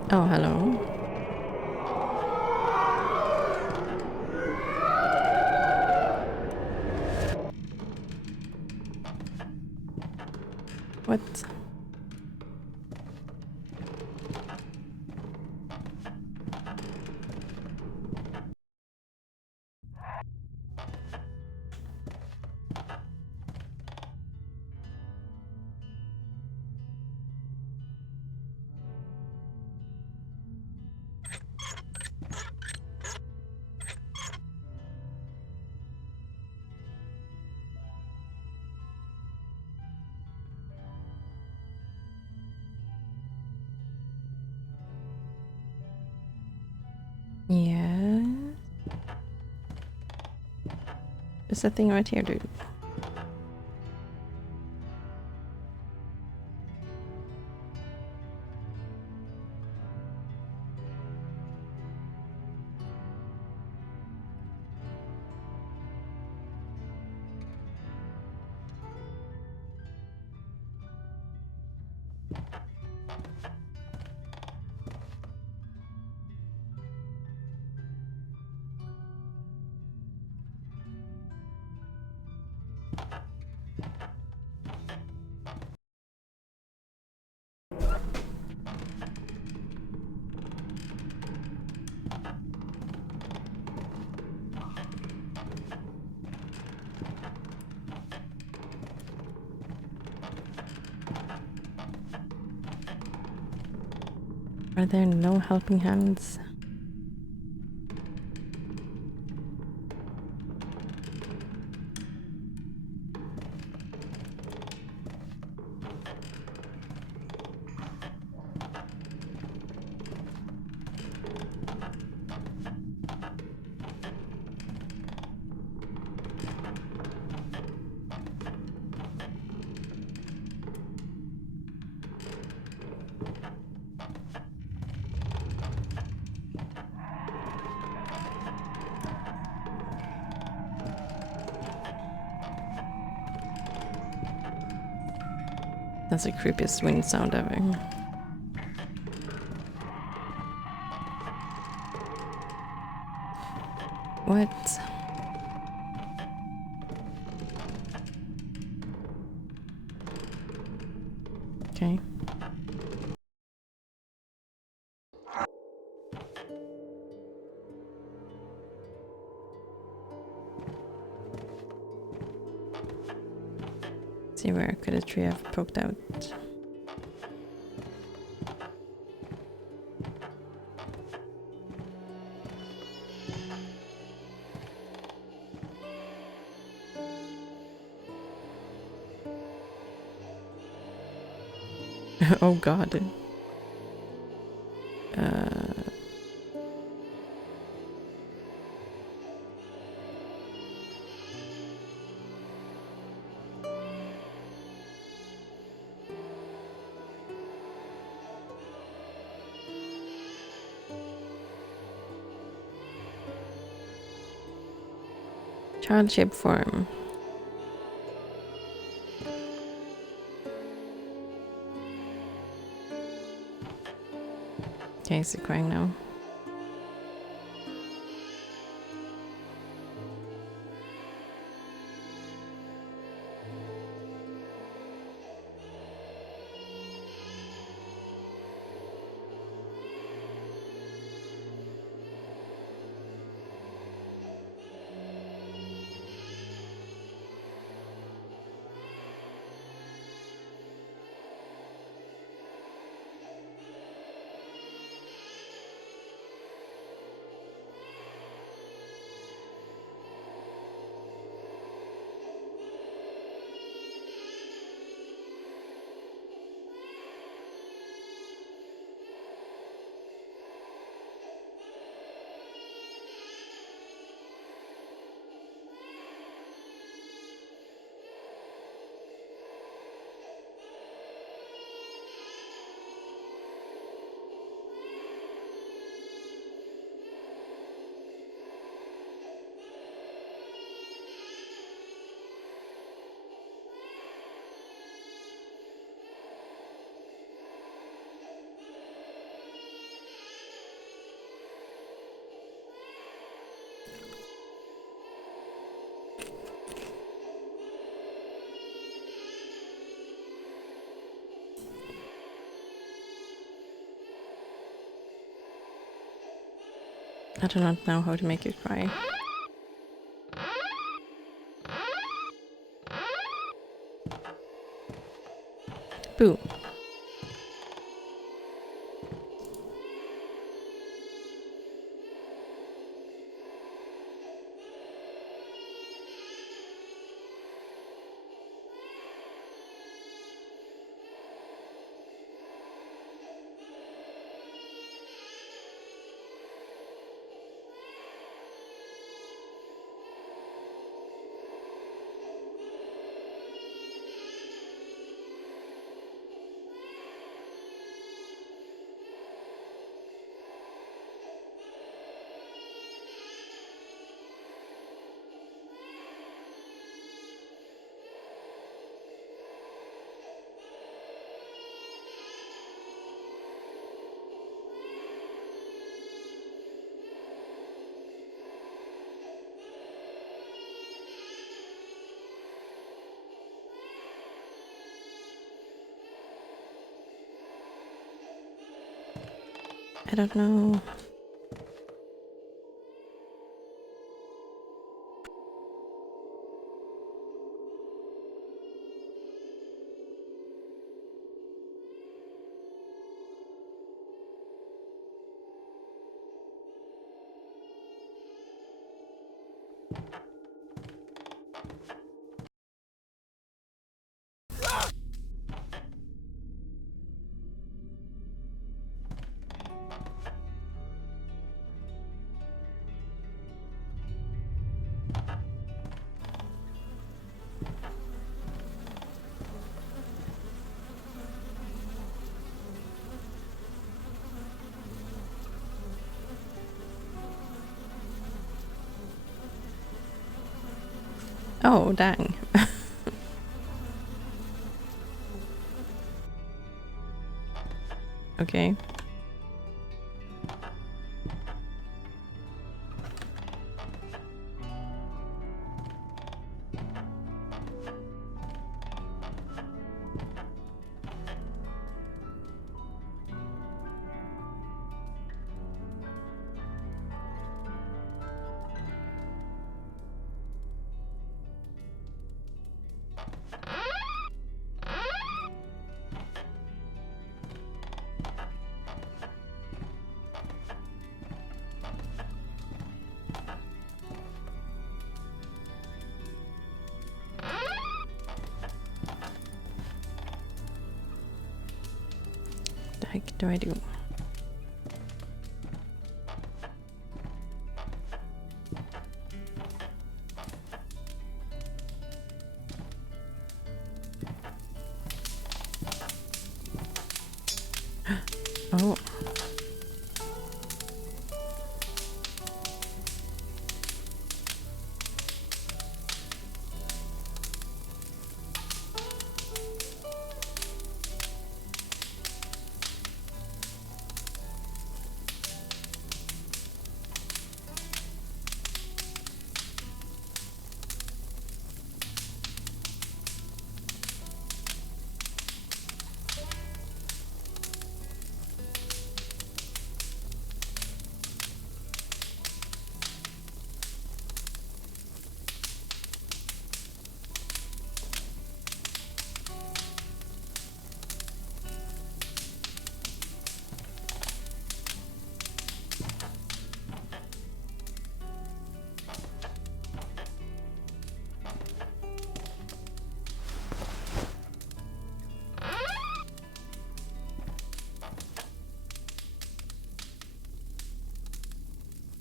Oh, hello. What? Yeah. There's a thing right here, dude. Are there no helping hands? That's the creepiest wind sound ever. What? Okay. See, where could a tree have poked out? Oh god. Child shape form. Okay, is it crying now? I do not know how to make you cry. Boo. I don't know. Oh, dang. Okay. The heck do I do? Oh.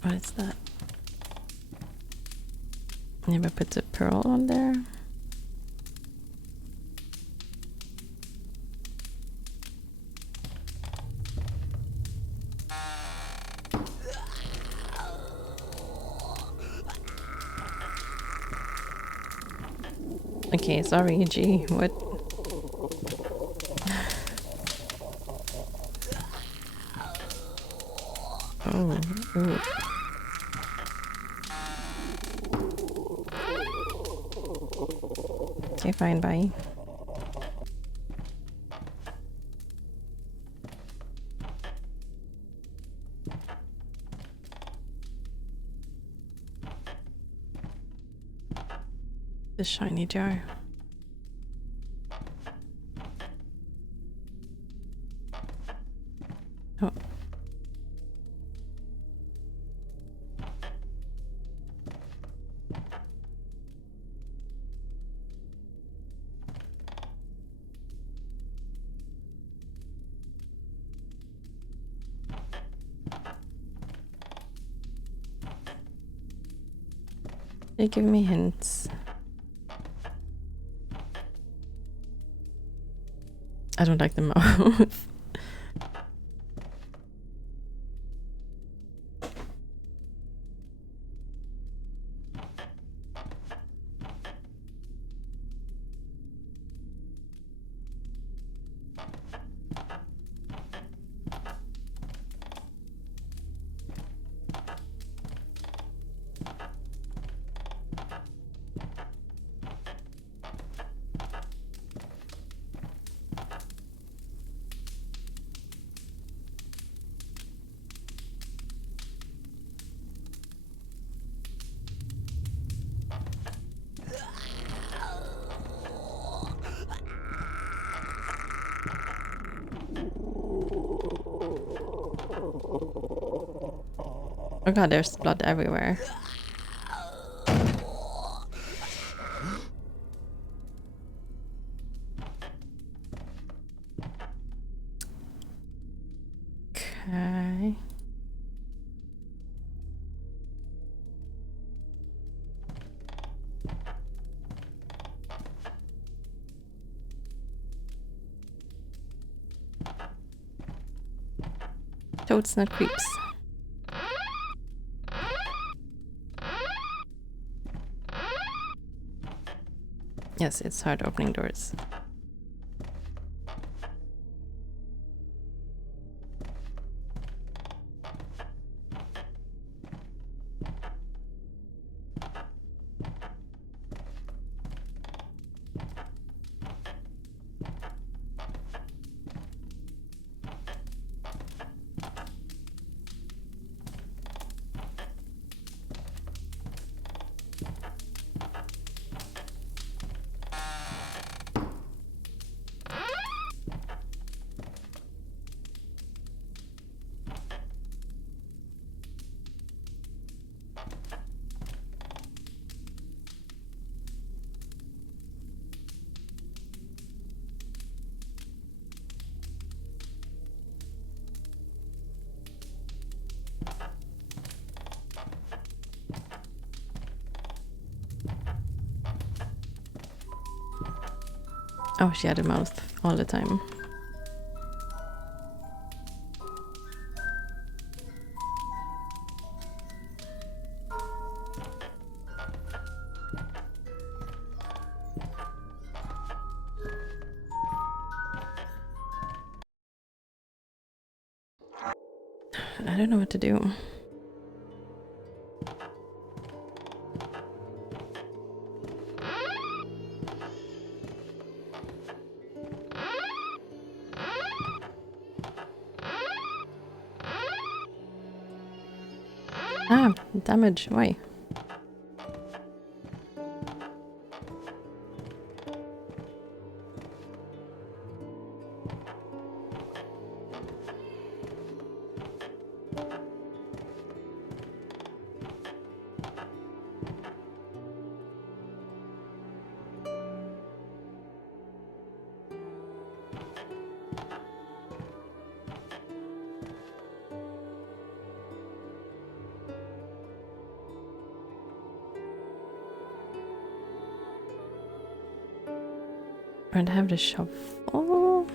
What is that? Never put a pearl on there. Okay, sorry, G. What? Oh, ooh. Okay, fine, bye. The shiny jar. Oh. They give me hints. I don't like the mouth. Oh god, there's blood everywhere. Okay. Toads, not creeps. Yes, it's hard opening doors. Oh, she had a mouth all the time. I don't know what to do. Ah, damage. Why? And have the shovel.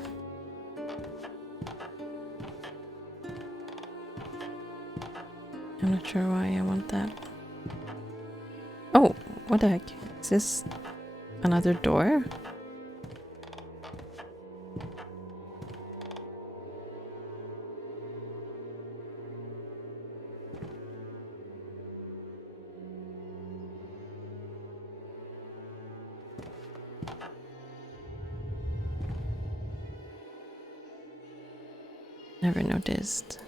I'm not sure why I want that. Oh, what the heck? Is this another door? Never noticed.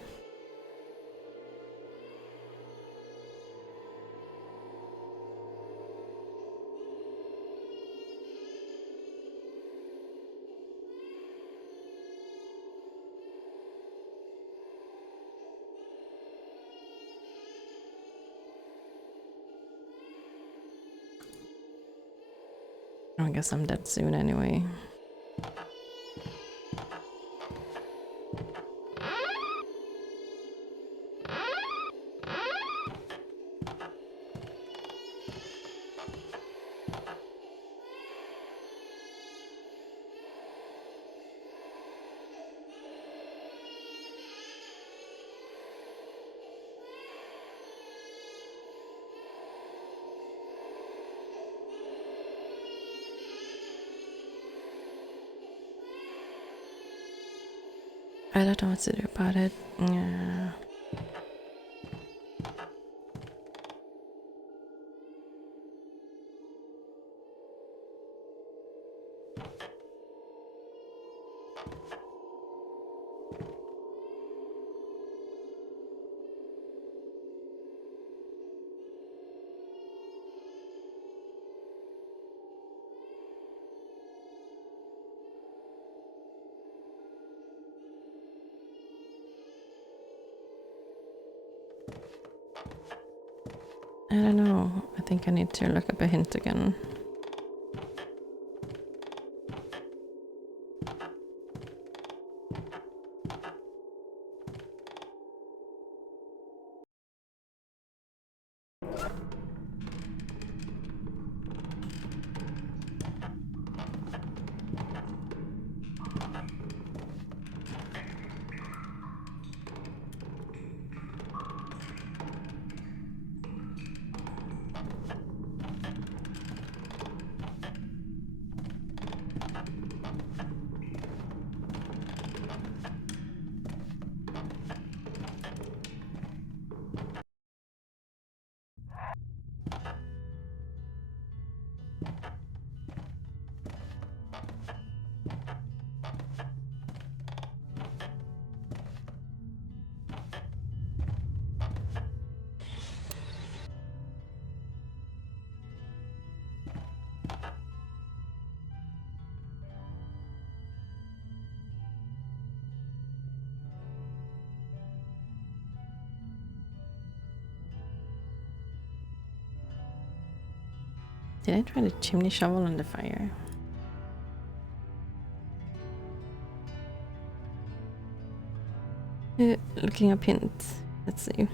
guess I'm dead soon anyway. I don't know what to do about it. Yeah. I don't know. I think I need to look up a hint again. Did I try the chimney shovel on the fire? Looking up hints. Let's see.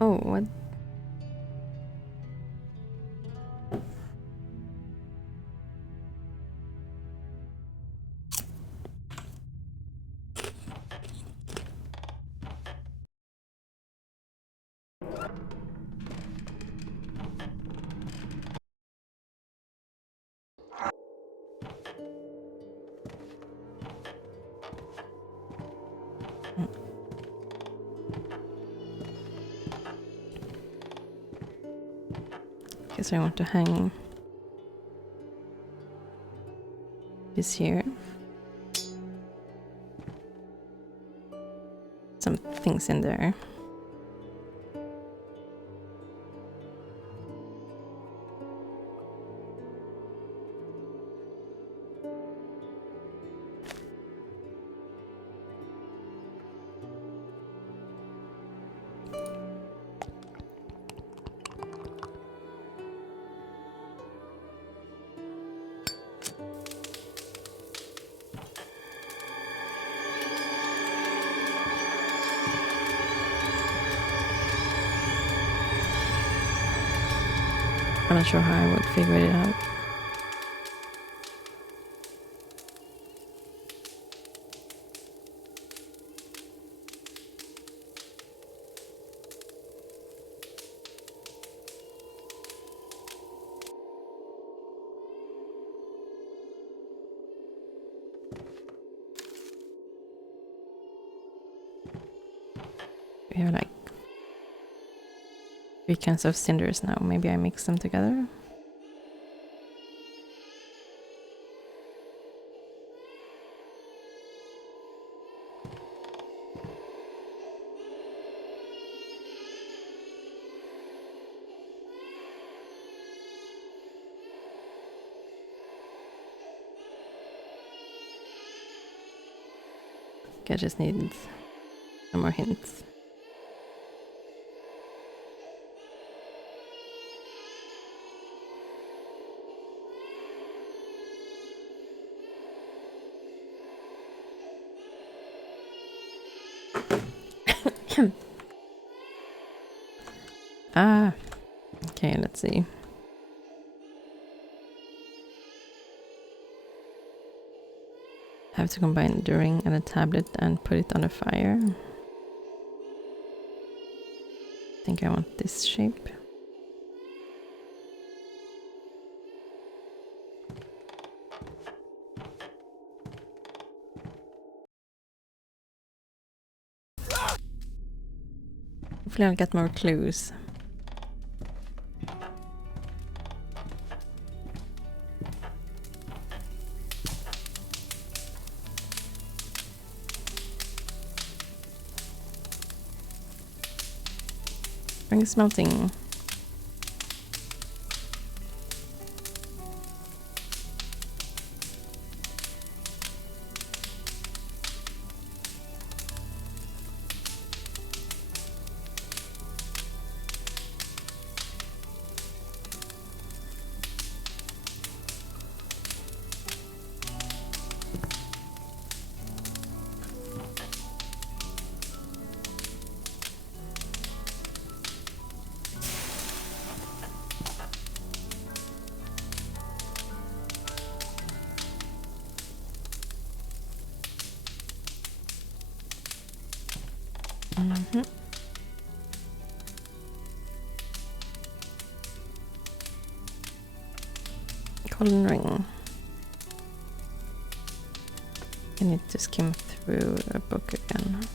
Oh, what? Guess I want to hang this here. Some things in there. I'm not sure how I would figure it out. We have like 3 kinds of cinders now. Maybe I mix them together. I just need some more hints. Okay, let's see. Have to combine the ring and a tablet and put it on a fire. I think I want this shape. Hopefully I'll get more clues. Ring is melting. Golden ring. I need to skim through a book again.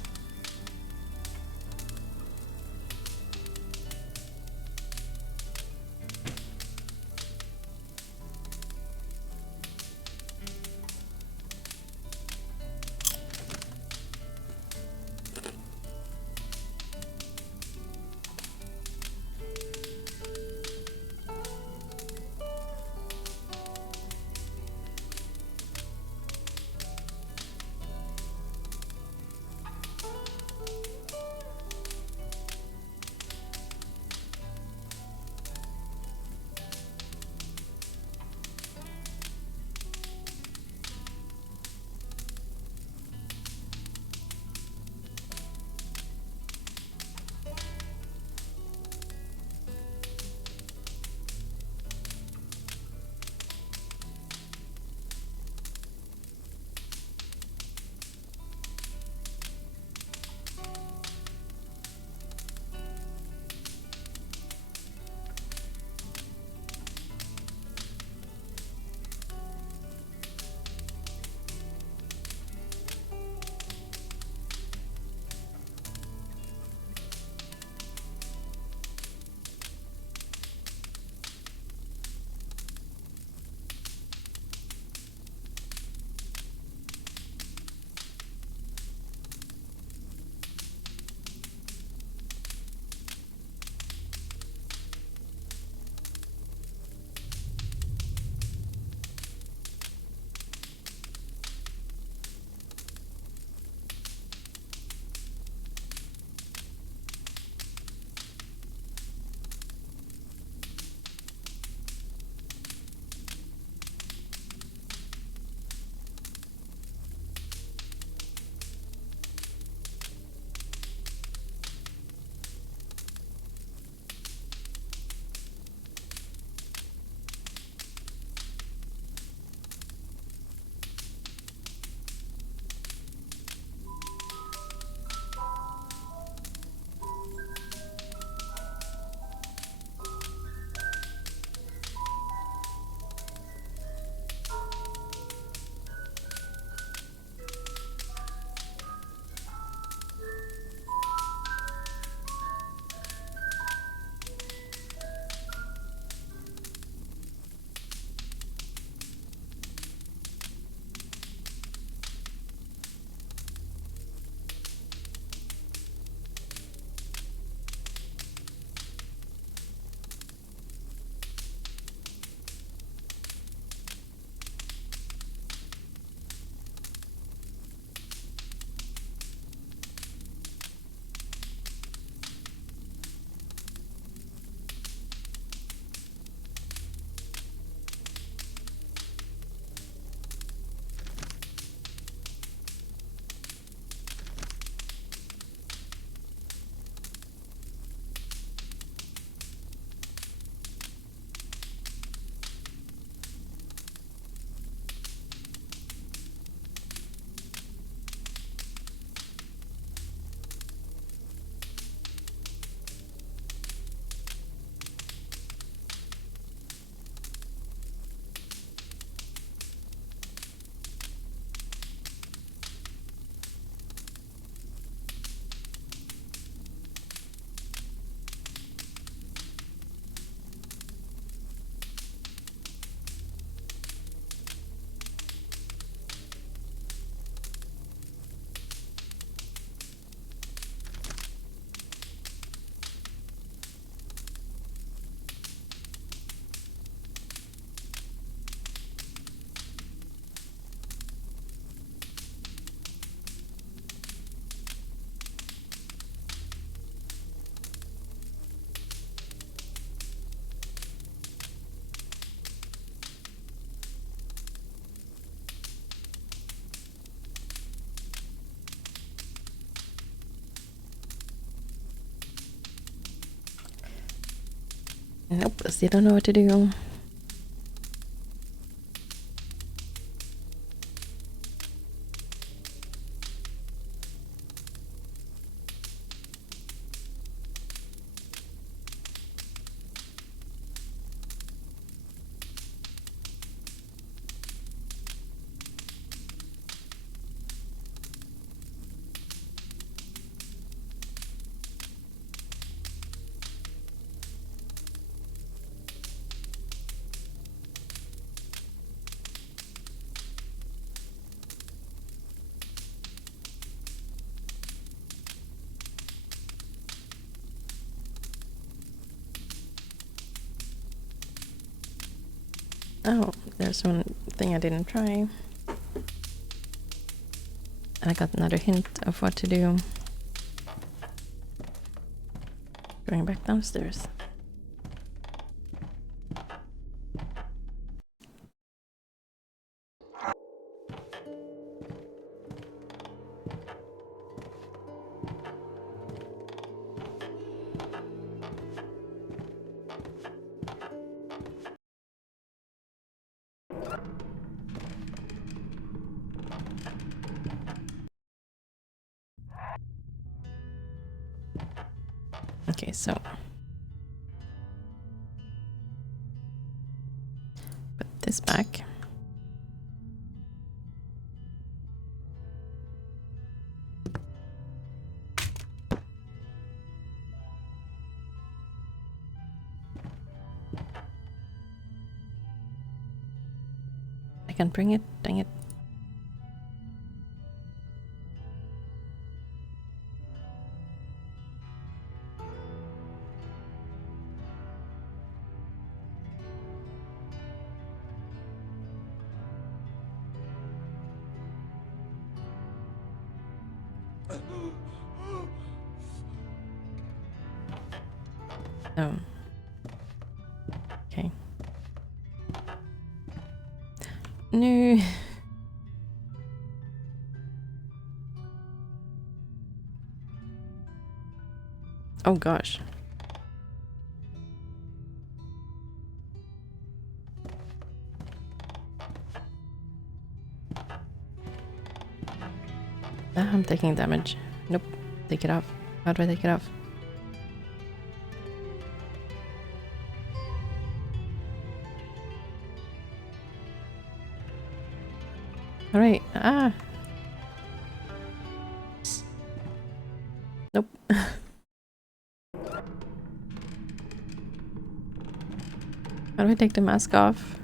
Nope, still don't know what to do. Oh, there's one thing I didn't try. I got another hint of what to do. Going back downstairs. Okay, so put this back. I can bring it, dang it. Oh. Okay. No. Oh gosh. Ah, I'm taking damage. Nope. Take it off. How do I take it off? Alright. Ah. Nope. How do I take the mask off?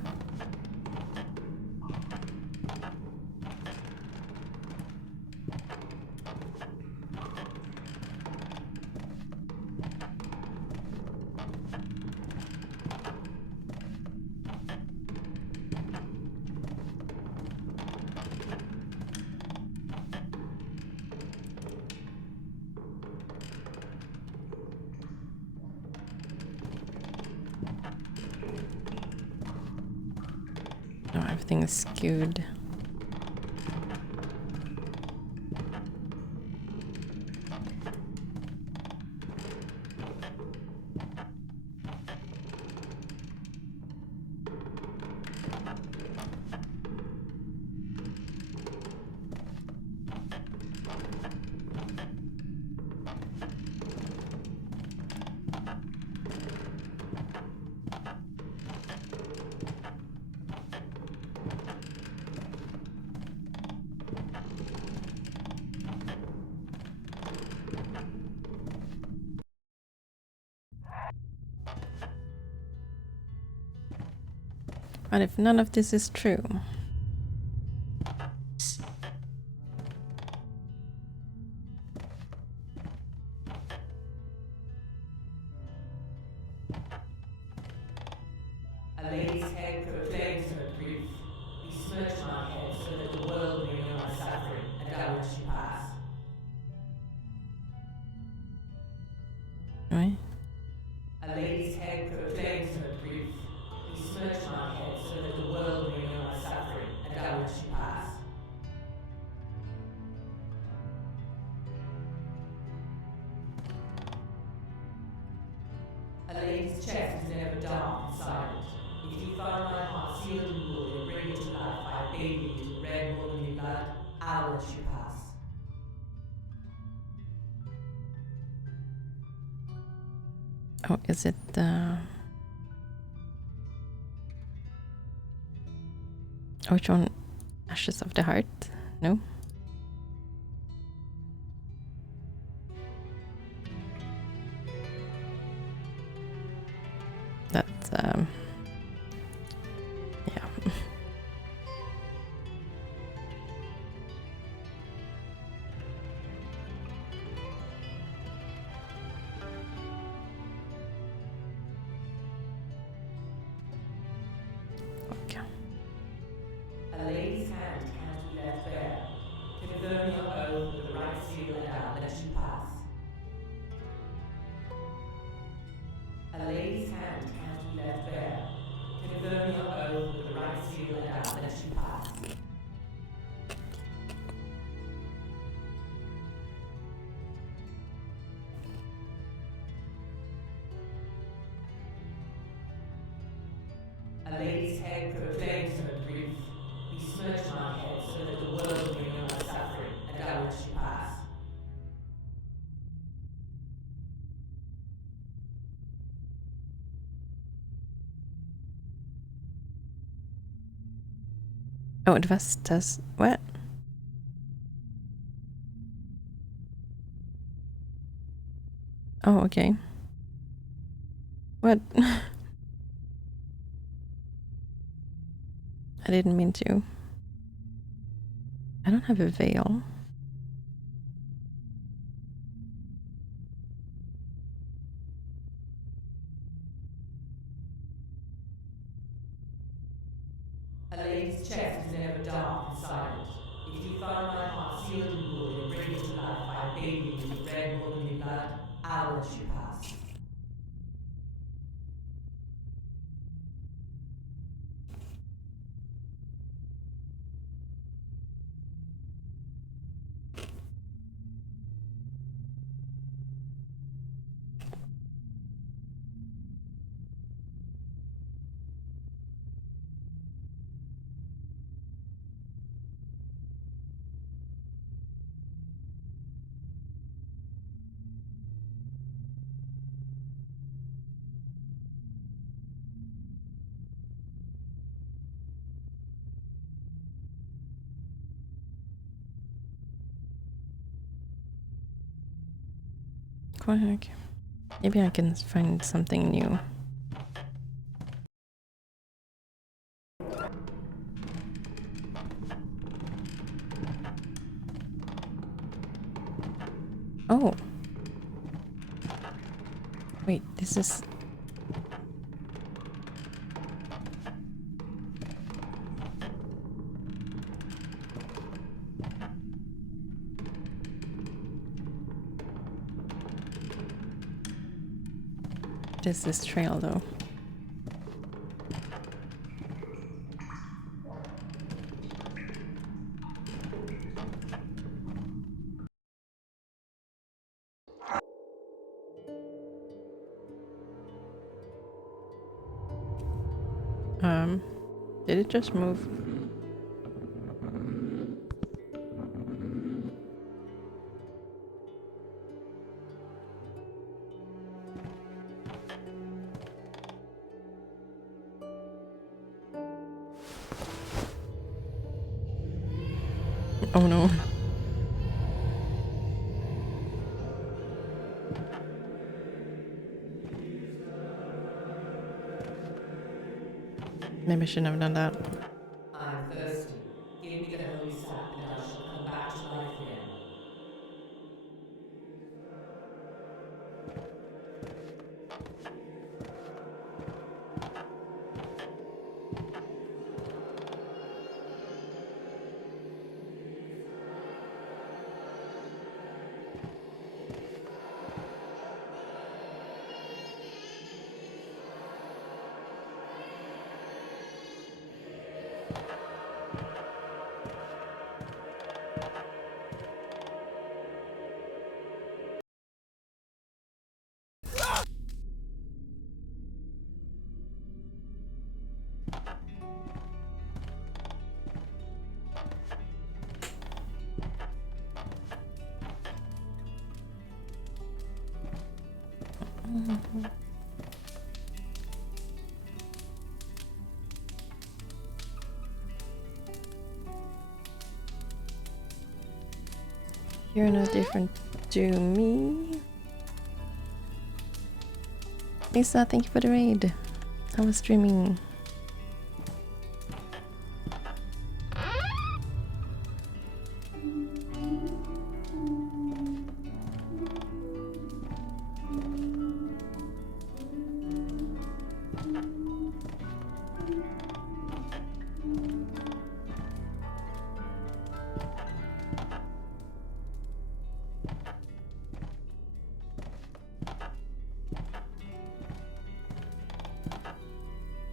No, everything is skewed. But if none of this is true, A lady's head proclaims her grief. Besmirch my head so that the world may know my suffering, and I will she pass. right? A lady's head proclaims her grief. Besmirch my head so that the world may know my suffering, and I will she pass. A lady's chest is never baby with red womanly blood, I'll let you pass. Oh, is it which one? Ashes of the Heart? No? That's yeah. Okay. A lady's hand can't be left bare. Confirm your oath with the right seal and I'll let you pass. A lady's hand can't be left bare. Confirm your oath with the right seal and I'll let you pass. A lady's head proclaims her grief. Besmirch my head so that the world may know my suffering, and I'll let you pass. Oh, the vest has what? Oh, okay. What? I didn't mean to. I don't have a veil. A lady's chest is never dark and silent. If you find my heart sealed in wood and bring it to life by bathing it with red womanly blood, I'll let you pass. Quack. Maybe I can find something new. Oh. Wait, this is... What is this trail, though? Did it just move? Oh no. Maybe I shouldn't have done that. I'm thirsty. Give me the holy sap and I shall come back to life again. You're no different to me. Lisa, thank you for the raid. I was streaming.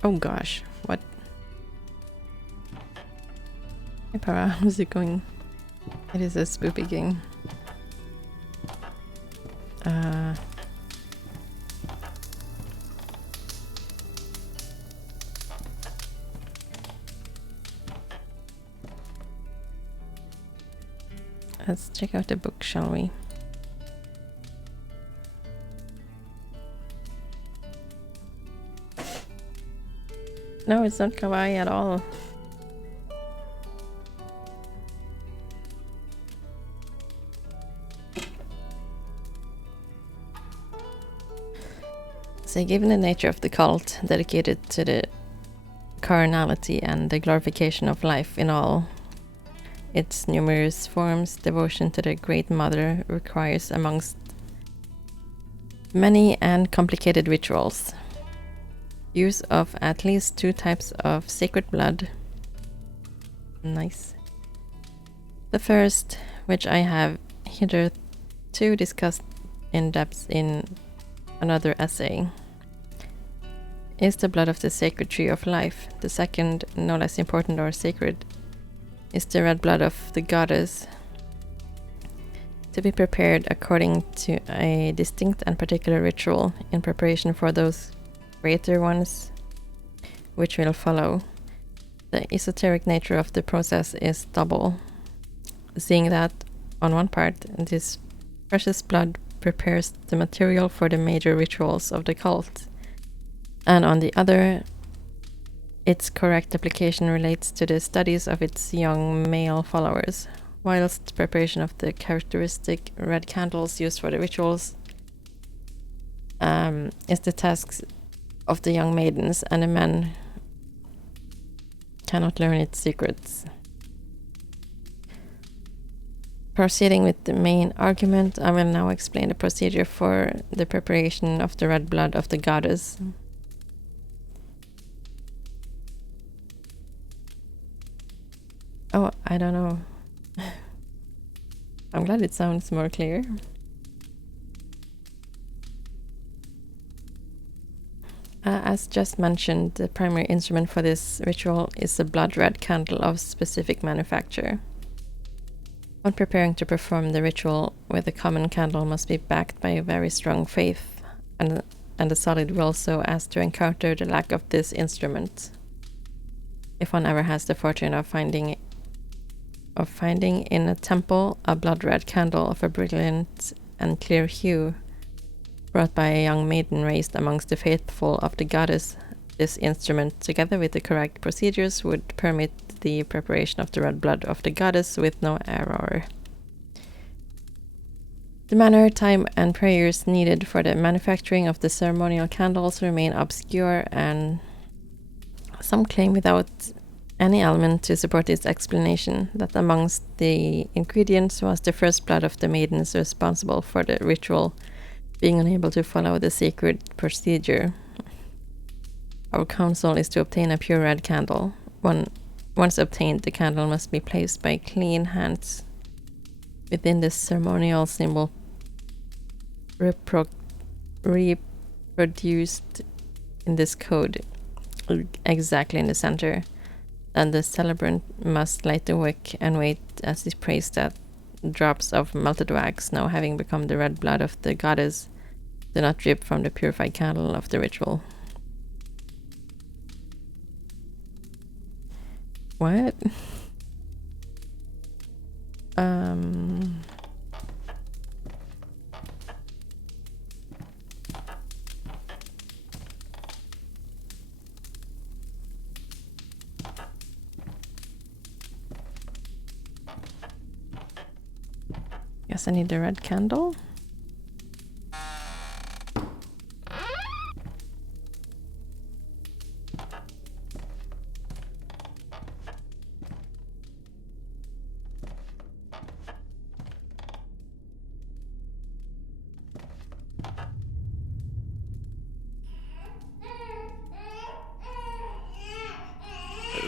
Oh gosh, what? Hey Para, how's it going? It is a spoopy game. Let's check out the book, shall we? No, it's not kawaii at all. So given the nature of the cult, dedicated to the carnality and the glorification of life in all its numerous forms, devotion to the Great Mother requires, amongst many and complicated rituals, use of at least 2 types of sacred blood. Nice. The first, which I have hitherto discussed in depth in another essay, is the blood of the sacred tree of life. The second, no less important or sacred, is the red blood of the goddess, to be prepared according to a distinct and particular ritual in preparation for those greater ones which will follow. The esoteric nature of the process is double, seeing that on one part this precious blood prepares the material for the major rituals of the cult, and on the other its correct application relates to the studies of its young male followers, whilst preparation of the characteristic red candles used for the rituals is the task of the young maidens, and the men cannot learn its secrets. Proceeding with the main argument, I will now explain the procedure for the preparation of the red blood of the goddess. Oh, I don't know. I'm glad it sounds more clear. As just mentioned, the primary instrument for this ritual is a blood red candle of specific manufacture. When preparing to perform the ritual with a common candle must be backed by a very strong faith and a solid will, so as to encounter the lack of this instrument. If one ever has the fortune of finding in a temple a blood red candle of a brilliant and clear hue, brought by a young maiden raised amongst the faithful of the goddess, this instrument, together with the correct procedures, would permit the preparation of the red blood of the goddess with no error. The manner, time, and prayers needed for the manufacturing of the ceremonial candles remain obscure, and some claim, without any element to support this explanation, that amongst the ingredients was the first blood of the maidens responsible for the ritual being unable to follow the sacred procedure. Our counsel is to obtain a pure red candle. Once obtained, the candle must be placed by clean hands within the ceremonial symbol reproduced in this code, exactly in the center. Then the celebrant must light the wick and wait as he prays that drops of melted wax, now having become the red blood of the goddess, do not drip from the purified candle of the ritual. What? Guess I need the red candle.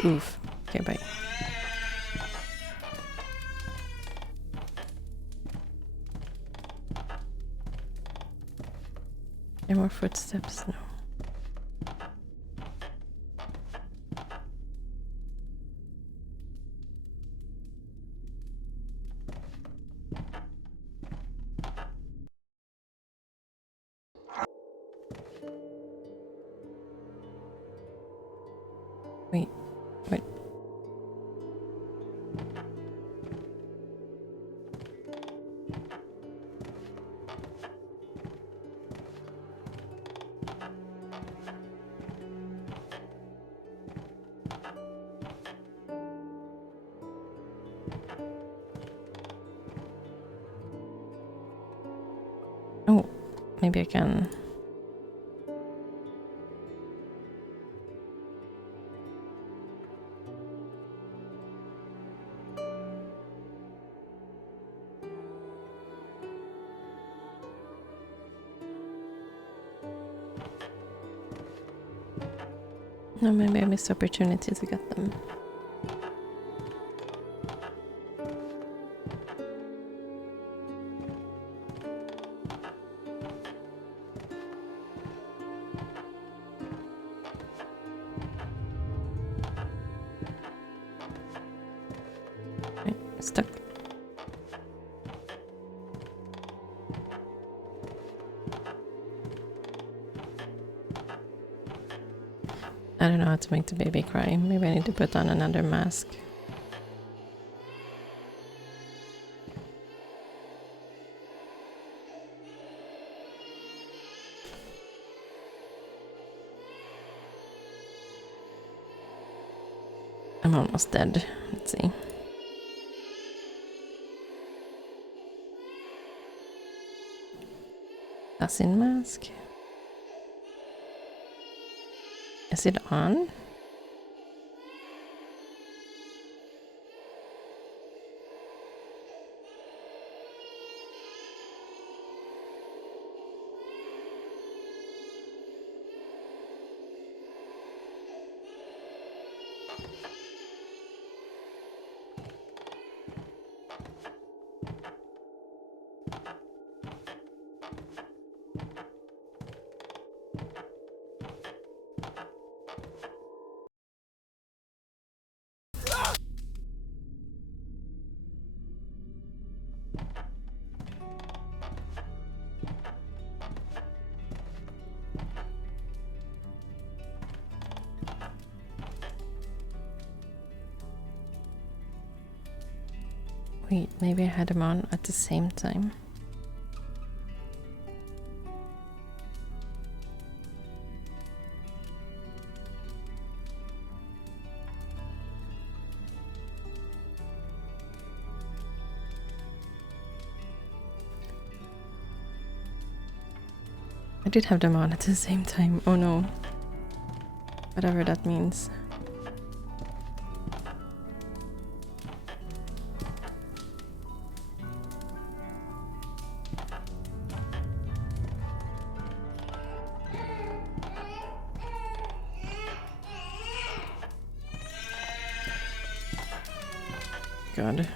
Oof. Okay, bye. Any more footsteps? No. Wait. Wait. Oh, maybe I can. No, maybe I missed opportunity to get them. Right, stuck. I don't know how to make the baby cry. Maybe I need to put on another mask. I'm almost dead. Let's see. Assassin mask. Is it on? Wait, maybe I had them on at the same time. I did have them on at the same time. Oh no. Whatever that means. God.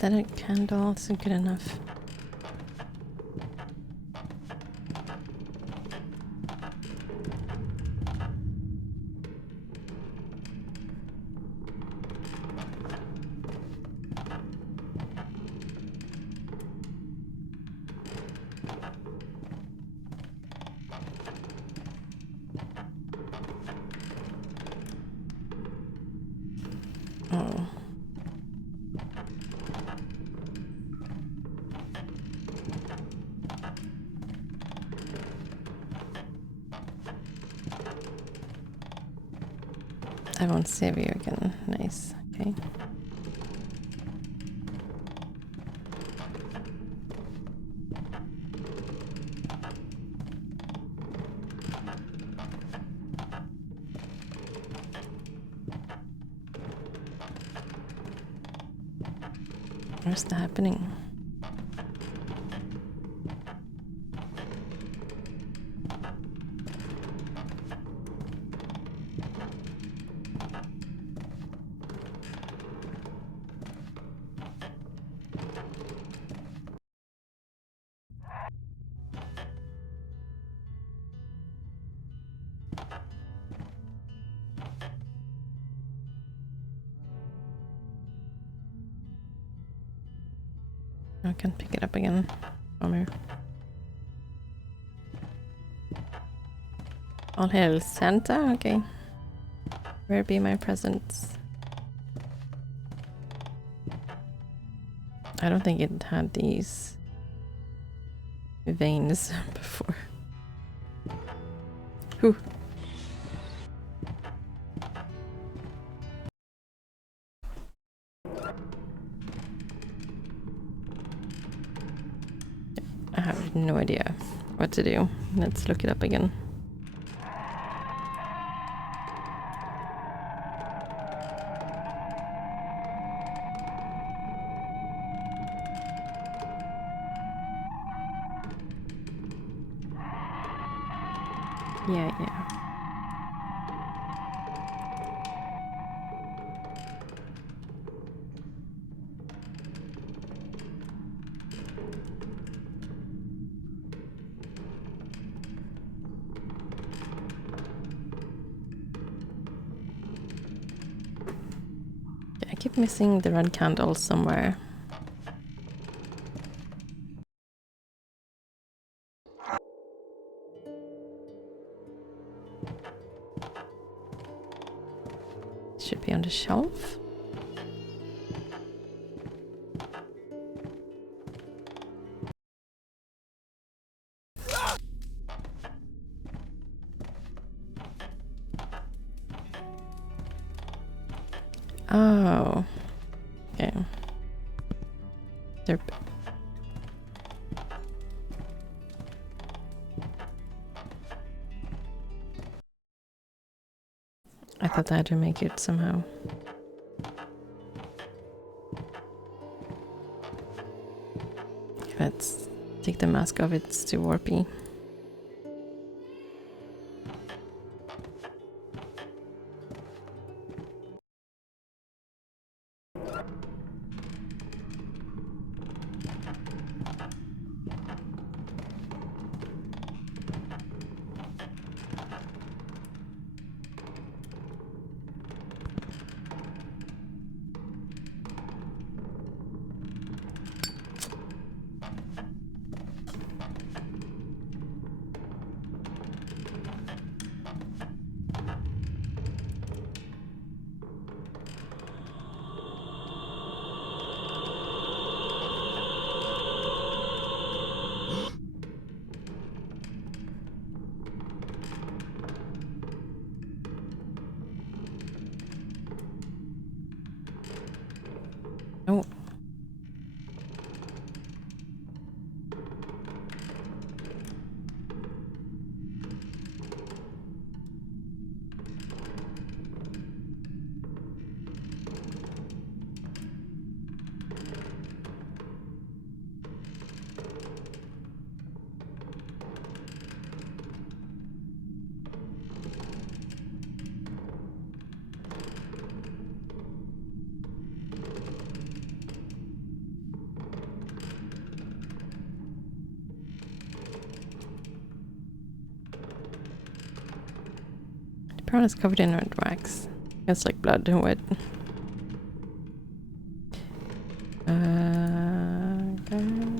that a candle isn't good enough? Oh. I won't save you again. Nice. Okay. What's happening? I can pick it up again. Bummer. All hail Santa? Okay. Where be my presents? I don't think it had these veins before. Whew. I have no idea what to do. Let's look it up again. Yeah. I keep missing the red candle somewhere. Should be on the shelf. Oh. Okay. Derp. I thought I had to make it somehow. Let's take the mask off, it's too warpy. crown is covered in red wax. It's like blood and wet. Okay.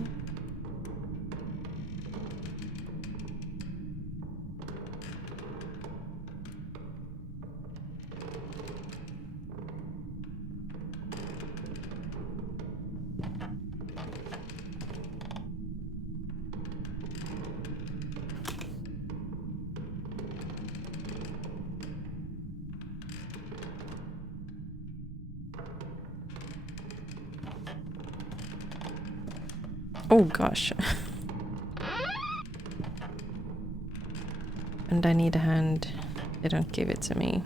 Oh gosh. And I need a hand. They don't give it to me.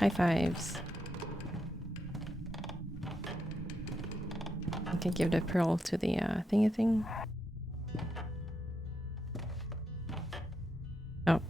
High fives. I can give the pearl to the thingy thing. Oh.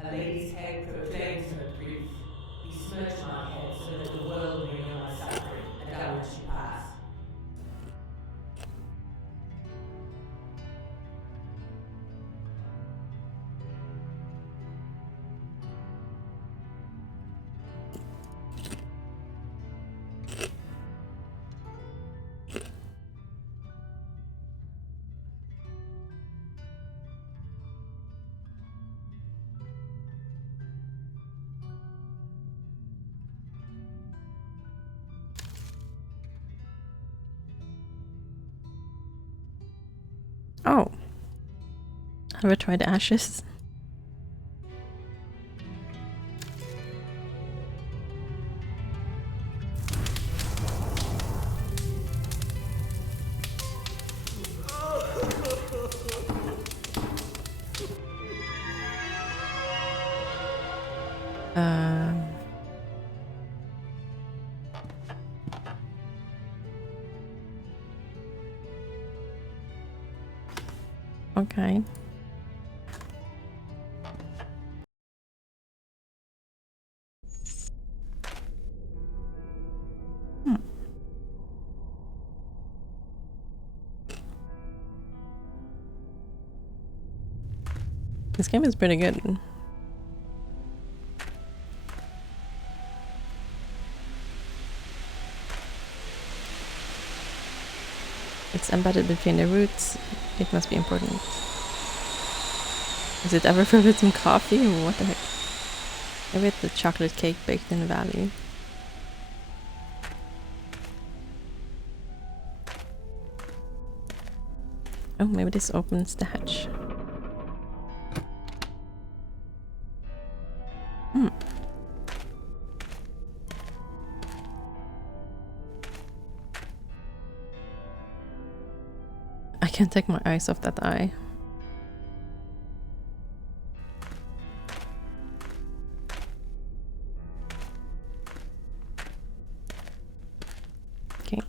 A lady's head proclaims her grief. Besmirch my head so that the world may know my suffering, and I will let you pass. Oh. Have I tried ashes? Okay. This game is pretty good. It's embedded between the roots. It must be important. Is it ever filled with some coffee? What the heck? Maybe it's the chocolate cake baked in the valley. Oh, maybe this opens the hatch. I can't take my eyes off that eye. Okay.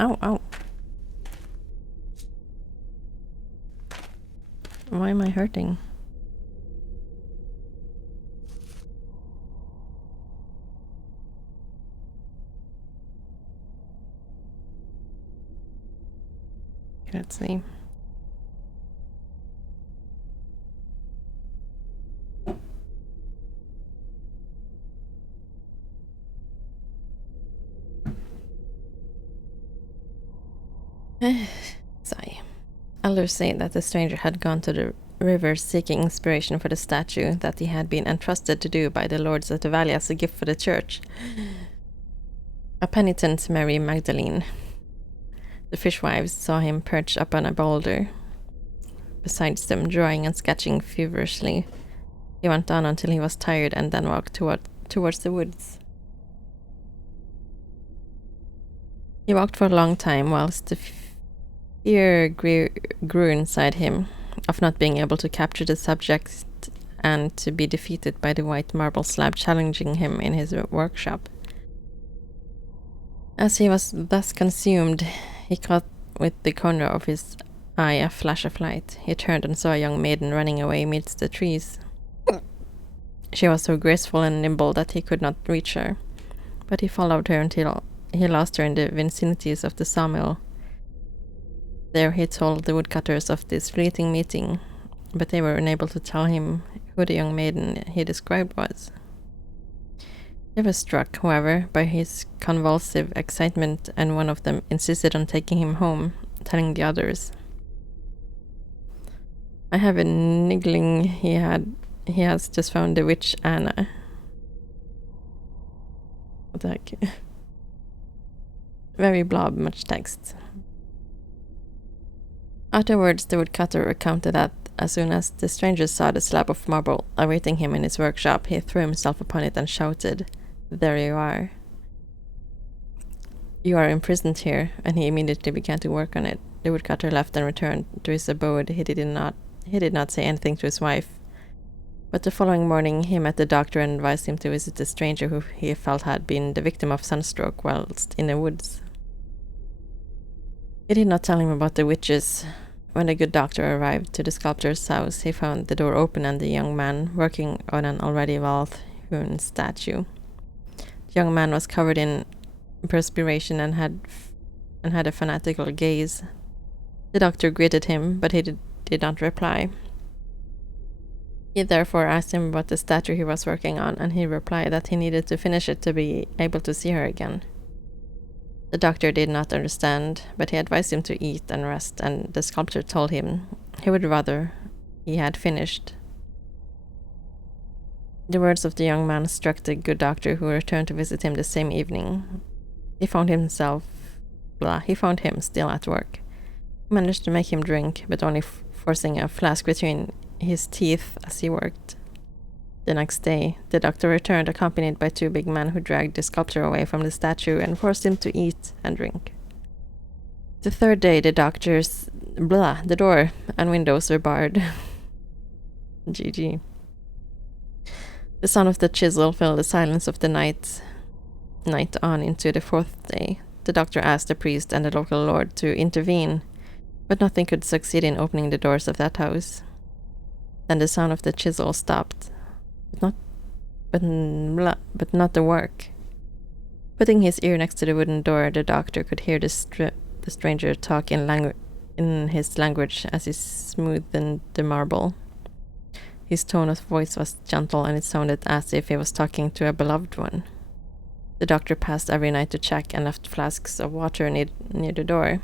Ow, ow. Why am I hurting? Let's see. Sigh. Elders say that the stranger had gone to the river seeking inspiration for the statue that he had been entrusted to do by the lords of the valley as a gift for the church. A penitent Mary Magdalene. The fishwives saw him perched upon a boulder besides them, drawing and sketching feverishly. He went on until he was tired and then walked towards the woods. He walked for a long time whilst the fear grew inside him of not being able to capture the subject and to be defeated by the white marble slab challenging him in his workshop. As he was thus consumed, he caught with the corner of his eye a flash of light. He turned and saw a young maiden running away amidst the trees. She was so graceful and nimble that he could not reach her, but he followed her until he lost her in the vicinities of the sawmill. There he told the woodcutters of this fleeting meeting, but they were unable to tell him who the young maiden he described was. They were struck, however, by his convulsive excitement, and one of them insisted on taking him home, telling the others, "I have a niggling he has just found the witch Anna." What the heck? Very blob, much text. Afterwards, the woodcutter recounted that as soon as the stranger saw the slab of marble awaiting him in his workshop, he threw himself upon it and shouted, "There you are. You are imprisoned here," and he immediately began to work on it. The woodcutter left and returned to his abode. He did not say anything to his wife, but the following morning he met the doctor and advised him to visit the stranger who he felt had been the victim of sunstroke whilst in the woods. He did not tell him about the witches. When the good doctor arrived to the sculptor's house, he found the door open and the young man working on an already well-hewn statue. The young man was covered in perspiration and had a fanatical gaze. The doctor greeted him, but he did not reply. He therefore asked him about the statue he was working on, and he replied that he needed to finish it to be able to see her again. The doctor did not understand, but he advised him to eat and rest, and the sculptor told him he would rather he had finished. The words of the young man struck the good doctor, who returned to visit him the same evening. He found him still at work. He managed to make him drink, but only forcing a flask between his teeth as he worked. The next day, the doctor returned, accompanied by two big men who dragged the sculptor away from the statue and forced him to eat and drink. The third day, the door and windows were barred. GG. The sound of the chisel filled the silence of the night on into the fourth day. The doctor asked the priest and the local lord to intervene, but nothing could succeed in opening the doors of that house. Then the sound of the chisel stopped, but not the work. Putting his ear next to the wooden door, the doctor could hear the stranger talk in his language as he smoothed the marble. His tone of voice was gentle, and it sounded as if he was talking to a beloved one. The doctor passed every night to check and left flasks of water near the door.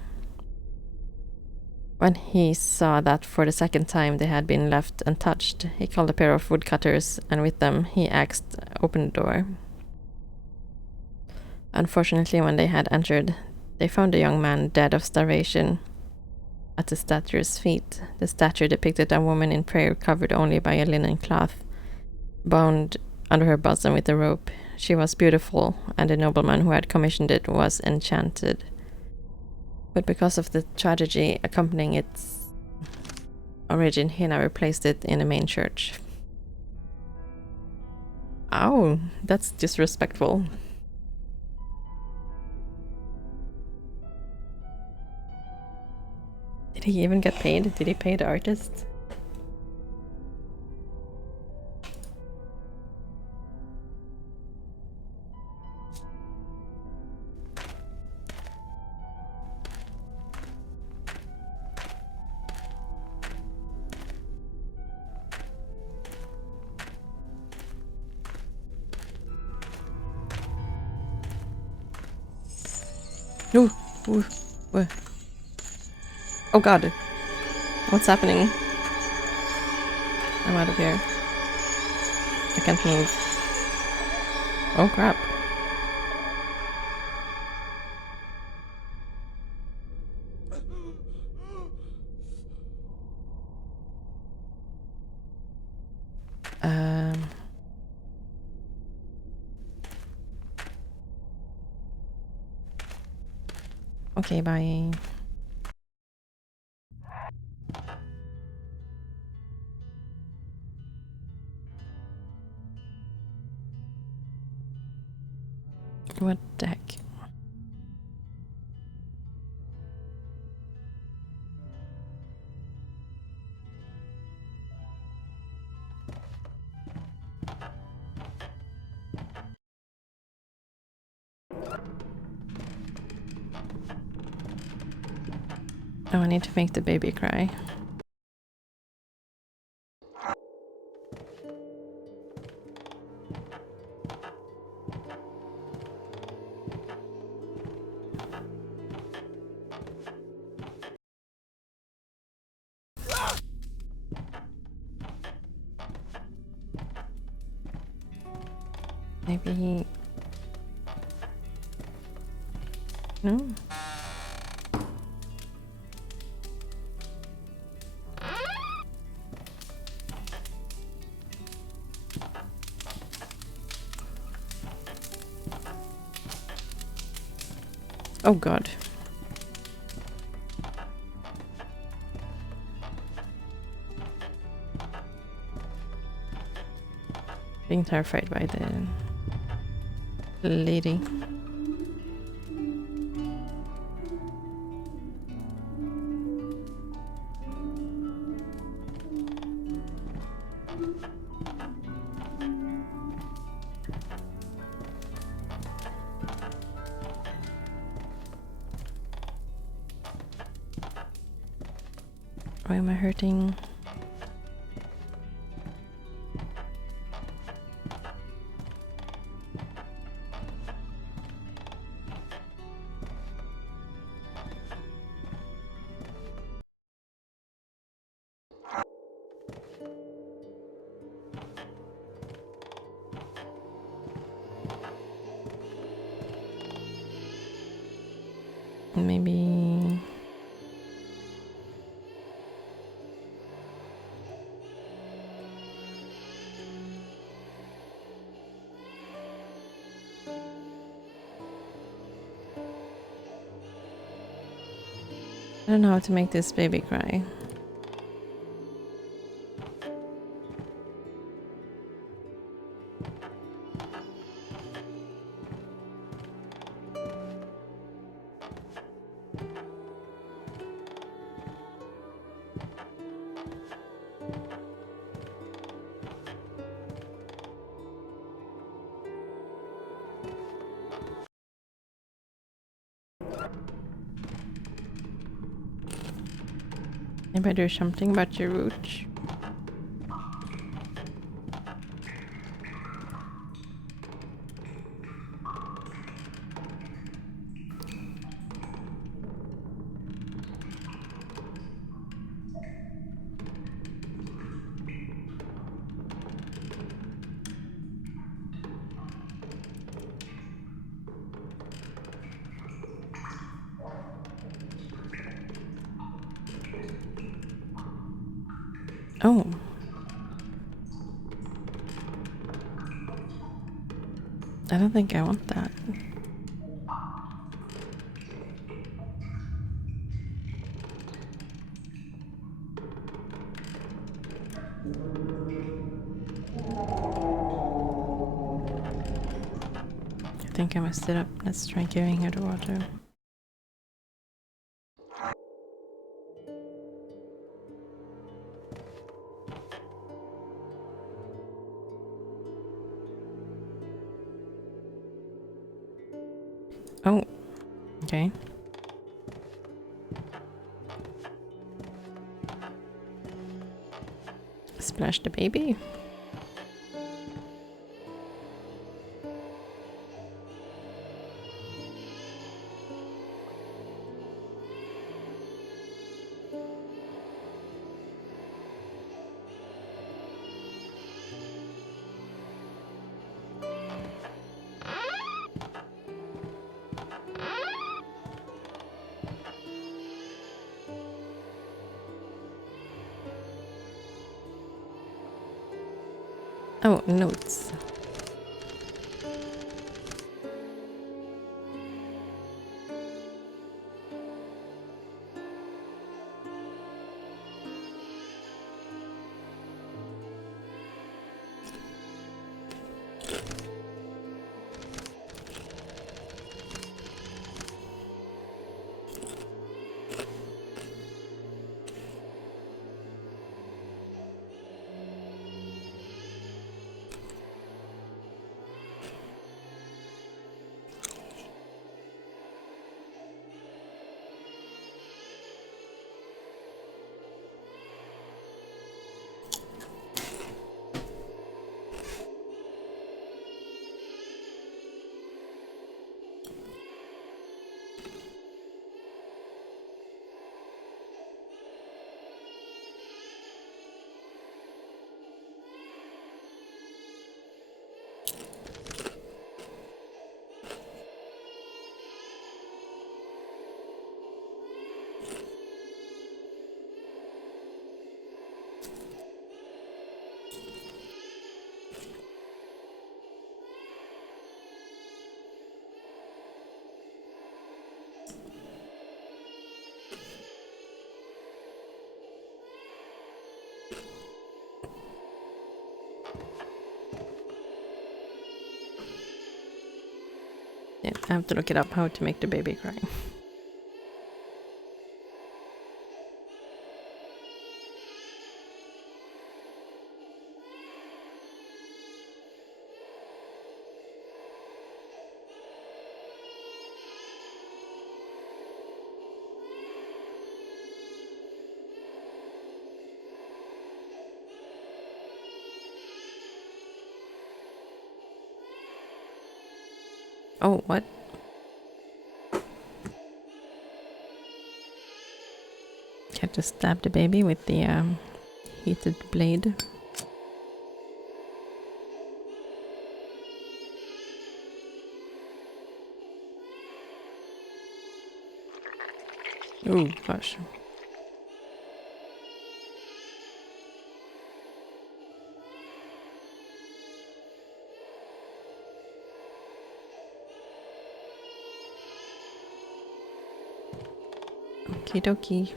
When he saw that for the second time they had been left untouched, he called a pair of woodcutters, and with them he axed open the door. Unfortunately, when they had entered, they found the young man dead of starvation at the statue's feet. The statue depicted a woman in prayer, covered only by a linen cloth, bound under her bosom with a rope. She was beautiful, and the nobleman who had commissioned it was enchanted. But because of the tragedy accompanying its origin, he never placed it in the main church. Oh, that's disrespectful. Did he even get paid? Did he pay the artist? Ooh, ooh, ooh. Oh god. What's happening? I'm out of here. I can't move. Oh crap. Okay, bye. What the heck? Oh, I need to make the baby cry. Maybe... No? Oh god. Being terrified by the lady. Why am I hurting? Maybe... I don't know how to make this baby cry. Maybe do something about your roots. Oh. I don't think I want that. I think I messed it up. Let's try giving her the water. Oh, okay. Splash the baby. Oh, notes. Yeah, I have to look it up how to make the baby cry. Oh, what? Can't just stab the baby with the heated blade. Oh gosh. Okie dokie.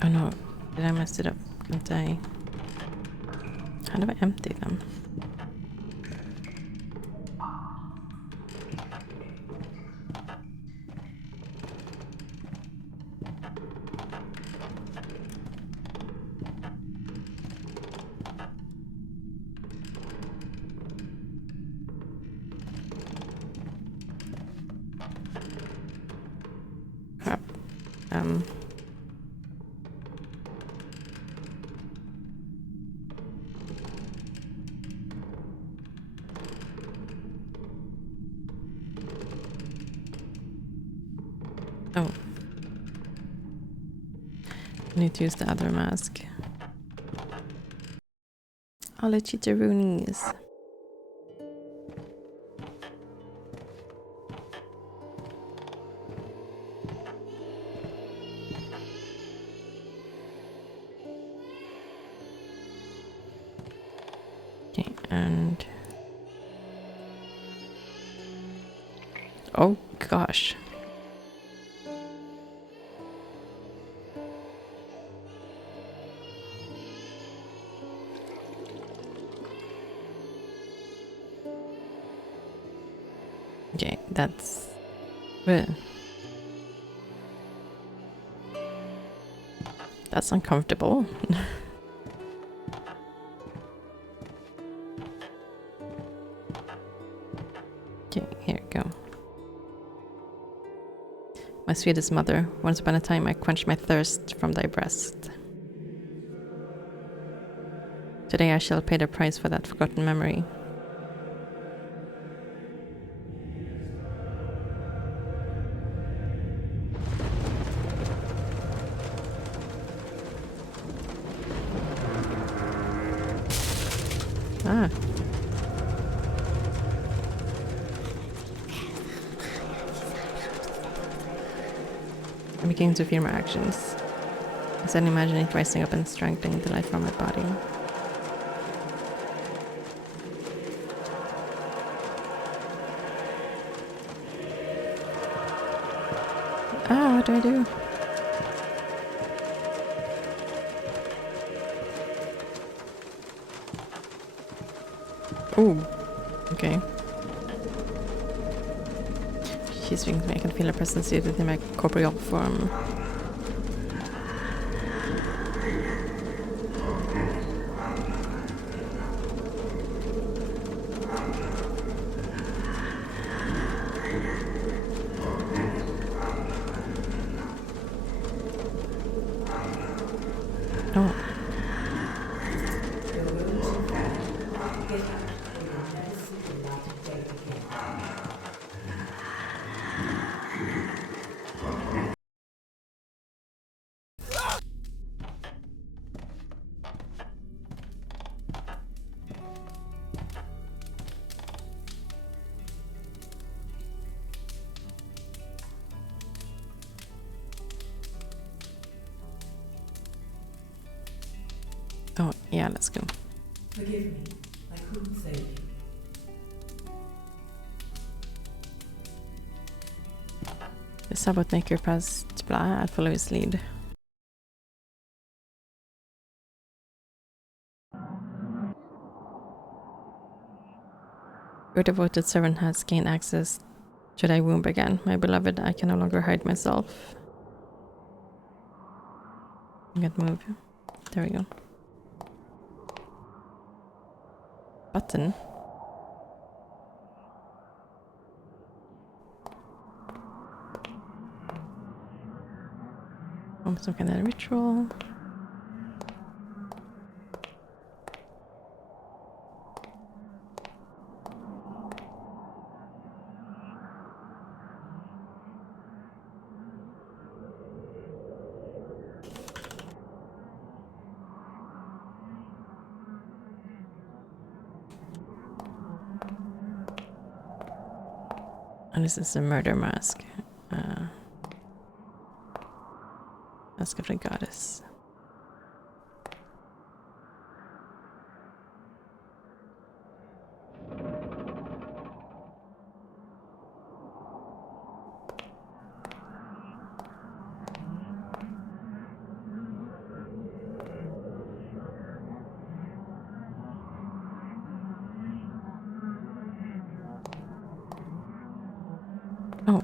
Oh no, did I mess it up? Can't I? How do I empty them? Crap. Oh. I need to use the other mask. I'll let you to Roonies. Okay, and... Oh gosh. Okay, that's... That's uncomfortable. Okay, here we go. My sweetest mother, once upon a time I quenched my thirst from thy breast. Today I shall pay the price for that forgotten memory. Ah. I'm beginning to feel my actions. I suddenly imagine it rising up and strangling the life from my body. Ah, what do I do? Oh, okay. She's speaking to me. I can feel her presence seated in my corporeal form. Oh, yeah, let's go. Forgive me. I couldn't save you. The Sabbath Maker passed blah, I'll follow his lead. Your devoted servant has gained access to thy womb again. My beloved, I can no longer hide myself. I can't move. There we go. Button. Some kind of ritual. And this is a murder mask. Mask of the goddess. Oh.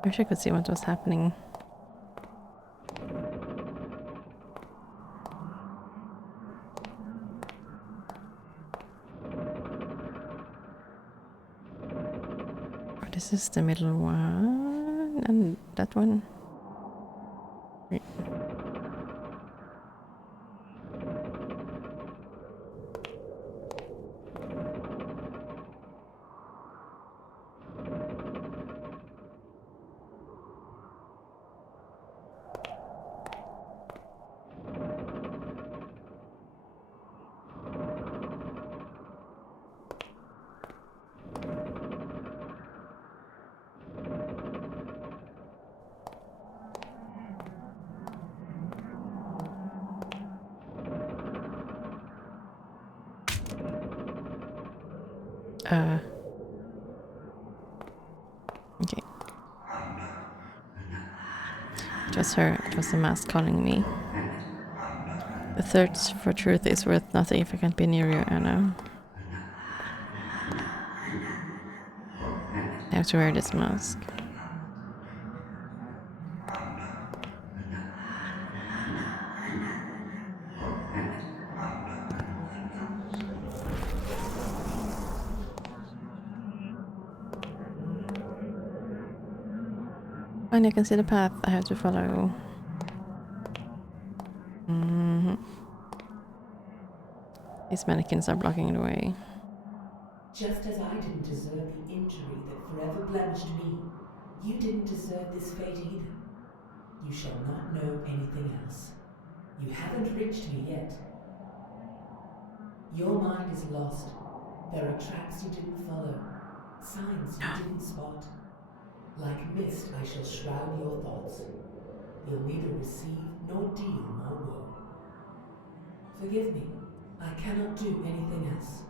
I wish I could see what was happening. Oh, this is the middle one, and that one. Wait. Okay. It was her. It was the mask calling me. The thirst for truth is worth nothing if I can't be near you, Anna. I have to wear this mask. And I can see the path I have to follow. These mannequins are blocking the way. Just as I didn't deserve the injury that forever blemished me, you didn't deserve this fate either. You shall not know anything else. You haven't reached me yet. Your mind is lost. There are tracks you didn't follow, signs you didn't spot. Like mist, I shall shroud your thoughts. You'll neither receive nor deal more woe. Forgive me. I cannot do anything else.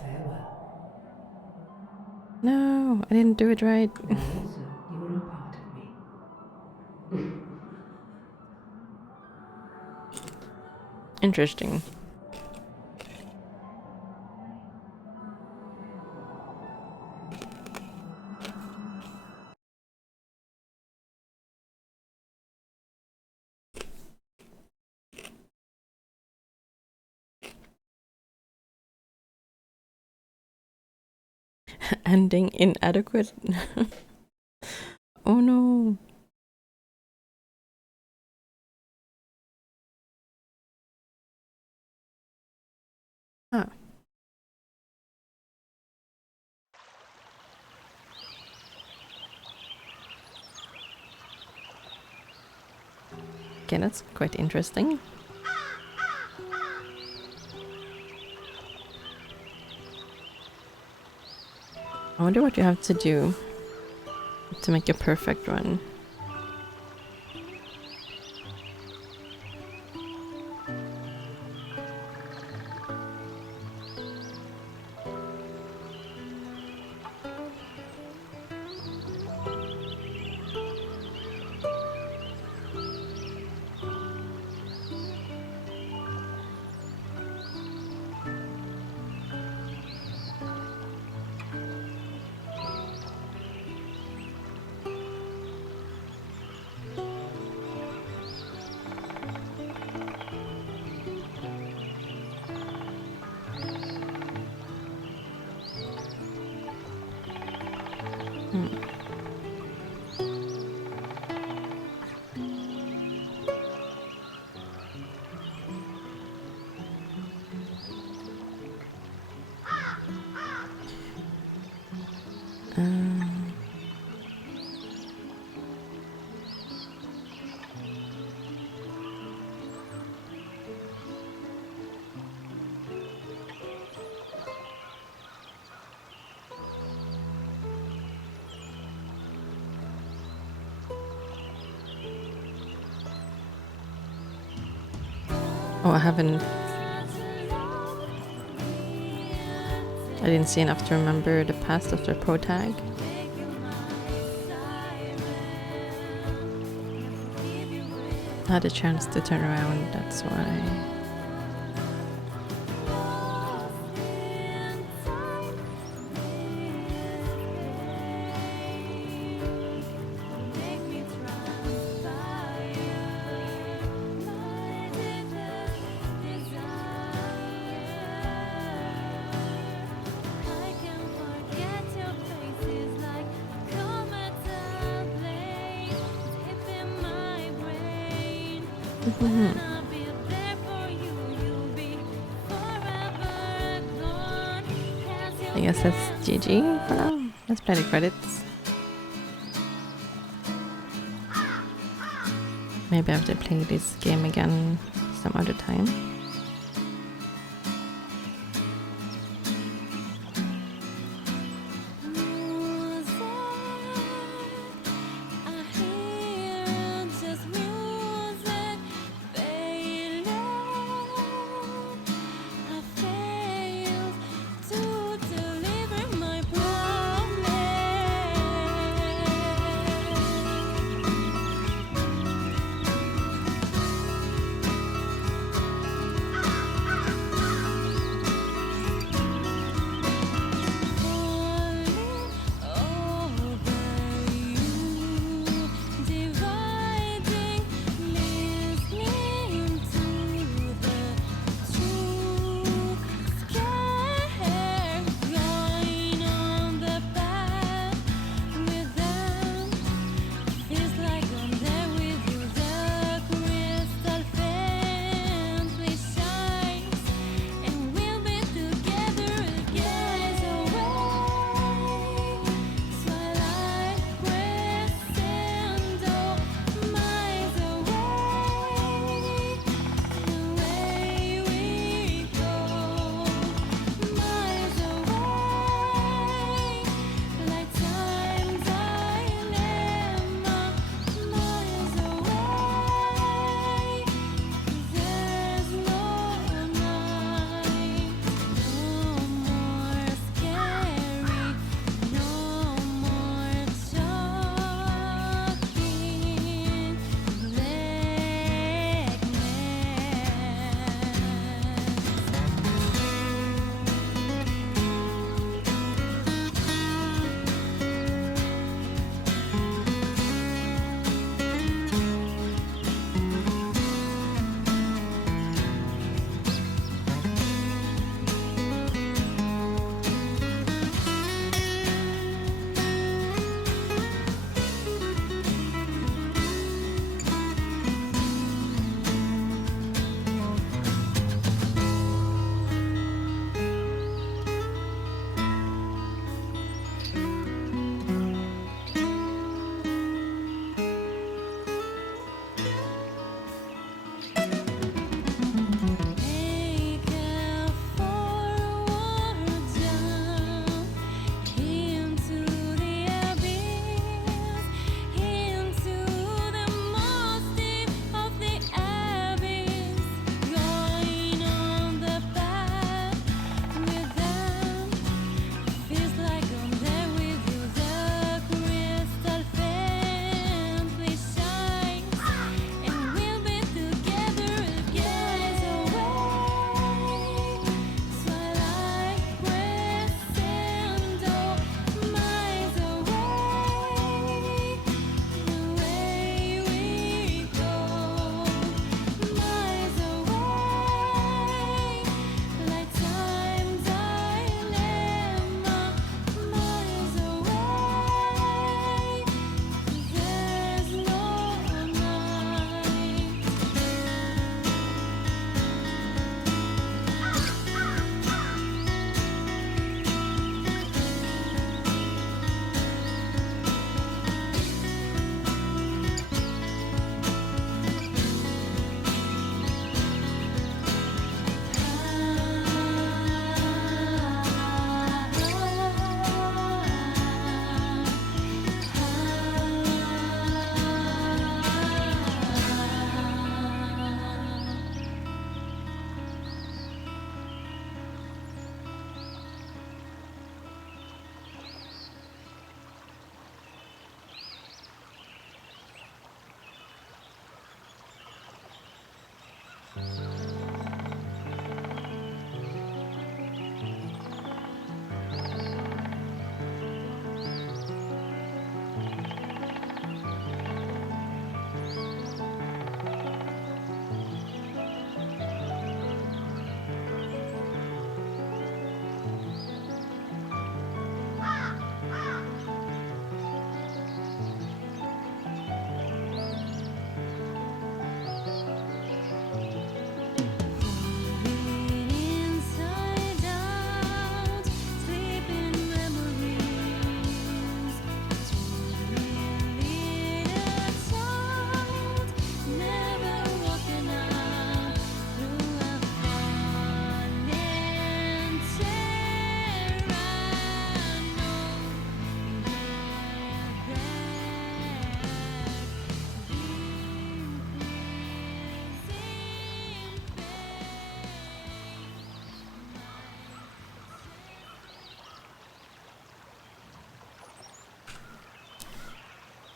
Farewell. No, I didn't do it right. Now also you are a part of me. Interesting. Ending inadequate. Oh no. Ah. Okay, that's quite interesting. I wonder what you have to do to make a perfect one. Oh, I didn't see enough to remember the past of the pro tag. I had a chance to turn around, that's why. I guess that's GG for now. Let's play the credits. Maybe I have to play this game again some other time.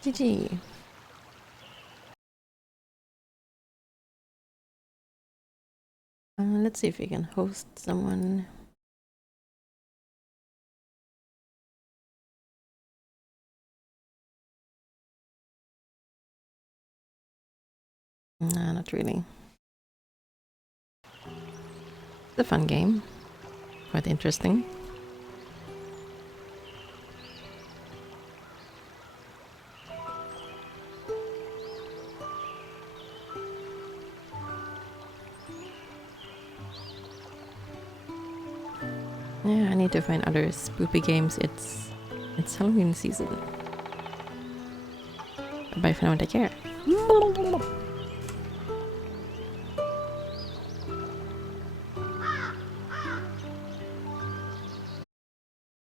GG. Let's see if we can host someone. Nah, not really. It's a fun game. Quite interesting. Yeah, I need to find other spoopy games. It's Halloween season. Bye for now and take care.